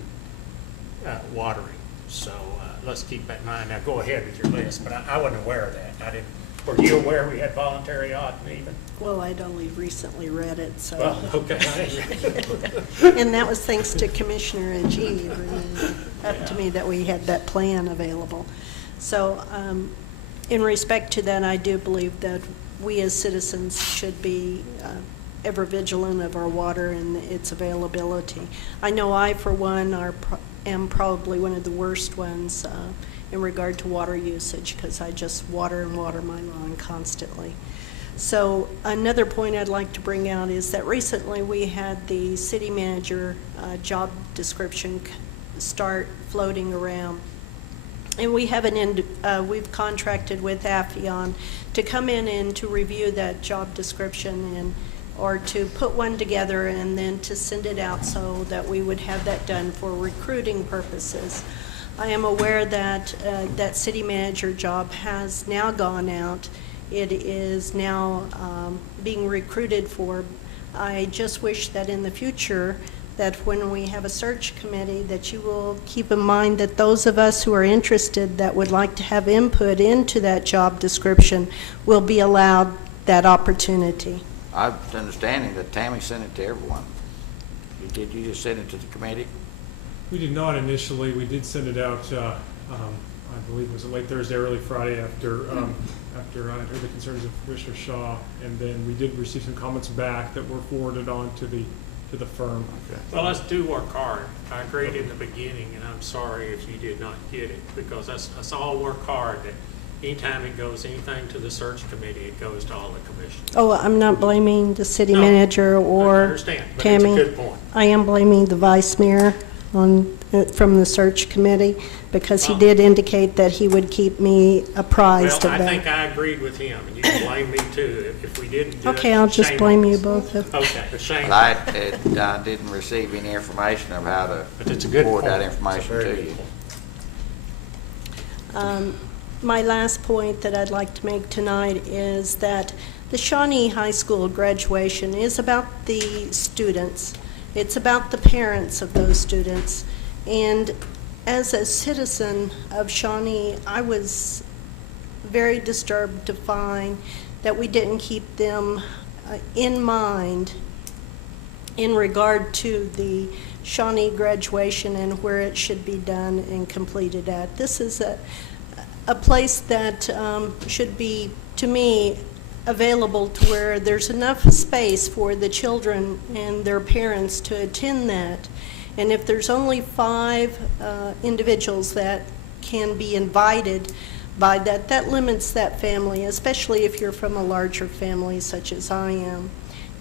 watering. So let's keep that in mind. Now go ahead with your list, but I wasn't aware of that. I didn't. Were you aware we had voluntary, odd and even? Well, I'd only recently read it, so. Well, okay. And that was thanks to Commissioner A.G. bringing up to me that we had that plan available. So in respect to that, I do believe that we as citizens should be ever vigilant of our water and its availability. I know I, for one, am probably one of the worst ones in regard to water usage, because I just water and water my lawn constantly. So another point I'd like to bring out is that recently we had the city manager job description start floating around. And we have we've contracted with Affion to come in and to review that job description, or to put one together and then to send it out so that we would have that done for recruiting purposes. I am aware that that city manager job has now gone out. It is now being recruited for. I just wish that in the future, that when we have a search committee, that you will keep in mind that those of us who are interested that would like to have input into that job description will be allowed that opportunity. I have the understanding that Tammy sent it to everyone. Did you just send it to the committee? We did not initially. We did send it out, I believe it was late Thursday, early Friday after after I heard the concerns of Commissioner Shaw, and then we did receive some comments back that were forwarded on to the firm. Okay. Well, let's do work hard. I agreed in the beginning, and I'm sorry if you did not get it, because let's all work hard. That anytime it goes anything to the search committee, it goes to all the commissioners. Oh, I'm not blaming the city manager I or understand, but Tammy. it's a good point. I am blaming the vice mayor from the search committee, because he did indicate that he would keep me apprised Well, of I that. think I agreed with him, and you can blame me too if we didn't do it. Okay, I'll just Shame blame on you us. both. Okay, but shame. But I didn't receive any information of how to But it's a good forward that point. information It's a very to good you. point. My last point that I'd like to make tonight is that the Shawnee High School graduation is about the students. It's about the parents of those students. And as a citizen of Shawnee, I was very disturbed to find that we didn't keep them in mind in regard to the Shawnee graduation and where it should be done and completed at. This is a place that should be, to me, available to where there's enough space for the children and their parents to attend that. And if there's only 5 individuals that can be invited by that, that limits that family, especially if you're from a larger family such as I am.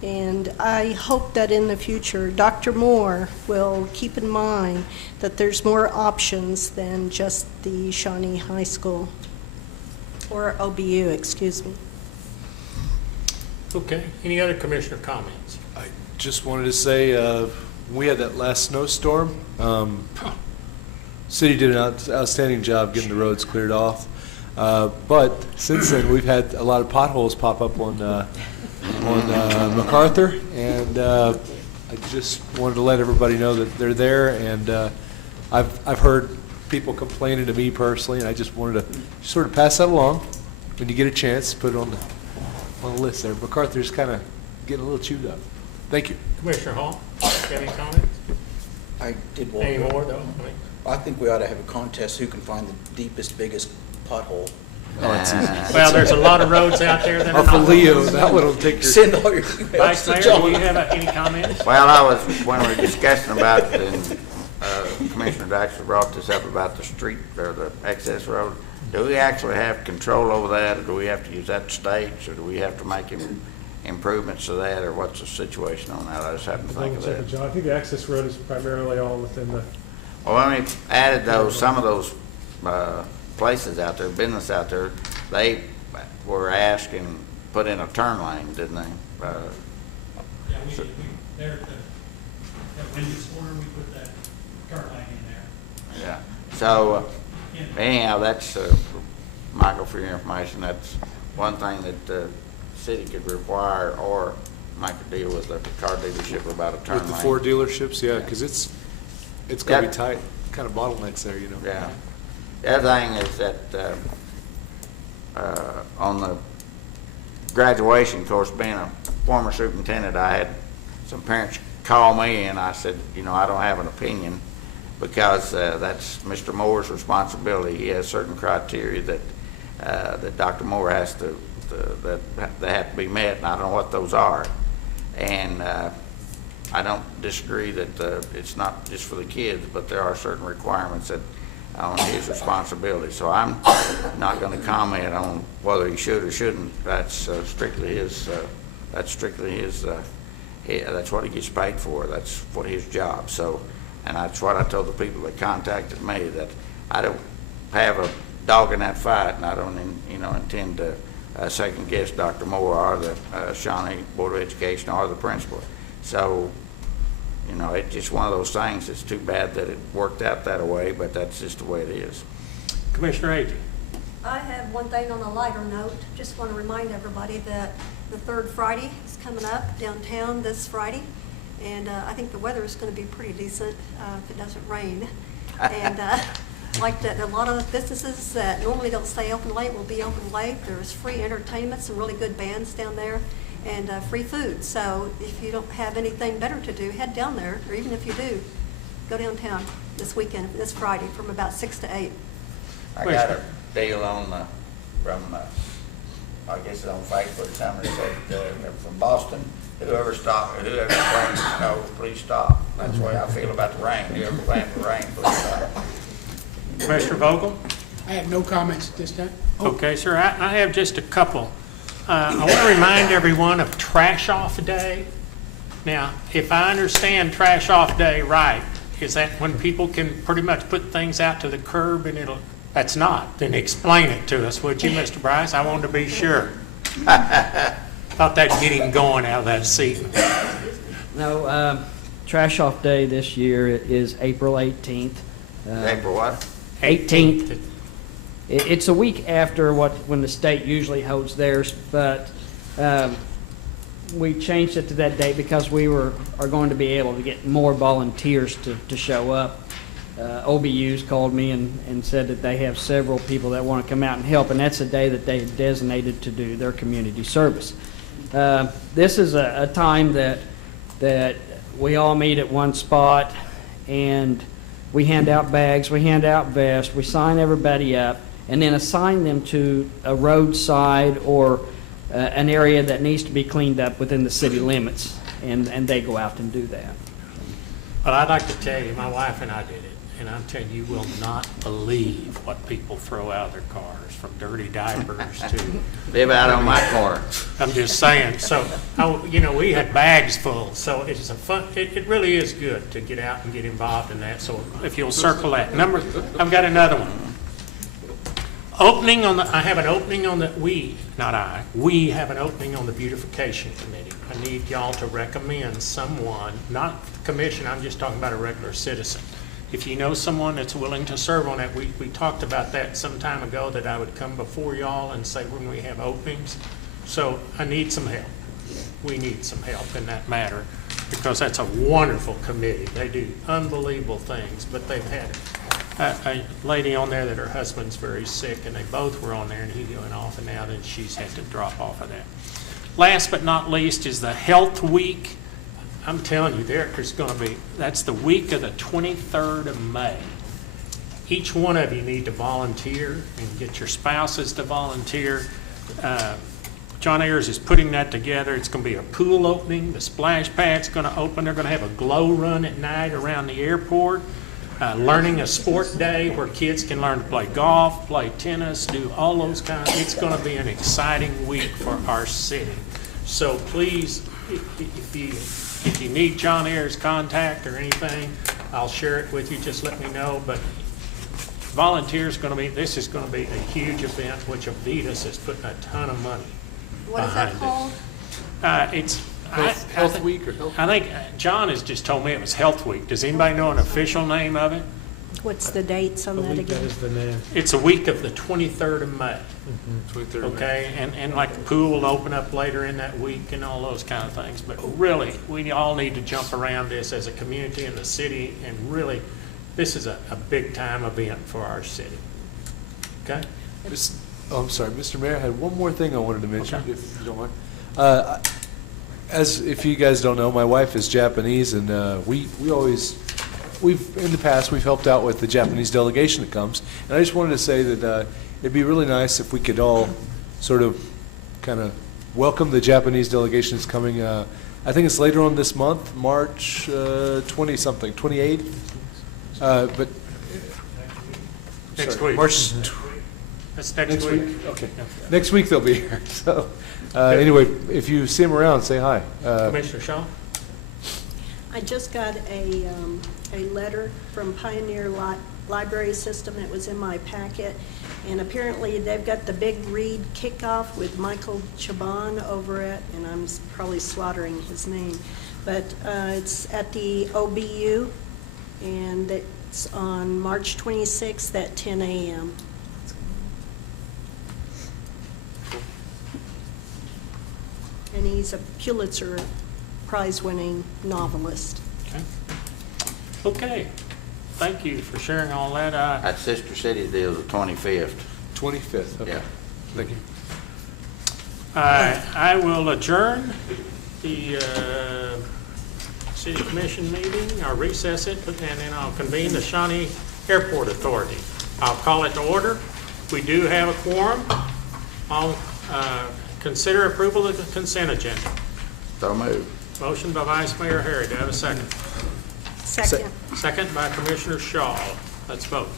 And I hope that in the future, Dr. Moore will keep in mind that there's more options than just the Shawnee High School, or OBU, excuse me. Okay, any other commissioner comments? I just wanted to say, we had that last snowstorm. City did an outstanding job getting the roads cleared off. But since then, we've had a lot of potholes pop up on MacArthur, and I just wanted to let everybody know that they're there. And I've heard people complaining to me personally, and I just wanted to sort of pass that along. When you get a chance, put it on the list there. MacArthur's kind of getting a little chewed up. Thank you. Commissioner Hall, you have any comments? I did want Any to. more, though? I think we ought to have a contest who can find the deepest, biggest pothole. Oh, it's easy. Well, there's a lot of roads out there that are Or for not. Leo, that one will take your. Send all your emails Vice to Mayor, John. do you have any comments? Well, when we were discussing about, and Commissioner Daxter brought this up about the street, or the access road, do we actually have control over that, or do we have to use that states, or do we have to make improvements to that, or what's the situation on that? I just happen to think of that. John, I think the access road is primarily all within the, Well, when we added some of those places out there, business out there, they were asked and put in a turn lane, didn't they? Yeah, we there at Wendy's Corner, we put that turn lane in there. Yeah. So anyhow, that's, Michael, for your information, that's one thing that the city could require or make a deal with the car dealership about a turn lane. With the 4 dealerships, yeah, because it's going to be tight, kind of bottlenecks there, you know. Yeah. The other thing is that on the graduation, of course, being a former superintendent, I had some parents call me and I said, I don't have an opinion because that's Mr. Moore's responsibility. He has certain criteria that Dr. Moore has to, that they have to be met, and I don't know what those are. And I don't disagree that it's not just for the kids, but there are certain requirements that on his responsibility. So I'm not going to comment on whether he should or shouldn't. That's strictly his. That's what he gets paid for. That's what his job. So, and that's what I told the people that contacted me, that I don't have a dog in that fight, and I don't, intend to second guess Dr. Moore or the Shawnee Board of Education or the principal. So, it's just one of those things. It's too bad that it worked out that way, but that's just the way it is. Commissioner Agee. I have one thing on a lighter note. Just want to remind everybody that the third Friday is coming up downtown this Friday. And I think the weather is going to be pretty decent if it doesn't rain. And like that, a lot of businesses that normally don't stay open late will be open late. There's free entertainment, some really good bands down there, and free food. So if you don't have anything better to do, head down there, or even if you do, go downtown this weekend, this Friday, from about 6 to 8. I got a deal on from I guess it's on Facebook. Somebody said from Boston, whoever plans to snow, please stop. That's the way I feel about the rain. Whoever plans for rain, please stop. Commissioner Vogel? I have no comments at this time. Okay, sir, I have just a couple. I want to remind everyone of Trash Off Day. Now, if I understand Trash Off Day right, is that when people can pretty much put things out to the curb and that's not? Then explain it to us, would you, Mr. Bryce? I wanted to be sure. Thought that'd get him going out of that seat. No, Trash Off Day this year is April 18th. April what? 18th. It's a week after when the state usually holds theirs, but we changed it to that date because we are going to be able to get more volunteers to show up. OBU's called me and said that they have several people that want to come out and help, and that's a day that they have designated to do their community service. This is a time that we all meet at one spot, and we hand out bags, we hand out vests, we sign everybody up, and then assign them to a roadside or an area that needs to be cleaned up within the city limits, and they go out and do that. But I'd like to tell you, my wife and I did it, and I'm telling you, you will not believe what people throw out of their cars, from dirty diapers to. Live out on my car. I'm just saying, so, we had bags full, so it's a fun, it really is good to get out and get involved in that, so if you'll circle that. I've got another one. I have an opening on we have an opening on the beautification committee. I need y'all to recommend someone, not the commission, I'm just talking about a regular citizen. If you know someone that's willing to serve on that, we talked about that some time ago, that I would come before y'all and say when we have openings. So I need some help. We need some help in that matter, because that's a wonderful committee. They do unbelievable things, but they've had a lady on there that her husband's very sick, and they both were on there, and he went off and out, and she's had to drop off of that. Last but not least is the Health Week. I'm telling you, that's the week of the 23rd of May. Each one of you need to volunteer and get your spouses to volunteer. John Ayers is putting that together. It's going to be a pool opening. The splash pad's going to open. They're going to have a glow run at night around the airport. Learning a sport day where kids can learn to play golf, play tennis, do all those kinds. It's going to be an exciting week for our city. So please, if you need John Ayers' contact or anything, I'll share it with you. Just let me know. But this is going to be a huge event, which Avitas is putting a ton of money What is that behind called? It's Health Week or Health? I think John has just told me it was Health Week. Does anybody know an official name of it? What's the dates on that again? That is the name. It's a week of the 23rd of May. 23rd of May. Okay, and like the pool will open up later in that week and all those kind of things. But really, we all need to jump around this as a community in the city, and really, this is a big time event for our city. Okay? I'm sorry, Mr. Mayor, I had one more thing I wanted to mention, Okay. if you don't mind. As if you guys don't know, my wife is Japanese, and in the past we've helped out with the Japanese delegation that comes, and I just wanted to say that it'd be really nice if we could all sort of kind of welcome the Japanese delegation that's coming. I think it's later on this month, March 20-something, 28th. But Next sorry, week. March. That's next week. Okay. Next week they'll be here. So anyway, if you see them around, say hi. Commissioner Shaw? I just got a letter from Pioneer Library System that was in my packet, and apparently they've got the Big Read kickoff with Michael Chabon over at, and I'm probably slaughtering his name, but it's at the OBU, and it's on March 26th at 10 a.m. And he's a Pulitzer Prize-winning novelist. Okay. Thank you for sharing all that. That Sister City deal is the 25th. 25th, okay. Yeah. Thank you. I will adjourn the City Commission meeting, or recess it, and then I'll convene the Shawnee Airport Authority. I'll call it to order. We do have a quorum. I'll consider approval of the consent agenda. So moved. Motion by Vice Mayor Harry. Do I have a second? Second. Second by Commissioner Shaw. Let's vote.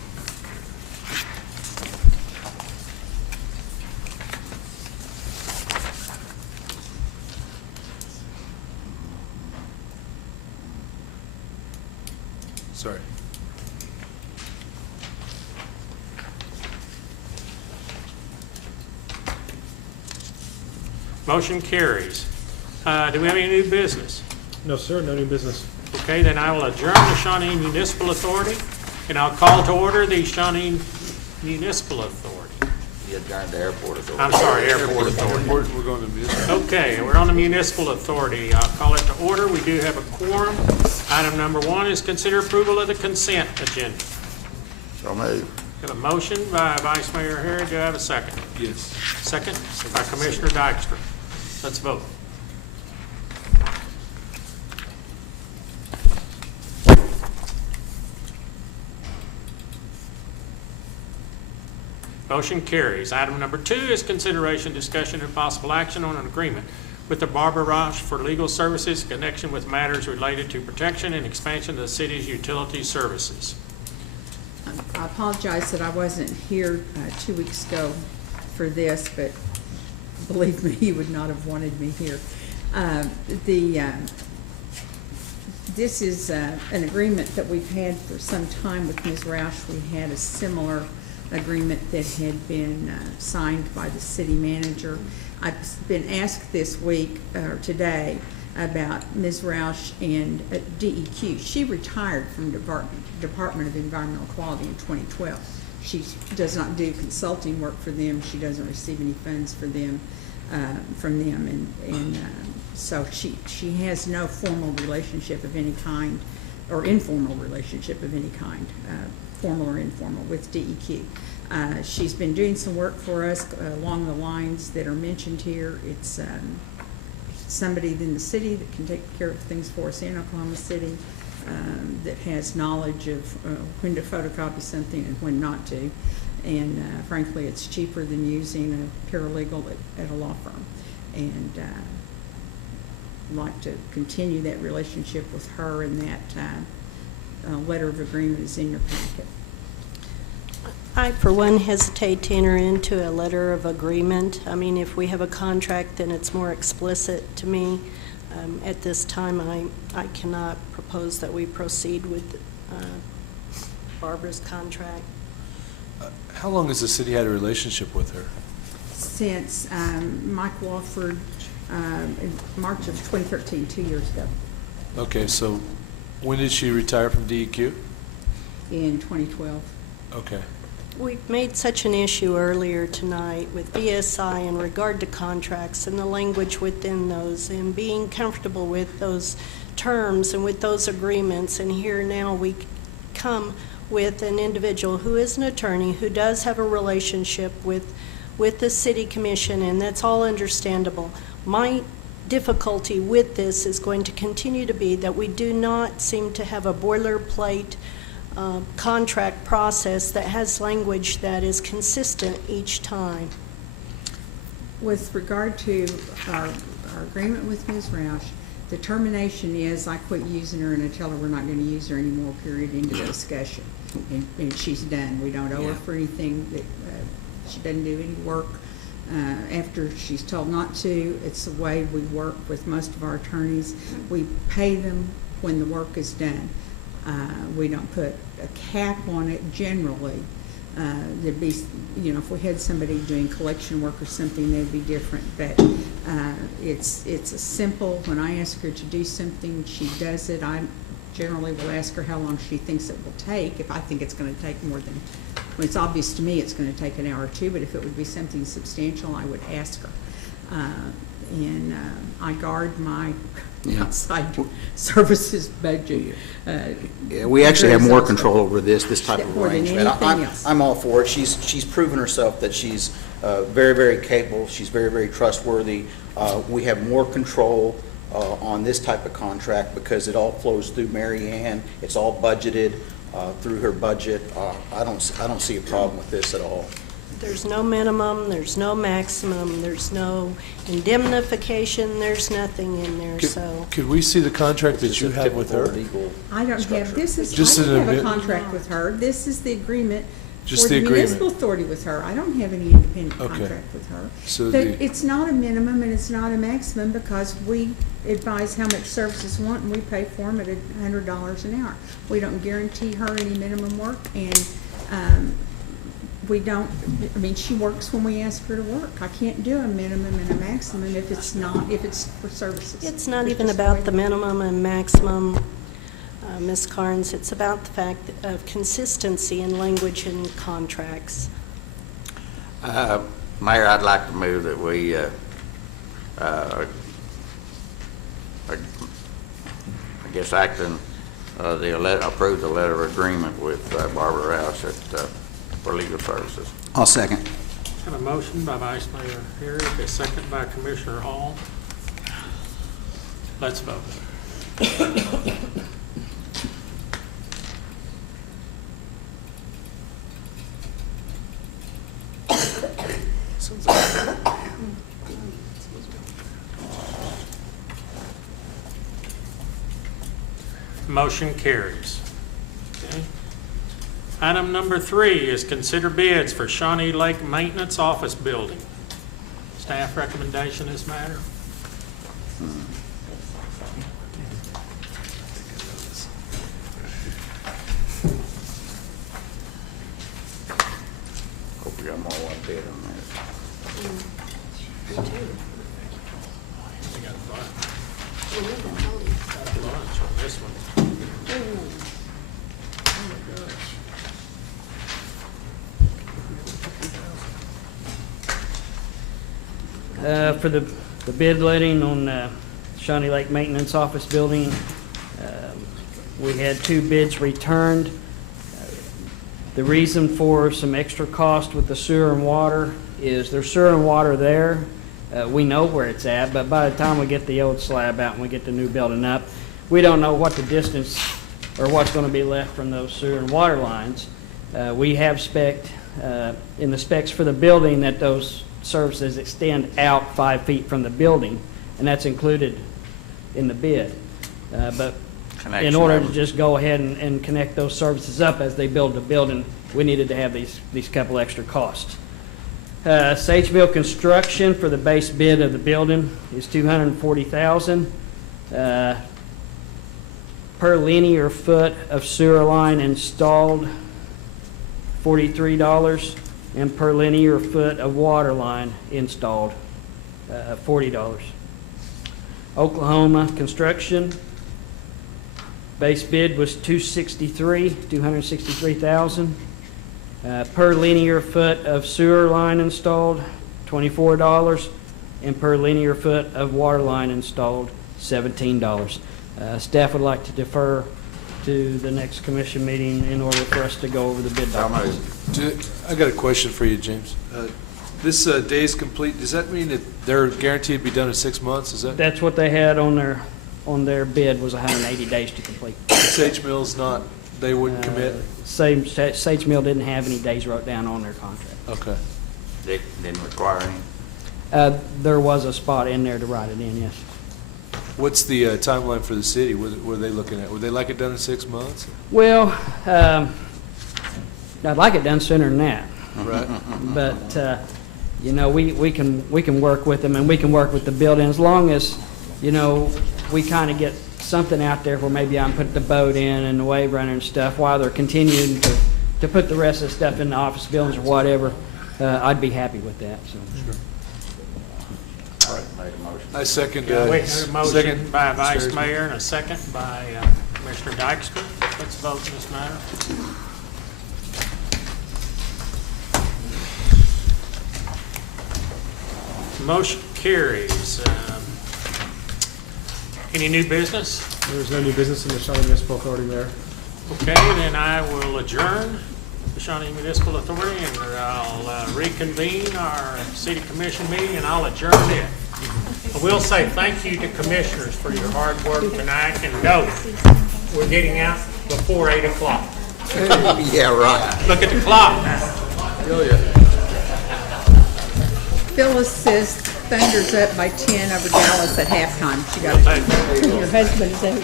Sorry. Motion carries. Do we have any new business? No, sir, no new business. Okay, then I will adjourn the Shawnee Municipal Authority, and I'll call to order the Shawnee Municipal Authority. You adjourned the Airport Authority. I'm sorry, Airport Authority. We're going to municipal. Okay, we're on the Municipal Authority. I'll call it to order. We do have a quorum. Item number 1 is consider approval of the consent agenda. So moved. Got a motion by Vice Mayor Harry. Do I have a second? Yes. Second by Commissioner Dykstra. Let's vote. Motion carries. Item number 2 is consideration, discussion, and possible action on an agreement with the Barbara Roche for legal services in connection with matters related to protection and expansion of the city's utility services. I apologize that I wasn't here 2 weeks ago for this, but believe me, you would not have wanted me here. This is an agreement that we've had for some time with Ms. Roush. We had a similar agreement that had been signed by the city manager. I've been asked this week, or today, about Ms. Roush and DEQ. She retired from Department of Environmental Quality in 2012. She does not do consulting work for them. She doesn't receive any funds for them, from them, and so she has no formal relationship of any kind, or informal relationship of any kind, formal or informal, with DEQ. She's been doing some work for us along the lines that are mentioned here. It's somebody in the city that can take care of things for us in Oklahoma City, that has knowledge of when to photocopy something and when not to. And frankly, it's cheaper than using a paralegal at a law firm. And I'd like to continue that relationship with her, and that letter of agreement is in your packet. I, for one, hesitate to enter into a letter of agreement. I mean, if we have a contract, then it's more explicit to me. At this time, I cannot propose that we proceed with Barbara's contract. How long has the city had a relationship with her? Since Mike Wofford, in March of 2013, 2 years ago. Okay, so when did she retire from DEQ? In 2012. Okay. We've made such an issue earlier tonight with BSI in regard to contracts and the language within those, and being comfortable with those terms and with those agreements. And here now we come with an individual who is an attorney, who does have a relationship with the city commission, and that's all understandable. My difficulty with this is going to continue to be that we do not seem to have a boilerplate contract process that has language that is consistent each time. With regard to our agreement with Ms. Roush, the termination is I quit using her and I tell her we're not going to use her anymore, period, into the discussion. And she's done. We don't owe her for anything. That she doesn't do any work after she's told not to. It's the way we work with most of our attorneys. We pay them when the work is done. We don't put a cap on it generally. There'd be, if we had somebody doing collection work or something, that'd be different. But it's a simple, when I ask her to do something, she does it. I generally will ask her how long she thinks it will take. If I think it's going to take more than, well, it's obvious to me it's going to take an hour or two, but if it would be something substantial, I would ask her. And I guard my outside services budget. Yeah, we actually have more control over this type of more than arrangement. anything else. I'm all for it. She's proven herself that she's very, very capable. She's very, very trustworthy. We have more control on this type of contract because it all flows through Mary Ann. It's all budgeted through her budget. I don't see a problem with this at all. There's no minimum, there's no maximum, there's no indemnification, there's nothing in there, so. Could we see the contract that you have with her? I don't have, Just I don't an have a admi- contract with her. This is the agreement Just for the the agreement. municipal authority with her. I don't have any independent Okay. contract with her. So But it's not a minimum and it's not a maximum because we advise how much services want and we pay for them at $100 an hour. We don't guarantee her any minimum work, and we don't, I mean, she works when we ask her to work. I can't do a minimum and a maximum if it's for services. It's not even about the minimum and maximum, Ms. Carnes. It's about the fact of consistency in language and contracts. Mayor, I'd like to move that we I guess acting approve the letter of agreement with Barbara Rouse for legal services. I'll second. Have a motion by Vice Mayor Herrick, a second by Commissioner Hall. Let's vote. Motion carries. Okay. Item number 3 is consider bids for Shawnee Lake Maintenance Office Building. Staff recommendation in this matter? Hope we got more than one bid on that. We got a bunch on this one. For the bid letting on Shawnee Lake Maintenance Office Building, we had 2 bids returned. The reason for some extra cost with the sewer and water is there's sewer and water there. We know where it's at, but by the time we get the old slab out and we get the new building up, we don't know what the distance or what's going to be left from those sewer and water lines. We have spec'd in the specs for the building that those services extend out 5 feet from the building, and that's included in the bid. But in order to just go ahead and connect those services up as they build the building, we needed to have these couple extra costs. Sageville Construction for the base bid of the building is $240,000. Per linear foot of sewer line installed, $43, and per linear foot of water line installed, $40. Oklahoma Construction, base bid was $263,000. Per linear foot of sewer line installed, $24, and per linear foot of water line installed, $17. Staff would like to defer to the next commission meeting in order for us to go over the bid documents. I got a question for you, James. This days complete, does that mean that they're guaranteed to be done in 6 months? Is that? That's what they had on their bid, was 180 days to complete. Sage Mill's not, they wouldn't commit? Sage Mill didn't have any days wrote down on their contract. Okay. They didn't require any? There was a spot in there to write it in, yes. What's the timeline for the city? What are they looking at? Would they like it done in 6 months? Well, I'd like it done sooner than that. Right. But, you know, we can work with them, and we can work with the building as long as, you know, we kind of get something out there where maybe I'm putting the boat in and the wave runner and stuff while they're continuing to put the rest of the stuff in the office buildings or whatever. I'd be happy with that. So. Sure. All right, made a motion. I second. We have a motion second. by Vice Mayor and a second by Commissioner Dykstra. Let's vote on this matter. Motion carries. Any new business? There's no new business in the Shawnee Municipal Authority, Mayor. Okay, then I will adjourn the Shawnee Municipal Authority, and I'll reconvene our city commission meeting, and I'll adjourn it. I will say thank you to commissioners for your hard work tonight, and no, we're getting out before 8 o'clock. Yeah, right. Look at the clock now. Phyllis says Thunder's up by 10 over Dallas at halftime. She got it. Your husband is in.